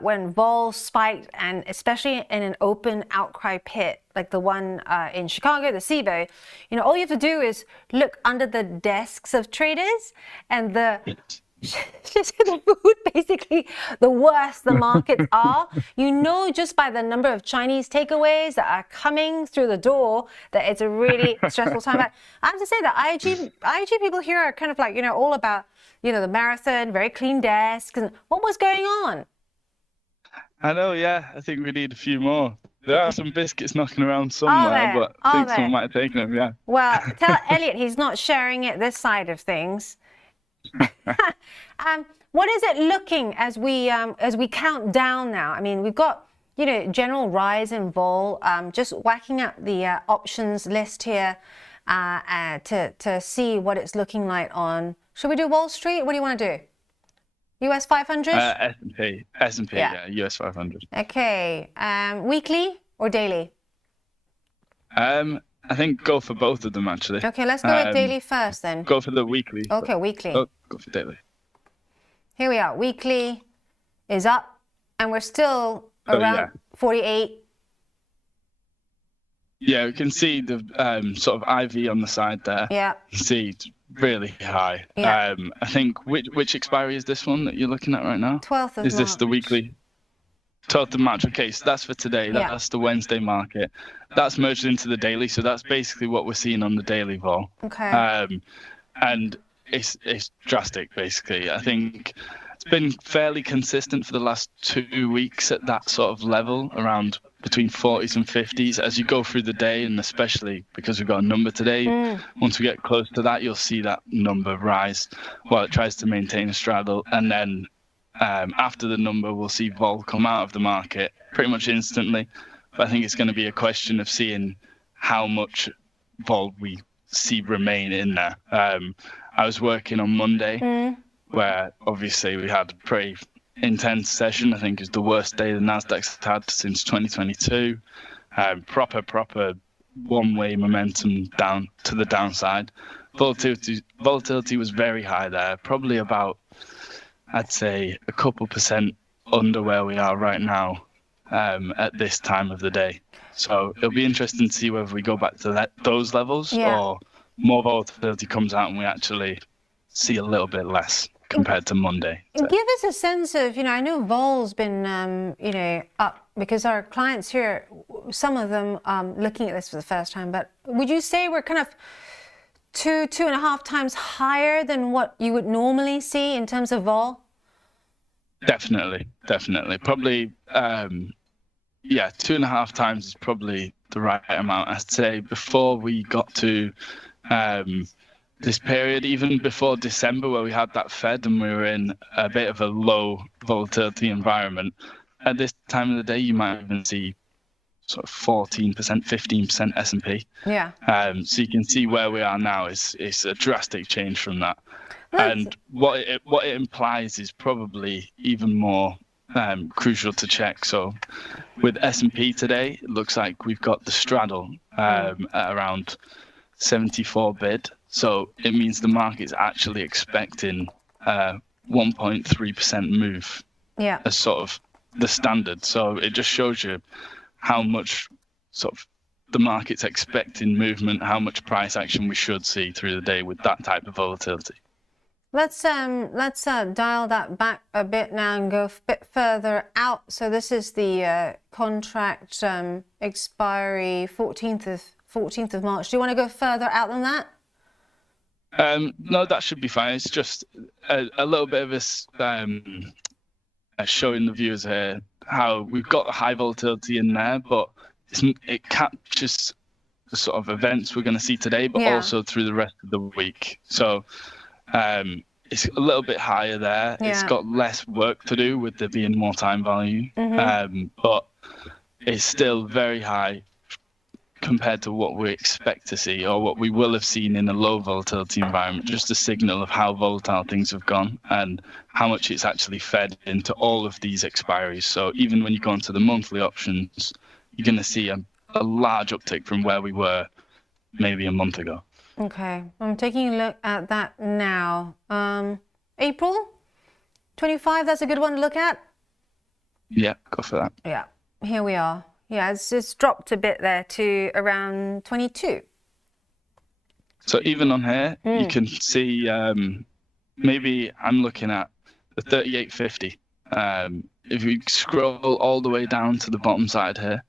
when vol spiked, and especially in an open outcry pit like the one in Chicago, the SIBO. All you have to do is look under the desks of traders, and the food, basically, the worse the markets are. Just by the number of Chinese takeaways that are coming through the door, that it's a really stressful time. But I have to say that IG people here are kind of like, all about, the marathon, very clean desks. And what was going on? I know, yeah. I think we need a few more. There are some biscuits knocking around somewhere, but I think someone might have taken them, yeah. Well, tell Elliot he's not sharing it this side of things. What is it looking as we count down now? I mean, we've got general rise in vol. Just whacking up the options list here to see what it's looking like on. Should we do Wall Street? What do you want to do? US 500? S&P, yeah, US 500. Okay. Weekly or daily? I think go for both of them, actually. Okay, let's go with daily first then. Go for the weekly. Okay, weekly. Oh, go for daily. Here we are. Weekly is up, and we're still around 48. Yeah, we can see the sort of IV on the side there. Yeah. You can see it's really high. Yeah. I think, which expiry is this one that you're looking at right now? 12th of March. Is this the weekly? 12th of March. Okay, so that's for today. Yeah. That's the Wednesday market. That's merged into the daily, so that's basically what we're seeing on the daily vol. Okay. And it's drastic, basically. I think it's been fairly consistent for the last 2 weeks at that sort of level, around between 40s and 50s. As you go through the day, and especially because we've got a number today, once we get close to that, you'll see that number rise while it tries to maintain a straddle. And then after the number, we'll see vol come out of the market pretty much instantly. But I think it's going to be a question of seeing how much vol we see remain in there. I was working on Monday, where obviously we had a pretty intense session. I think it's the worst day the Nasdaq's had since 2022. Proper one-way momentum down to the downside. Volatility was very high there, probably about, I'd say, a couple percent under where we are right now at this time of the day. So it'll be interesting to see whether we go back to those levels or more volatility comes out and we actually see a little bit less compared to Monday. So. Give us a sense of, I know vol's been, up because our clients here, some of them looking at this for the first time, but would you say we're kind of 2.5 times higher than what you would normally see in terms of vol? Definitely. Probably, 2.5 times is probably the right amount. I'd say before we got to this period, even before December, where we had that Fed and we were in a bit of a low volatility environment, at this time of the day, you might even see sort of 14%, 15% S&P. Yeah. So you can see where we are now is a drastic change from that. And what it implies is probably even more crucial to check. So with S&P today, it looks like we've got the straddle at around 74 bid. So it means the market's actually expecting 1.3% move Yeah. as sort of the standard. So it just shows you how much sort of the market's expecting movement, how much price action we should see through the day with that type of volatility. Let's dial that back a bit now and go a bit further out. So this is the contract expiry 14th of March. Do you want to go further out than that? No, that should be fine. It's just a little bit of this showing the viewers here how we've got high volatility in there, but it captures the sort of events we're going to see today, but also through the rest of the week. So it's a little bit higher there. Yeah. It's got less work to do with there being more time value, but it's still very high compared to what we expect to see or what we will have seen in a low volatility environment. Just a signal of how volatile things have gone and how much it's actually fed into all of these expiries. So even when you go into the monthly options, you're going to see a large uptick from where we were maybe a month ago. Okay, I'm taking a look at that now. April 25, that's a good one to look at. Yeah, go for that. Yeah, here we are. Yeah, it's dropped a bit there to around 22. So even on here, you can see maybe I'm looking at the 38.50. If we scroll all the way down to the bottom side here,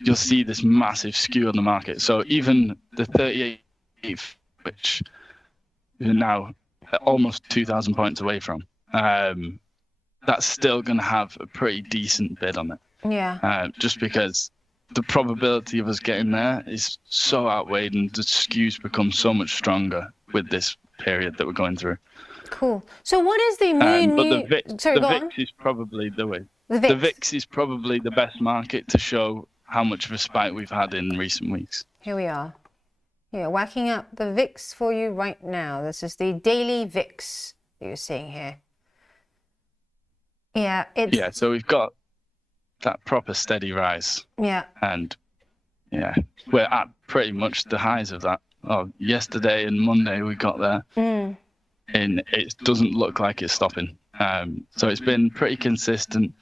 you'll see this massive skew on the market. So even the 38, which is now almost 2,000 points away from, that's still going to have a pretty decent bid on it. Yeah. Just because the probability of us getting there is so outweighed and the skews become so much stronger with this period that we're going through. Cool. So what is the moon? But the VIX, Sorry, the go VIX on. is probably the way. The VIX. The VIX is probably the best market to show how much of a spike we've had in recent weeks. Here we are. Yeah, whacking up the VIX for you right now. This is the daily VIX that you're seeing here. Yeah, it's... Yeah, so we've got that proper steady rise. Yeah. And yeah, we're at pretty much the highs of that. Oh, yesterday and Monday we got there. And it doesn't look like it's stopping. So it's been pretty consistent.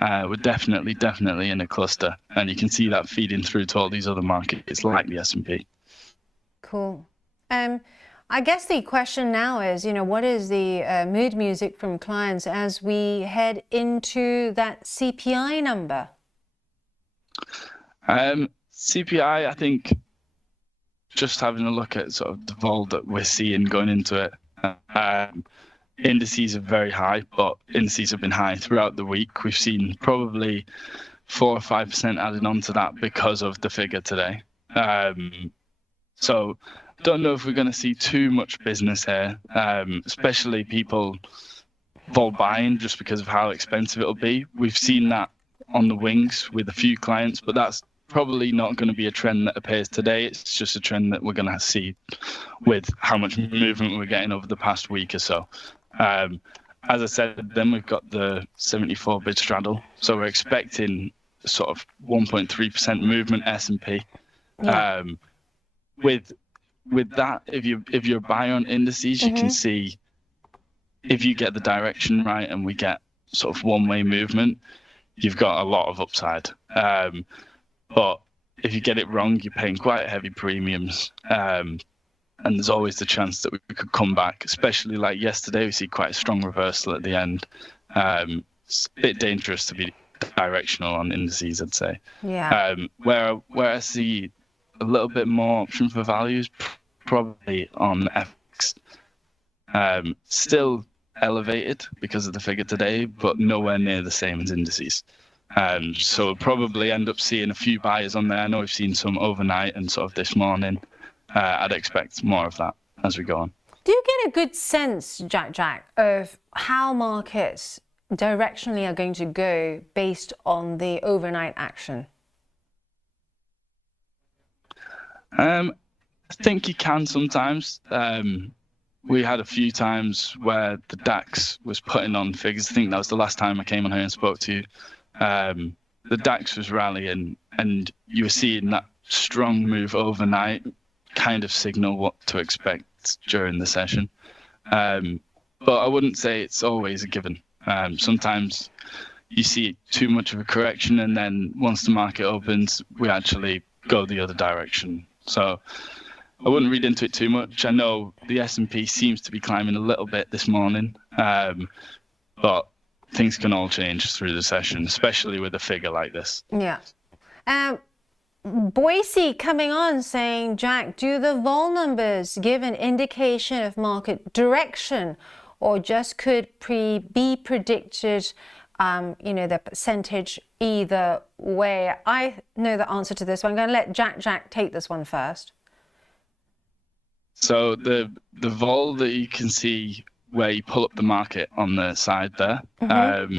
We're definitely in a cluster. And you can see that feeding through to all these other markets like the S&P. Cool. I guess the question now is, what is the mood music from clients as we head into that CPI number? CPI, I think, just having a look at sort of the vol that we're seeing going into it, indices are very high, but indices have been high throughout the week. We've seen probably 4 or 5% added on to that because of the figure today. So don't know if we're going to see too much business here, especially people vol buying just because of how expensive it'll be. We've seen that on the wings with a few clients, but that's probably not going to be a trend that appears today. It's just a trend that we're going to see with how much movement we're getting over the past week or so. As I said, then we've got the 74 bid straddle. So we're expecting sort of 1.3% movement S&P. Yeah. With that, if you're buying on indices, you can see if you get the direction right and we get sort of one-way movement, you've got a lot of upside. But if you get it wrong, you're paying quite heavy premiums. And there's always the chance that we could come back, especially like yesterday, we see quite a strong reversal at the end. It's a bit dangerous to be directional on indices, I'd say. Yeah. Where I see a little bit more option for values, probably on FX. Still elevated because of the figure today, but nowhere near the same as indices. So we'll probably end up seeing a few buyers on there. I know we've seen some overnight and sort of this morning. I'd expect more of that as we go on. Do you get a good sense, Jack, of how markets directionally are going to go based on the overnight action? I think you can sometimes. We had a few times where the DAX was putting on figures. I think that was the last time I came on here and spoke to you. The DAX was rallying and you were seeing that strong move overnight kind of signal what to expect during the session. But I wouldn't say it's always a given. Sometimes you see too much of a correction, and then once the market opens, we actually go the other direction. So I wouldn't read into it too much. I know the S&P seems to be climbing a little bit this morning, but things can all change through the session, especially with a figure like this. Yeah. Boise coming on saying, Jack, do the vol numbers give an indication of market direction, or just could be predicted, the percentage either way? I know the answer to this one. I'm going to let Jack take this one first. So the vol that you can see where you pull up the market on the side there,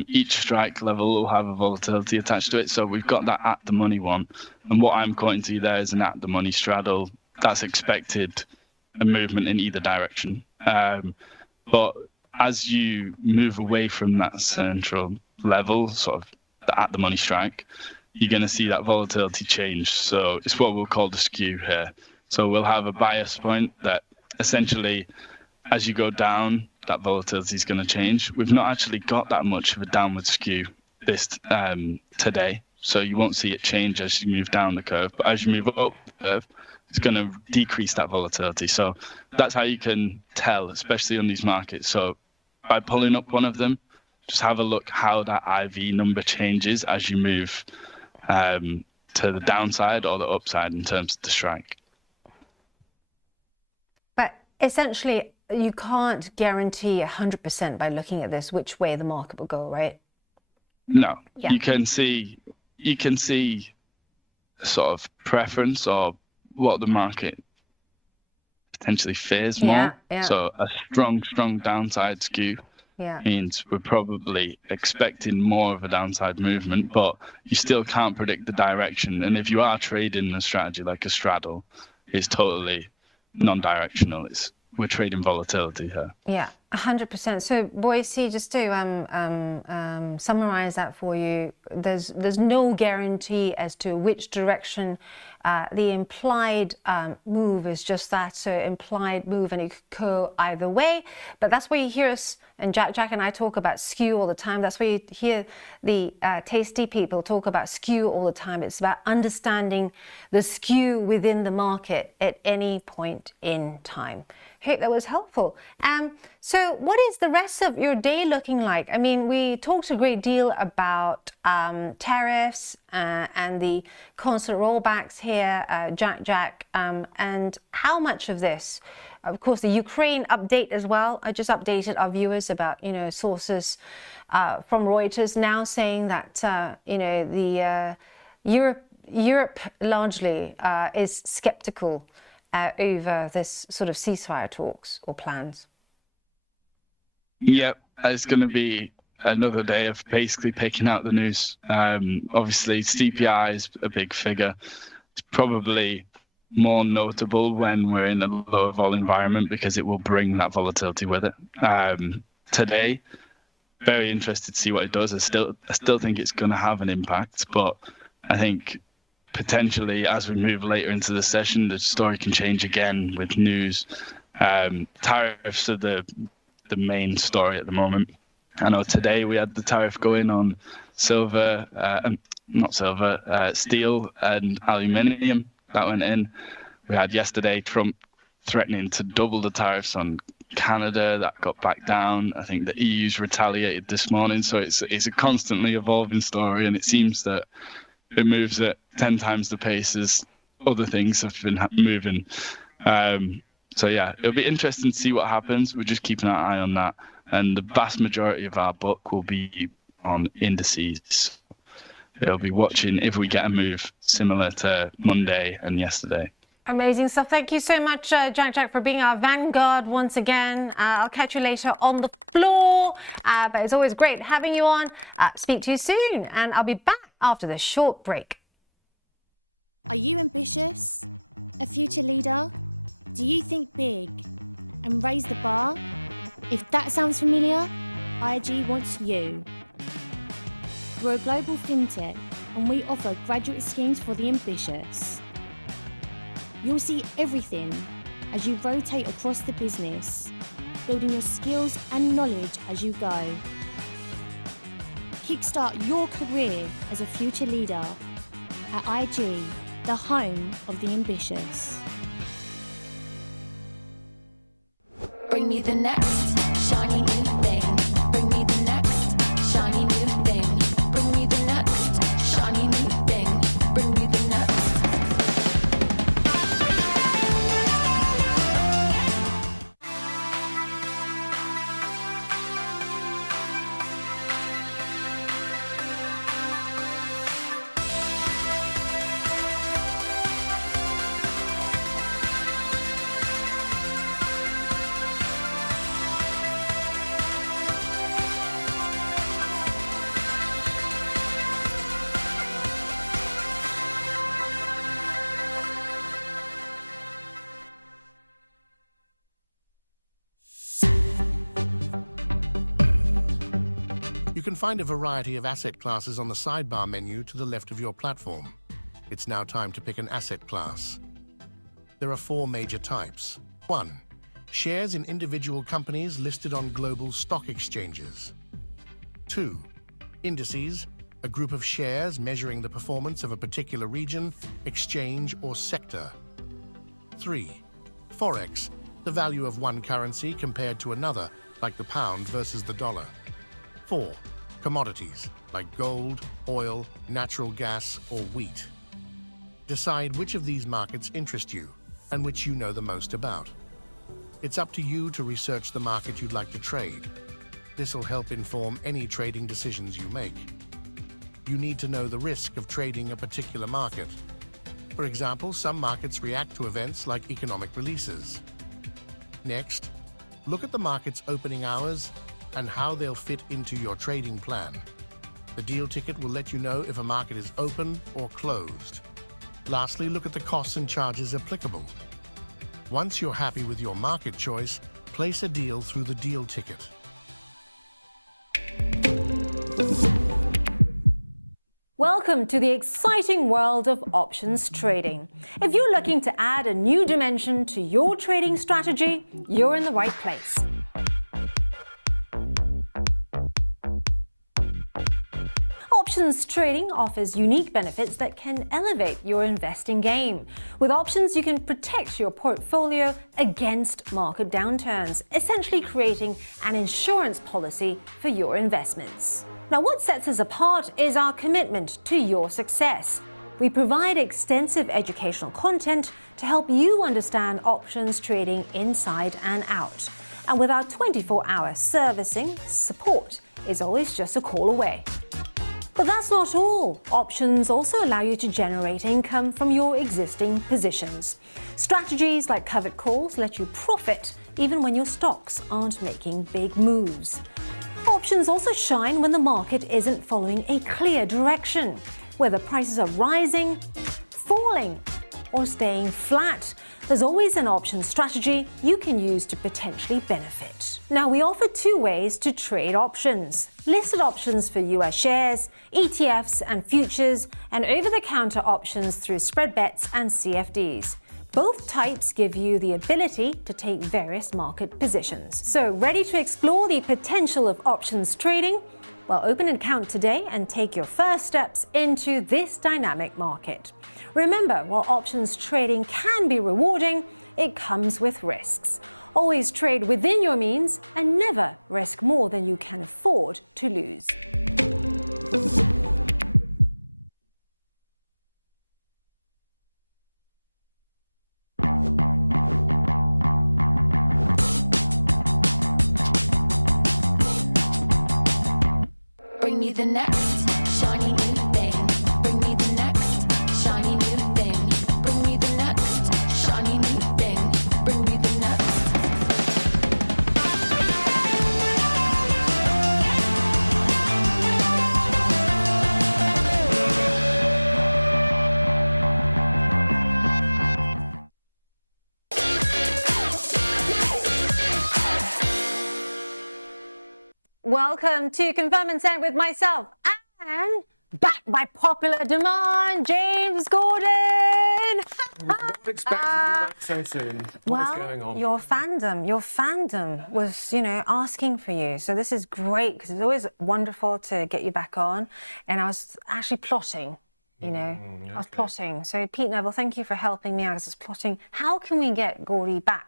each strike level will have a volatility attached to it. So we've got that at the money one. And what I'm quoting to you there is an at the money straddle. That's expected a movement in either direction. But as you move away from that central level, sort of the at the money strike, you're going to see that volatility change. So it's what we'll call the skew here. So we'll have a bias point that essentially, as you go down, that volatility is going to change. We've not actually got that much of a downward skew this today, so you won't see it change as you move down the curve. But as you move up the curve, it's going to decrease that volatility. So that's how you can tell, especially on these markets. So by pulling up one of them, just have a look how that IV number changes as you move to the downside or the upside in terms of the strike. But essentially, you can't guarantee 100% by looking at this which way the market will go, right? No, Yeah. you can see sort of preference or what the market potentially fears more. Yeah. So a strong downside skew Yeah. means we're probably expecting more of a downside movement, but you still can't predict the direction. And if you are trading a strategy like a straddle, it's totally non-directional. We're trading volatility here. Yeah, 100%. So Boise, just to summarize that for you, there's no guarantee as to which direction the implied move is, just that, so implied move, and it could go either way. But that's where you hear us, and Jack and I talk about skew all the time. That's where you hear the tasty people talk about skew all the time. It's about understanding the skew within the market at any point in time. Hope that was helpful. So what is the rest of your day looking like? I mean, we talked a great deal about tariffs and the constant rollbacks here, Jack, and how much of this, of course, the Ukraine update as well. I just updated our viewers about, sources from Reuters now saying that, the Europe largely is skeptical over this sort of ceasefire talks or plans. Yep, it's going to be another day of basically picking out the news. Obviously, CPI is a big figure. It's probably more notable when we're in a lower vol environment because it will bring that volatility with it. Today, very interested to see what it does. I still think it's going to have an impact, but I think potentially as we move later into the session, the story can change again with news. Tariffs are the main story at the moment. I know today we had the tariff going on steel and aluminium. That went in. We had yesterday Trump threatening to double the tariffs on Canada. That got back down. I think the EU's retaliated this morning. So it's a constantly evolving story, and it seems that it moves at 10 times the pace as other things have been moving. So yeah, it'll be interesting to see what happens. We're just keeping our eye on that. And the vast majority of our book will be on indices. It'll be watching if we get a move similar to Monday and yesterday. Amazing stuff. Thank you so much, Jack, for being our vanguard once again. I'll catch you later on the floor. But it's always great having you on. Speak to you soon. And I'll be back after this short break. Are you ambitious? A future leader? Do you think big and raise the bar? If that sounds familiar, IG wants you. We're a global fintech and we offer graduate schemes for the ambitious. You'll see everything as you rotate across the business, building your skills and knowledge as you go. Kickstart your career as a future leader at IG, the home of the ambitious. Bring me the next shiny new thing. Bring me the next shiny new thing. Bring me the next shiny new thing. Bring me the next. You can find a variety of asset classes on the sidebar menu to the left of your platform. It's now time to pick an asset class. There are 4 major types. 1. Shares in individual companies listed on global stock exchanges. 2. Indices, a group of shares measuring the performance of a particular region, exchange, or sector. 3. Forex, the value of one currency compared to another, like the pound versus the dollar. 4. Commodities, like gold, oil, natural gas, or wheat. Decide which of these markets interest you and which you know the most about. It's up to you to research the market you'd like to trade. This will help inform any trading decisions you make. You need to know the risk of trading a particular market. For example, some markets react to events like economic releases. Next, look at the market's opening hours and how they'll fit into your trading plan. The deal ticket will let you know if a market is open or closed. Lastly, look at the costs and charges applicable. Once you're happy with your market choice, place a deal through the deal ticket. Welcome to the exciting world of options trading. If you're looking to add a new dimension to your trading strategy, you're in the right place. Options trading offers unique benefits that can elevate your investing game. With options, you can protect your portfolio against market downturns, essentially creating an insurance policy for your investments. Now, what sets us apart is our commitment to your success. We provide extensive educational content to help you understand options trading inside and out. And with our 24-hour servicing, support is always just a call away. But that's not all. Options also allow you to generate income from your existing positions. Strategies like covered calls let you profit even when your stocks aren't making big moves. Options also shine when the market isn't following a clear direction, whether prices are rising, falling, or staying flat. There's always an option strategy you can use to potentially benefit. Now, we offer 2 ways to trade options: listed options for US shares, ETFs and futures, and over-the-counter options through spread bets and CFDs. Both types give you the ability to take various market positions. So, ready to explore the potential of options trading? Well, open an account today and take your first steps into this dynamic market. Remember, while options trading can be rewarding, it comes with risks. Always trade within your means and never risk more than you can afford to lose. Bring me the next shiny new thing. Bring me the next shiny new thing. Bring me the next shiny new thing. Bring me the next. Welcome to Confirm and Send with myself and back by popular demand, James Gordon. Not expecting that so soon. What is going on? Your fandom was, asking for you. So this is great because it's always wonderful to get you back on. And I was actually plotting, I was plotting. So Pete Neville, thank you for helping me out. I was plotting. How can we get Gordy back?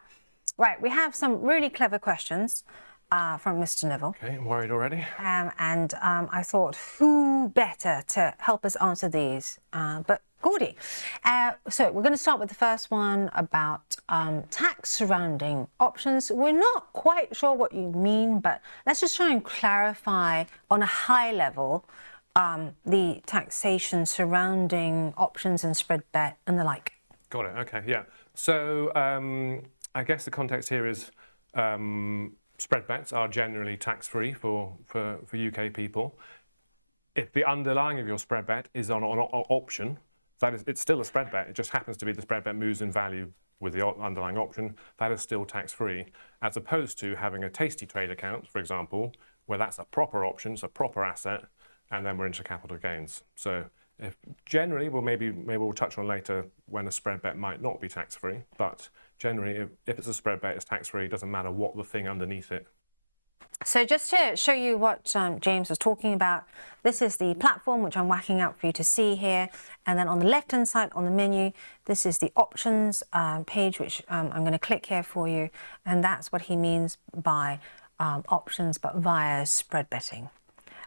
Right, we have some really clever questions from Mr. Neville. Okay, I'm worried already. I thought, who better to help us answer these but Gordy. So we're going to start with the first one about tax surrounding options. We're not quite sure what you mean, but let's just try and clarify on a high level the taxation surrounding options and spread bet and the like. Got it. Okay. Yeah. So I guess the context here is spread bets are generally tax-free for UK people. If the underlying of your spread bet is on an option, that is, it's still a spread bet. It just happens to be the spread bet moves in value with the underlying option. That is still tax-free, as opposed to having a tastytrade account, for example, where that's a proper option, it's a proper asset, and then we're into capital gains. So if generally, maybe we'll touch on later when a spread bet might not be tax-free, but generally, if it's a spread bet, it's tax-free. It doesn't matter what the thing underneath it. So just to show you what James was talking about, this is the platform which I'm whacking out for you to see here. And then on the left-hand side on the menu, this is the options page, which I'm going to click here for you. And that's what he means by options, but via spread betting.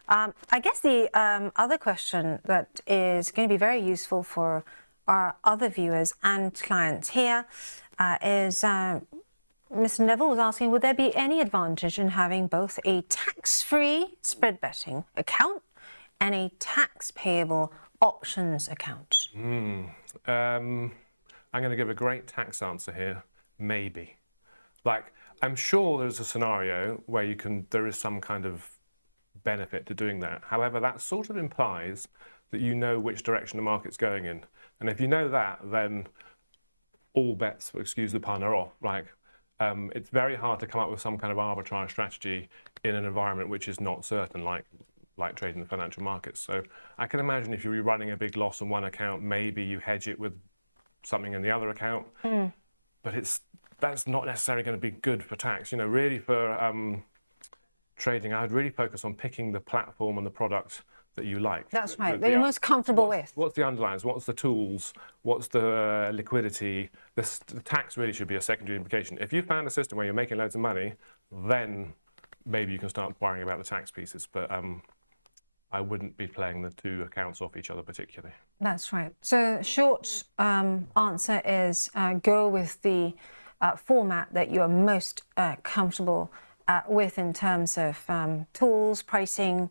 I guess the other question that is going to be very useful for our other viewers and clients here is Mr. Neville was asking, would there be any advantage in having both a tax-free spread betting account and a tax-payable options account? I'm going to give a great tax answer here. Maybe. Like, I'm sure there's a scenario where there is some kind of benefit to doing that. However, that sort of implies that you know which direction the market's going in. And if you know that, then all bets, excuse the pun, are off. Like, it's very hard to come up with some kind of arbitrage strategy in an environment which is not certain, like trading the financial markets. So I can imagine if you're running a big loss on one account, maybe you hedge it with something in the other account. But that's not necessarily going to be good for tax. Really for trading, I'd really focus on picking the platform and the product that you like. That's right, that you're most comfortable with. What's the underlyings? What's the tools? What's the liquidity? The tax really should be a secondary implication. If you found a system where you're making loads of money, then maybe you can start worrying about the tax pieces. But I wouldn't be playing the two accounts off each other particularly. That's right. So short answer is go with the format that you're most comfortable with in terms of tools, pricing,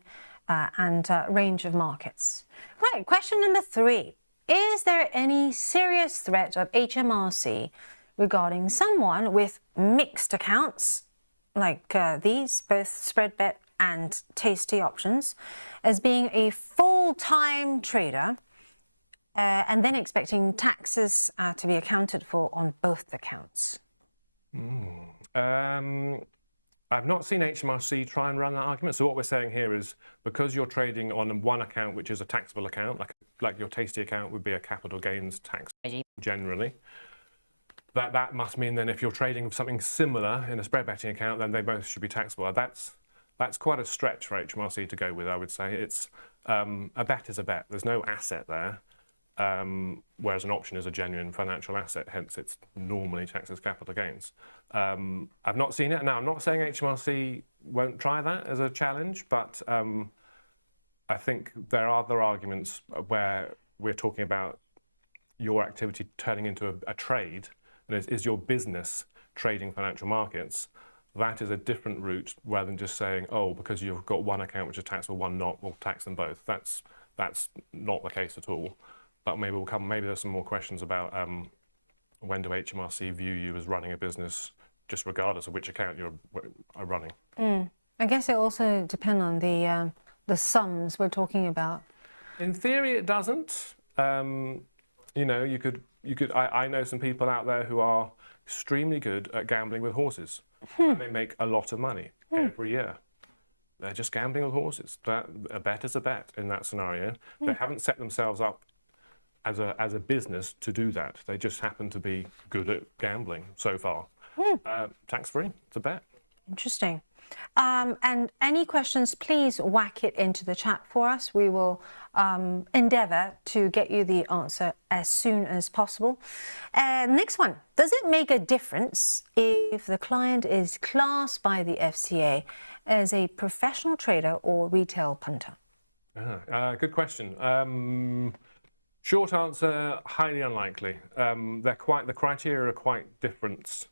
and range of markets. Right, question number 3. Is there any serious threat of HMRC regarding someone with mixed accounts, like these, both spread bet and tasty options, as being a full-time trader and then expecting taxes to be accounted for on both accounts? I've not seen HMRC try and run that argument. So what we're saying here is, because you're trading on one account, which is a taxable account, like your tasty account would be a capital gains tax generally, that must mean then if you're trading something similar in a spread betting account, then they both should be taxable. That's quite a stretch for HMRC to go with, I would say. It's a bet is a bet. There's no asset there. Whereas an option is a genuine financial asset, hence it's normally taxed as capital gains. I've not seen it. Now, I'm not saying HMRC won't try that as a challenge, but I think there are other arguments where we're talking about your activity turning into a trade, and is your business trading financial markets. That is a different route rather than just saying, oh, because you've got one account which is taxable, one not, we'll tax them both. That's not the case at all. But maybe there's some more questions about when do HMRC view you as running a business, just regardless of which account you're running. I guess it also depends on the sums we're talking about. In theory, it doesn't. You could. I know some people out there who are extremely good at gambling with horses, and they make a lot of money every year. they're just gambling with horses. A bet is a bet in that scenario. They haven't set themselves up as a business to do that. They just happen to be good at gambling so far. Tax-free, it's a bet. Interesting. And any questions, please whack it into the chat for us. We will endeavour to get you the answer as soon as possible. Next one. Does it make a difference if the client is classed by the FCA as a professional trader or retail punter? Good question. Short answer, highly unlikely. The criteria are quite different.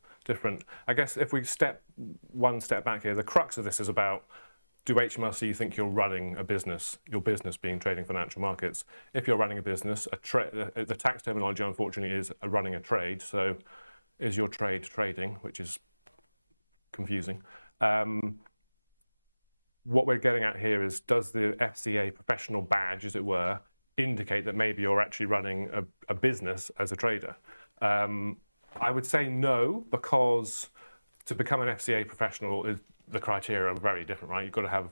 I guess if we step one step back here, the crux of this is about, do HMRC think you're running a business, your business being trading financial markets? If you're running a business, the tax terminology unfortunately is running a trade, so is your trade trading, which is confusing. What we're getting at here is, does the FCA professional badge, as it were, indicate that maybe you're actually running a business as a trader? I would say no, because to become an FCA professional, the criteria are very different, right? You've got to have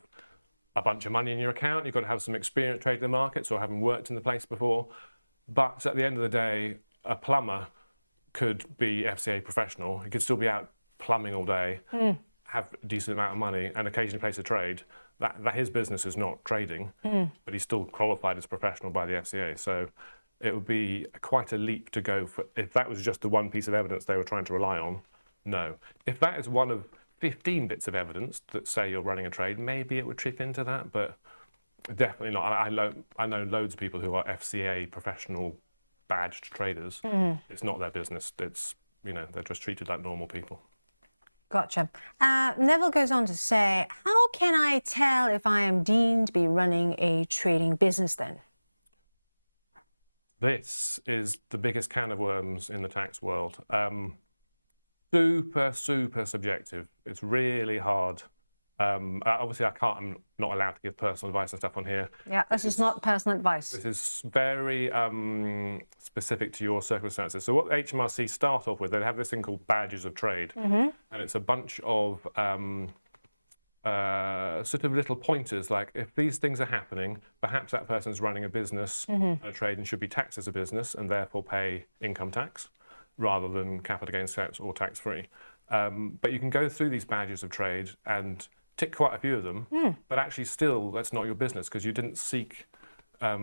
a bunch of money in your account, you've got to have some experience trading the markets or having worked in the place before. But at the end of the day, a plumber could be FCA professional. He could still be out plumbing all day, have a decent amount of money, and occasionally place a trade. That his business is not trading, but he's still qualified as professional by the FCA. So it would be quite a leap to go for, if that was just the one piece of evidence they were trying to rely on, no. If that is one of 15 bits of evidence that say you're running a trade, maybe it would trip into that, but definitely not. I know loads of people who are FCA professional badged traders. It's not their business. It's, they're just treated like normal people. Gotcha. Neville goes on to say, how can I tell if I am deemed to be running a trading business then? This is the biggest can of worms in the tax world. Super subjective. It's really hard. Obviously, I'm not allowed to give personal advice and stuff on here. Yeah, this is not personal advice. This is very specific to your circumstances. So what HMRC start off with, they have this thing called badges of trade. And it's a bunch of sort of little pointers, like if these things are happening, perhaps that person's running a business, a trade, and should be taxed as a business and therefore pay income tax rather than capital gains tax or tax-free. But you can go through these badges of trade and tick quite a few of them, but actually still that's not your business because you didn't seek a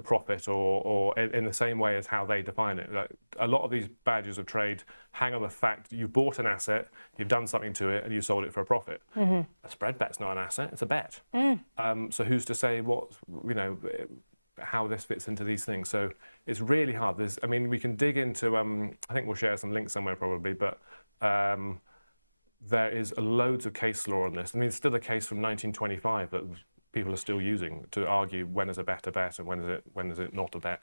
profit or in the same way as how they define it. Like, a lot of these badges of trade hang on the fact you bought an asset, you've done something to it, and you sold it for a profit. A spread bet's not an asset; it's a bet. So who's to say how this fits into these things? So it's really hard. We can dig into. I think we'll share some links somewhere probably, but. There is loads of case law on this. It's still a case from 1925 that people are still using to argue when is a bet and when is it not a bet,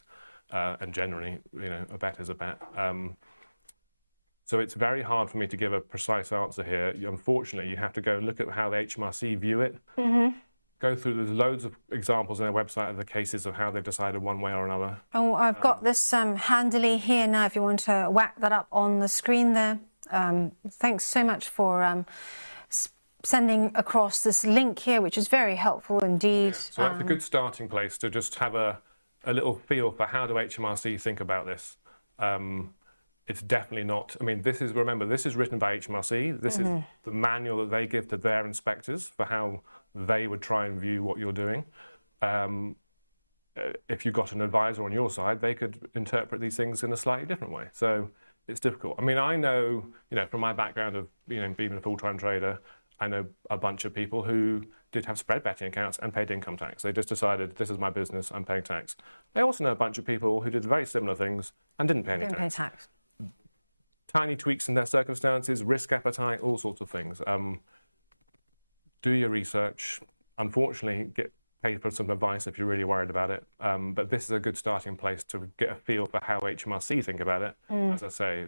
and generally, a bet is a bet. So it's very hard for me to give a precise answer here. Unfortunately, you have to go and look at how the HMRC view it. Go through. There's loads of examples on their website of the cases of how they've decided one way or another. Oh, I've got this handily here now. If you want to whack that up on the screen there. Thanks so much for sending across this link here, which is very helpful indeed. Yeah, so that's a good starting place to just have a little feel for how do HMRC think about this. It's definitely not, remember, this is written by HMRC. This is the manual that they give to their inspectors for how they would try and view what you're doing. If you've got an advisor on your side, they could interpret these things in a slightly different way. So it's difficult. I know, from my background of, being a full-time trader, I know a bunch of people who did have spread betting accounts and paid income tax. They just decided, this is my business, I'm paying tax. I also know a bunch of people who did very similar things and didn't pay any tax. Tiny tweaks in their circumstances, risk appetite, all sorts of things. Do your research. Unfortunately, get paid for some advice if you're really worried about it. But this is a good starting place to get a feel for how HMRC think about it. As I say,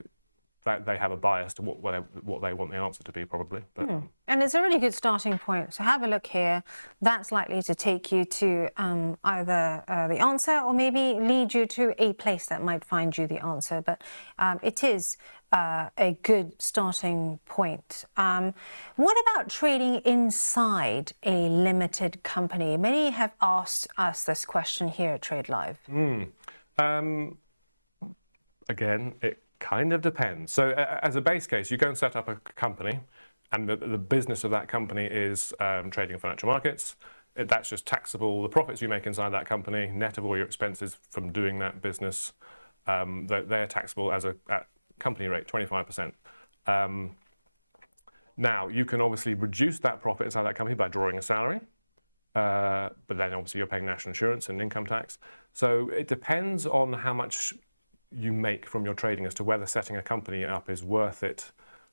they have a bias to what they want the answer to be, probably. But And it's a really good starting point. So have a look here. That's likely to take you to either the answer or maybe lead you to a place that might find you the answer. But it is a good starting point. What about trading inside a limited company? Many have asked us this question here at Trade Live. Again, it kind of depends. So as a base case, you go and set up a company, and the business of that company is trading in financial markets. That's just taxable. The profits you make inside that company, net of all your expenses from doing that business, they're taxable at company rate, 25%. Now, you can obviously reduce that profit inside that company by drawing a salary, but then obviously you're paying national insurance and income tax. So it depends on how much you make from your trading as to whether setting a company up is worth it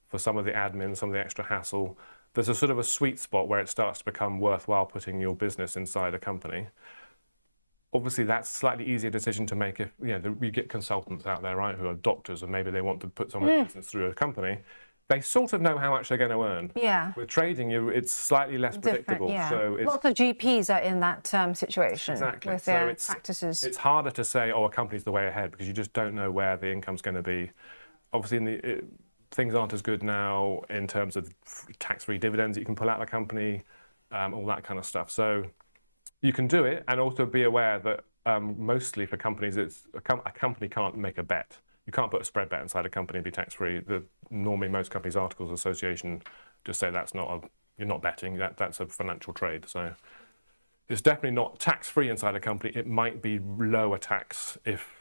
for some of the admin, some of the extra hassle. There's a sort of a sweet spot where it starts to become worthwhile putting your business inside a company. Obviously, that's a slightly easier decision to make if, you get consultants out there, right, who are doctors and maybe they want to put some of their business through a company. They sort of know how much they're going to earn. Yeah. With trading, it's slightly less predictable. Yeah. So Lots of GPs are in that situation exactly. with their practices. It's harder to say, a company's the way ahead, because you just don't know where the income's going to be. Obviously, things aren't as good now in terms of tax-free dividends that you can pull out of a company, all that kind of stuff. So you can do it, and also be aware that mostly for companies, a company can't make a bet. You can't put a spread bet inside a company and be tax-free. Normally, most companies' articles of association just say you're not betting. That's a financial trade. So it's definitely not tax-free inside a company. It might be lower tax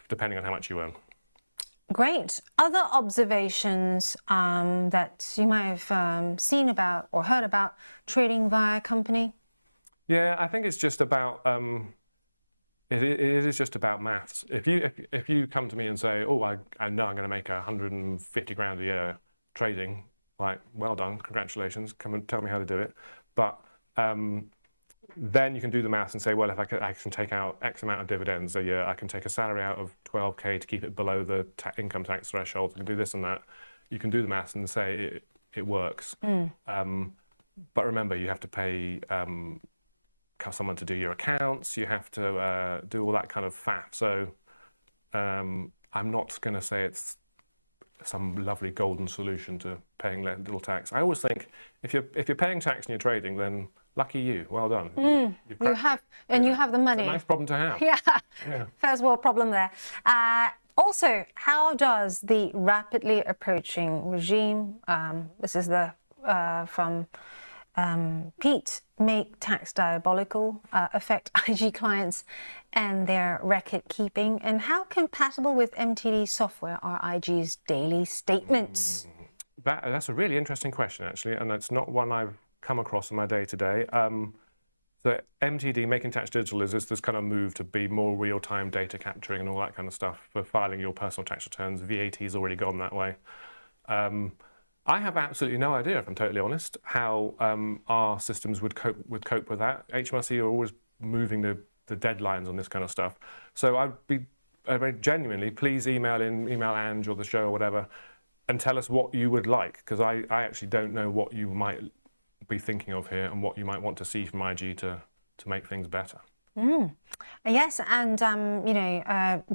depending on how much you earn. Great. Other observations that you might have seen about or heard about trading via company? Yeah, I think it's just about. It is just about maths. If you come to me and say, I know I'm going to make 150 grand a year trading, like, well done, congratulations, come and tell me how to do it. But then you can do the maths and say, well, if I can take out X amount of dividends a year, I can take a salary out of 12k to keep it below the income tax threshold, I can do this and that. You can do the maths and say it works. But remember, you have to pay someone to do your accounts, you have to do all that kind of faff. So I'm not going to say it's some lovely golden solution to paying little tax. I always think if you're paying tax and you're trading, then lucky you, well done. You have the money. It's a nice problem to have. Yeah. First world problem there. Also, how does the rapidly approaching regime, this is from Pete, make tax diabolical, affect IG clients and their record keeping, and how compatible with MTD software are IG's daily statements? That's a really interesting question, actually, and that's not one I've come across in my day-to-day. So MTD, Making Tax Digital, is this kind of move to be more real-time data capturing and all that kind of stuff for filing your personal tax returns. VAT's already gone that way. I have absolutely no idea, if I'm totally honest, how our systems would cope with that. HMRC are always moving the deadlines on this kind of stuff. So I'd be very genuinely, please email Ange or the show or whatever, and tell us what you would like, because I actually don't know what you might be thinking of here and what you might want to see from IG to make things better. Yes, and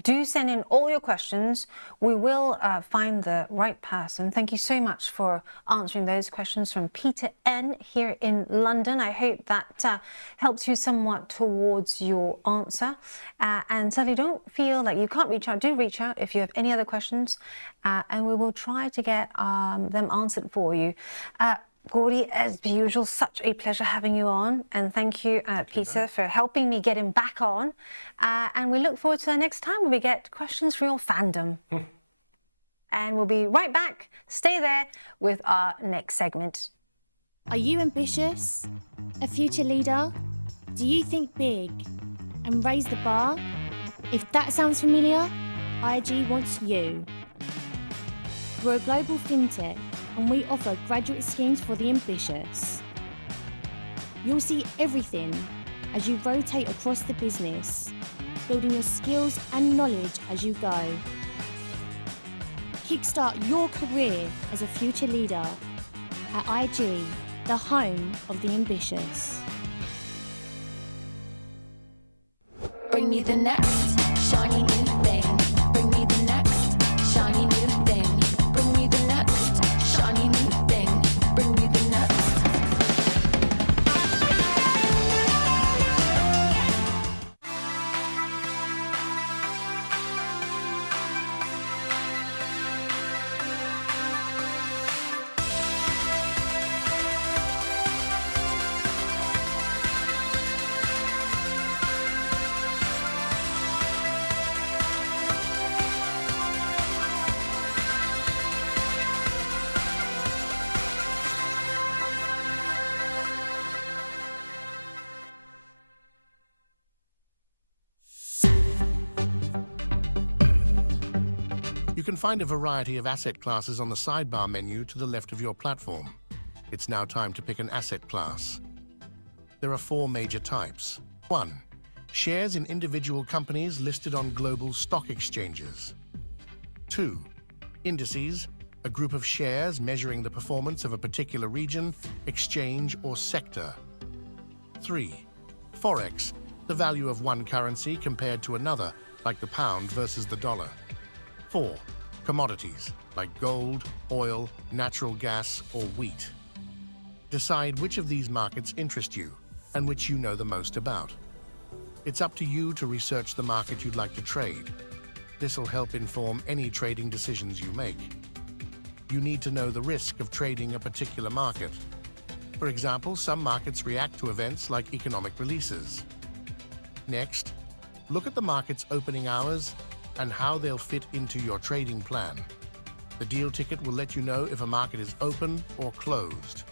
do send in all your questions. We will find the right person. Thank you so much for answering those questions from Peter N here in London. I hope that helps you somewhat towards your answer. And certainly don't feel like you can't reach out. Do reach out if you have any other questions, and we will try to get them answered for you. Gordy, as usual, such a pleasure having you on, and thank you, Peter, for helping me get him back on. And we look forward to the next time when we get questions from your fandom. And we'll be right back. Stay there with our next segment. Are you ambitious? A future leader? Do you think big and raise the bar? If that sounds familiar, IG wants you. We're a global fintech, and we offer graduate schemes for the ambitious. You'll see everything as you rotate across the business, building your skills and knowledge as you go. kickstart your career as a future leader at IG, the home of the ambitious. Bring me the next shiny new thing. Bring me the next shiny new thing. Bring me the next shiny new thing. Bring me the next. You can find a variety of asset classes on the sidebar menu to the left of your platform. It's now time to pick an asset class. There are 4 major types. 1. Shares in individual companies listed on global stock exchanges. 2. Indices, a group of shares measuring the performance of a particular region, exchange, or sector. 3. Forex, the value of one currency compared to another, like the pound versus the dollar. 4. Commodities, like gold, oil, natural gas, or wheat. Decide which of these markets interest you and which you know the most about. It's up to you to research the market you'd like to trade. This will help inform any trading decisions you make. You need to know the risk of trading a particular market. For example, some markets react to events like economic releases. Next, look at the market's opening hours and how they'll fit into your trading plan. The deal ticket will let you know if a market is open or closed.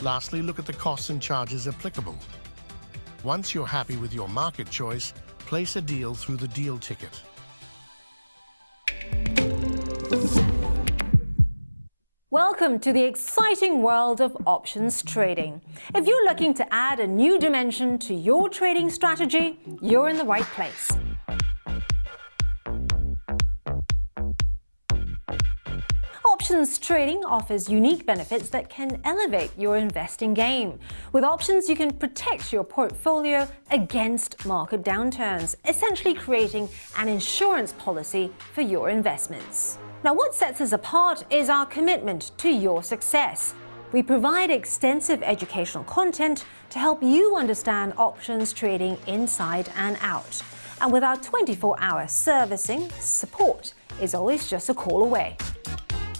Lastly, look at the costs and charges applicable. Once you're happy with your market choice, place a deal through the deal ticket. Welcome to the exciting world of options trading. If you're looking to add a new dimension to your trading strategy, you're in the right place. Options trading offers unique benefits that can elevate your investing game. With options, you can protect your portfolio against market downturns, essentially creating an insurance policy for your investments. Now, what sets us apart is our commitment to your success. We provide extensive educational content to help you understand options trading inside and out. And with our 24-hour servicing, support is always just a call away.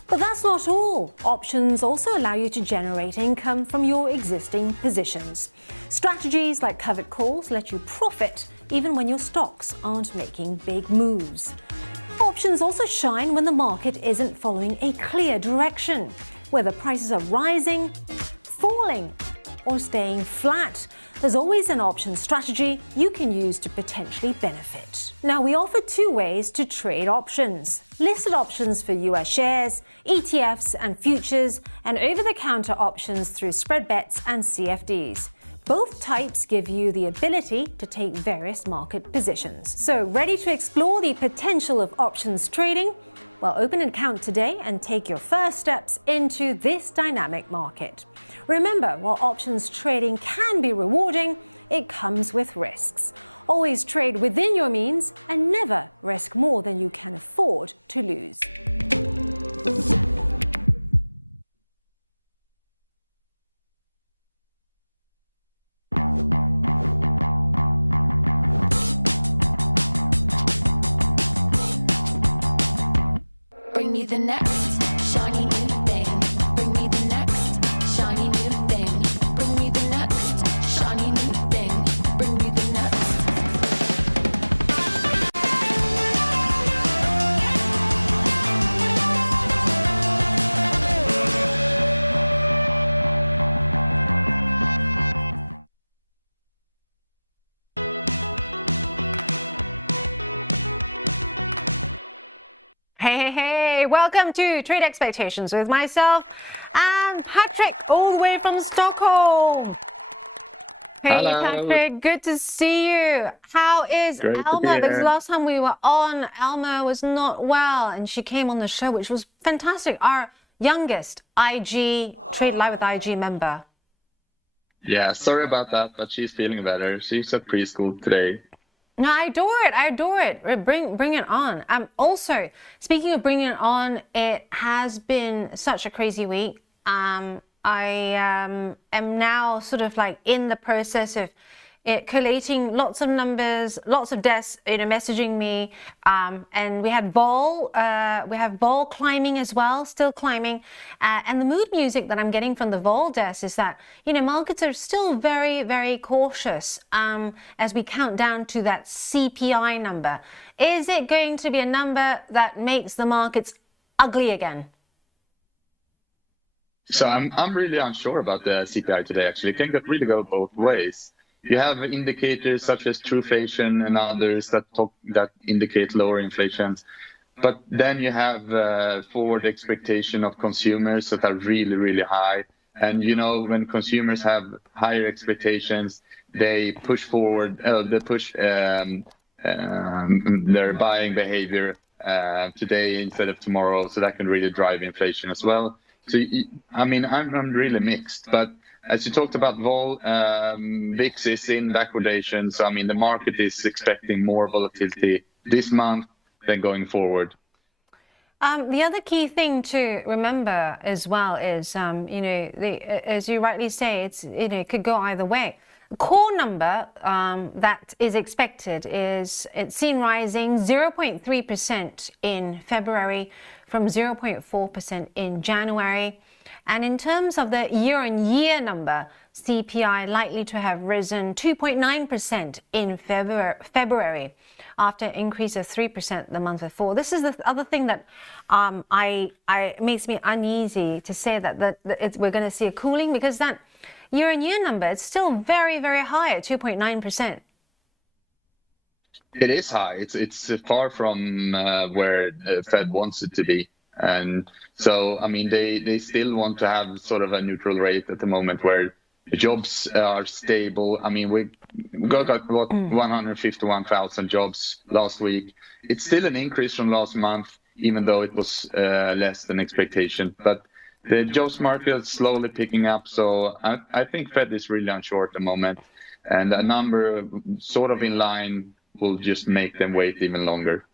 But that's not all. Options also allow you to generate income from your existing positions. Strategies like covered calls let you profit even when your stocks aren't making big moves. Options also shine when the market isn't following a clear direction, whether prices are rising, falling, or staying flat. There's always an option strategy you can use to potentially benefit. Now, we offer 2 ways to trade options: listed options for US shares, ETFs and futures, and over-the-counter options through spread bets and CFDs. Both types give you the ability to take various market positions. So, ready to explore the potential of options trading? Well, open an account today and take your first steps into this dynamic market. Remember, while options trading can be rewarding, it comes with risks. Always trade within your means and never risk more than you can afford to lose. Bring me the next shiny new thing. Bring me the next shiny new thing. Bring me the next shiny new thing. Bring me the next. Hey, welcome to Trade Expectations with myself and Patrick, all the way from Stockholm. Hey, Hello. Patrick, good to see you. How is Great to be Alma? Because here. last time we were on, Alma was not well and she came on the show, which was fantastic. Our youngest IG, Trade Live with IG member. Yeah, sorry about that, but she's feeling better. She's at preschool today. No, I adore it. I adore it. Bring it on. Also, speaking of bringing it on, it has been such a crazy week. I am now sort of like in the process of collating lots of numbers, lots of desks, messaging me, and we have Vol climbing as well, still climbing, and the mood music that I'm getting from the Vol desk is that markets are still very, very cautious as we count down to that CPI number. Is it going to be a number that makes the markets ugly again? So I'm really unsure about the CPI today, actually. It can really go both ways. You have indicators such as Truflation and others that indicate lower inflation. But then you have forward expectation of consumers that are really, really high. And, when consumers have higher expectations, they push forward, their buying behavior today instead of tomorrow. So that can really drive inflation as well. So, I'm really mixed. But as you talked about Vol, VIX is in backwardation. So, the market is expecting more volatility this month than going forward. The other key thing to remember as well is, as you rightly say, it could go either way. The core number that is expected it's seen rising 0.3% in February from 0.4% in January. And in terms of the year-on-year number, CPI likely to have risen 2.9% in February after an increase of 3% the month before. This is the other thing that makes me uneasy to say that we're going to see a cooling, because that year-on-year number is still very, very high at 2.9%. It is high. It's far from where the Fed wants it to be. And so, they still want to have sort of a neutral rate at the moment where the jobs are stable. We got 151,000 jobs last week. It's still an increase from last month, even though it was less than expectation. But the jobs market is slowly picking up. So I think Fed is really unsure at the moment. And a number sort of in line will just make them wait even longer.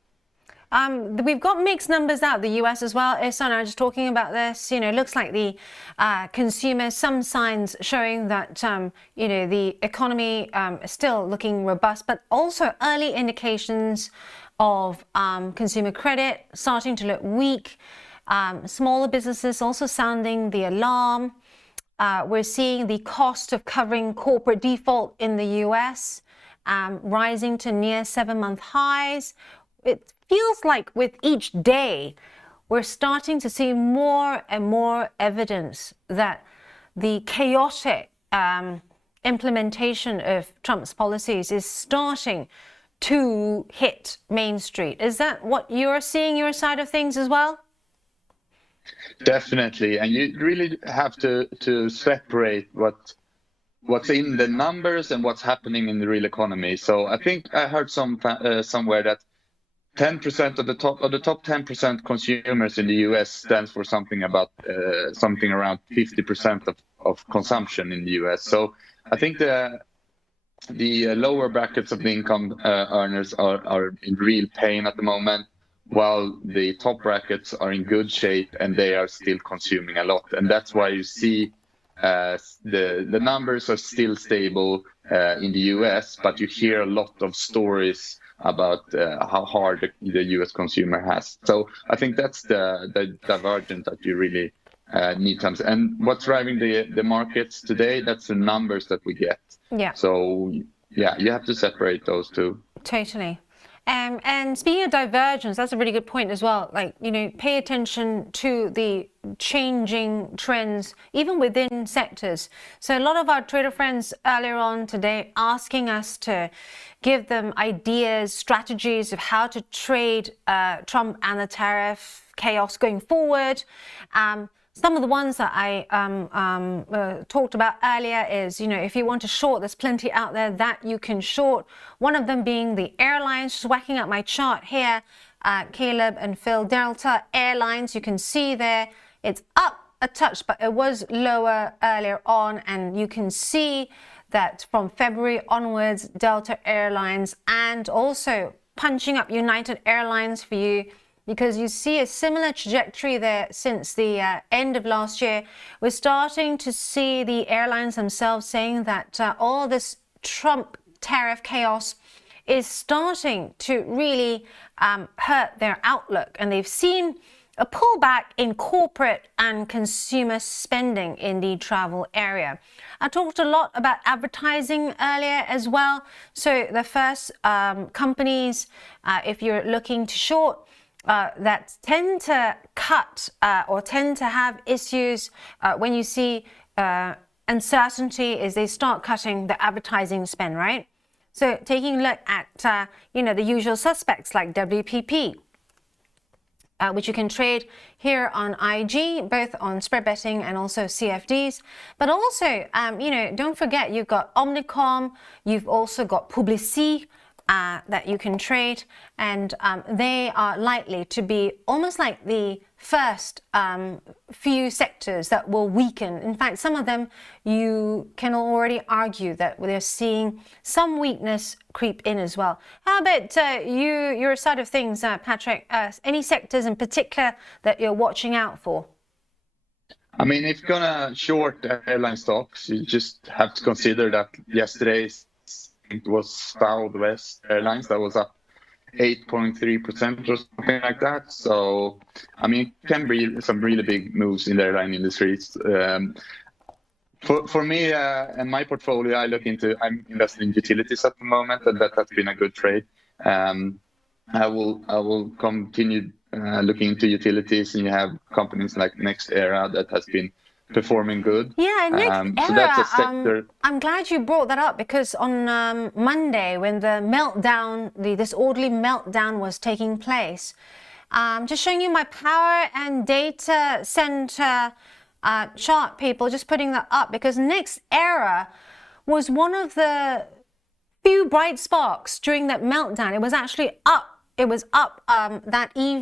We've got mixed numbers out of the US as well. Issa and I were just talking about this. It looks like the consumer, some signs showing that, the economy is still looking robust, but also early indications of consumer credit starting to look weak. Smaller businesses also sounding the alarm. We're seeing the cost of covering corporate default in the US rising to near 7-month highs. It feels like with each day, we're starting to see more and more evidence that the chaotic implementation of Trump's policies is starting to hit Main Street. Is that what you're seeing your side of things as well? Definitely. And you really have to separate what's in the numbers and what's happening in the real economy. So I think I heard somewhere that 10% of the top 10% consumers in the US stands for something around 50% of consumption in the US. So I think the lower brackets of the income earners are in real pain at the moment, while the top brackets are in good shape and they are still consuming a lot. And that's why you see the numbers are still stable in the US, but you hear a lot of stories about how hard the US consumer has. So I think that's the divergence that you really need to understand. And what's driving the markets today, that's the numbers that we get. Yeah. So yeah, you have to separate those two. Totally. And speaking of divergence, that's a really good point as well. Pay attention to the changing trends, even within sectors. So a lot of our trader friends earlier on today asking us to give them ideas, strategies of how to trade Trump and the tariff chaos going forward. Some of the ones that I talked about earlier is, if you want to short, there's plenty out there that you can short. One of them being the airlines. Just whacking up my chart here, Caleb and Phil. Delta Airlines, you can see there, it's up a touch, but it was lower earlier on, and you can see that from February onwards, Delta Airlines and also punching up United Airlines for you, because you see a similar trajectory there since the end of last year. We're starting to see the airlines themselves saying that all this Trump tariff chaos is starting to really hurt their outlook, and they've seen a pullback in corporate and consumer spending in the travel area. I talked a lot about advertising earlier as well. So the first companies, if you're looking to short, that tend to cut or tend to have issues when you see uncertainty, is they start cutting the advertising spend, right? So taking a look at, the usual suspects like WPP, which you can trade here on IG, both on spread betting and also CFDs. But also, don't forget, you've got Omnicom, you've also got Publicis that you can trade, and they are likely to be almost like the first few sectors that will weaken. In fact, some of them you can already argue that they're seeing some weakness creep in as well. How about your side of things, Patrick? Any sectors in particular that you're watching out for? I mean, if you're gonna short airline stocks, you just have to consider that yesterday's it was Southwest Airlines that was up 8.3% or something like that. So, I mean, it can be some really big moves in the airline industries. For me and my portfolio, I'm invested in utilities at the moment, and that has been a good trade. I will continue looking into utilities, and you have companies like NextEra that has been performing good. Yeah, NextEra. So that's a sector. I'm glad you brought that up, because on Monday, when the meltdown, this orderly meltdown was taking place, just showing you my power and data center chart, people, just putting that up, because NextEra was one of the few bright sparks during that meltdown. It was actually up. It was up that evening.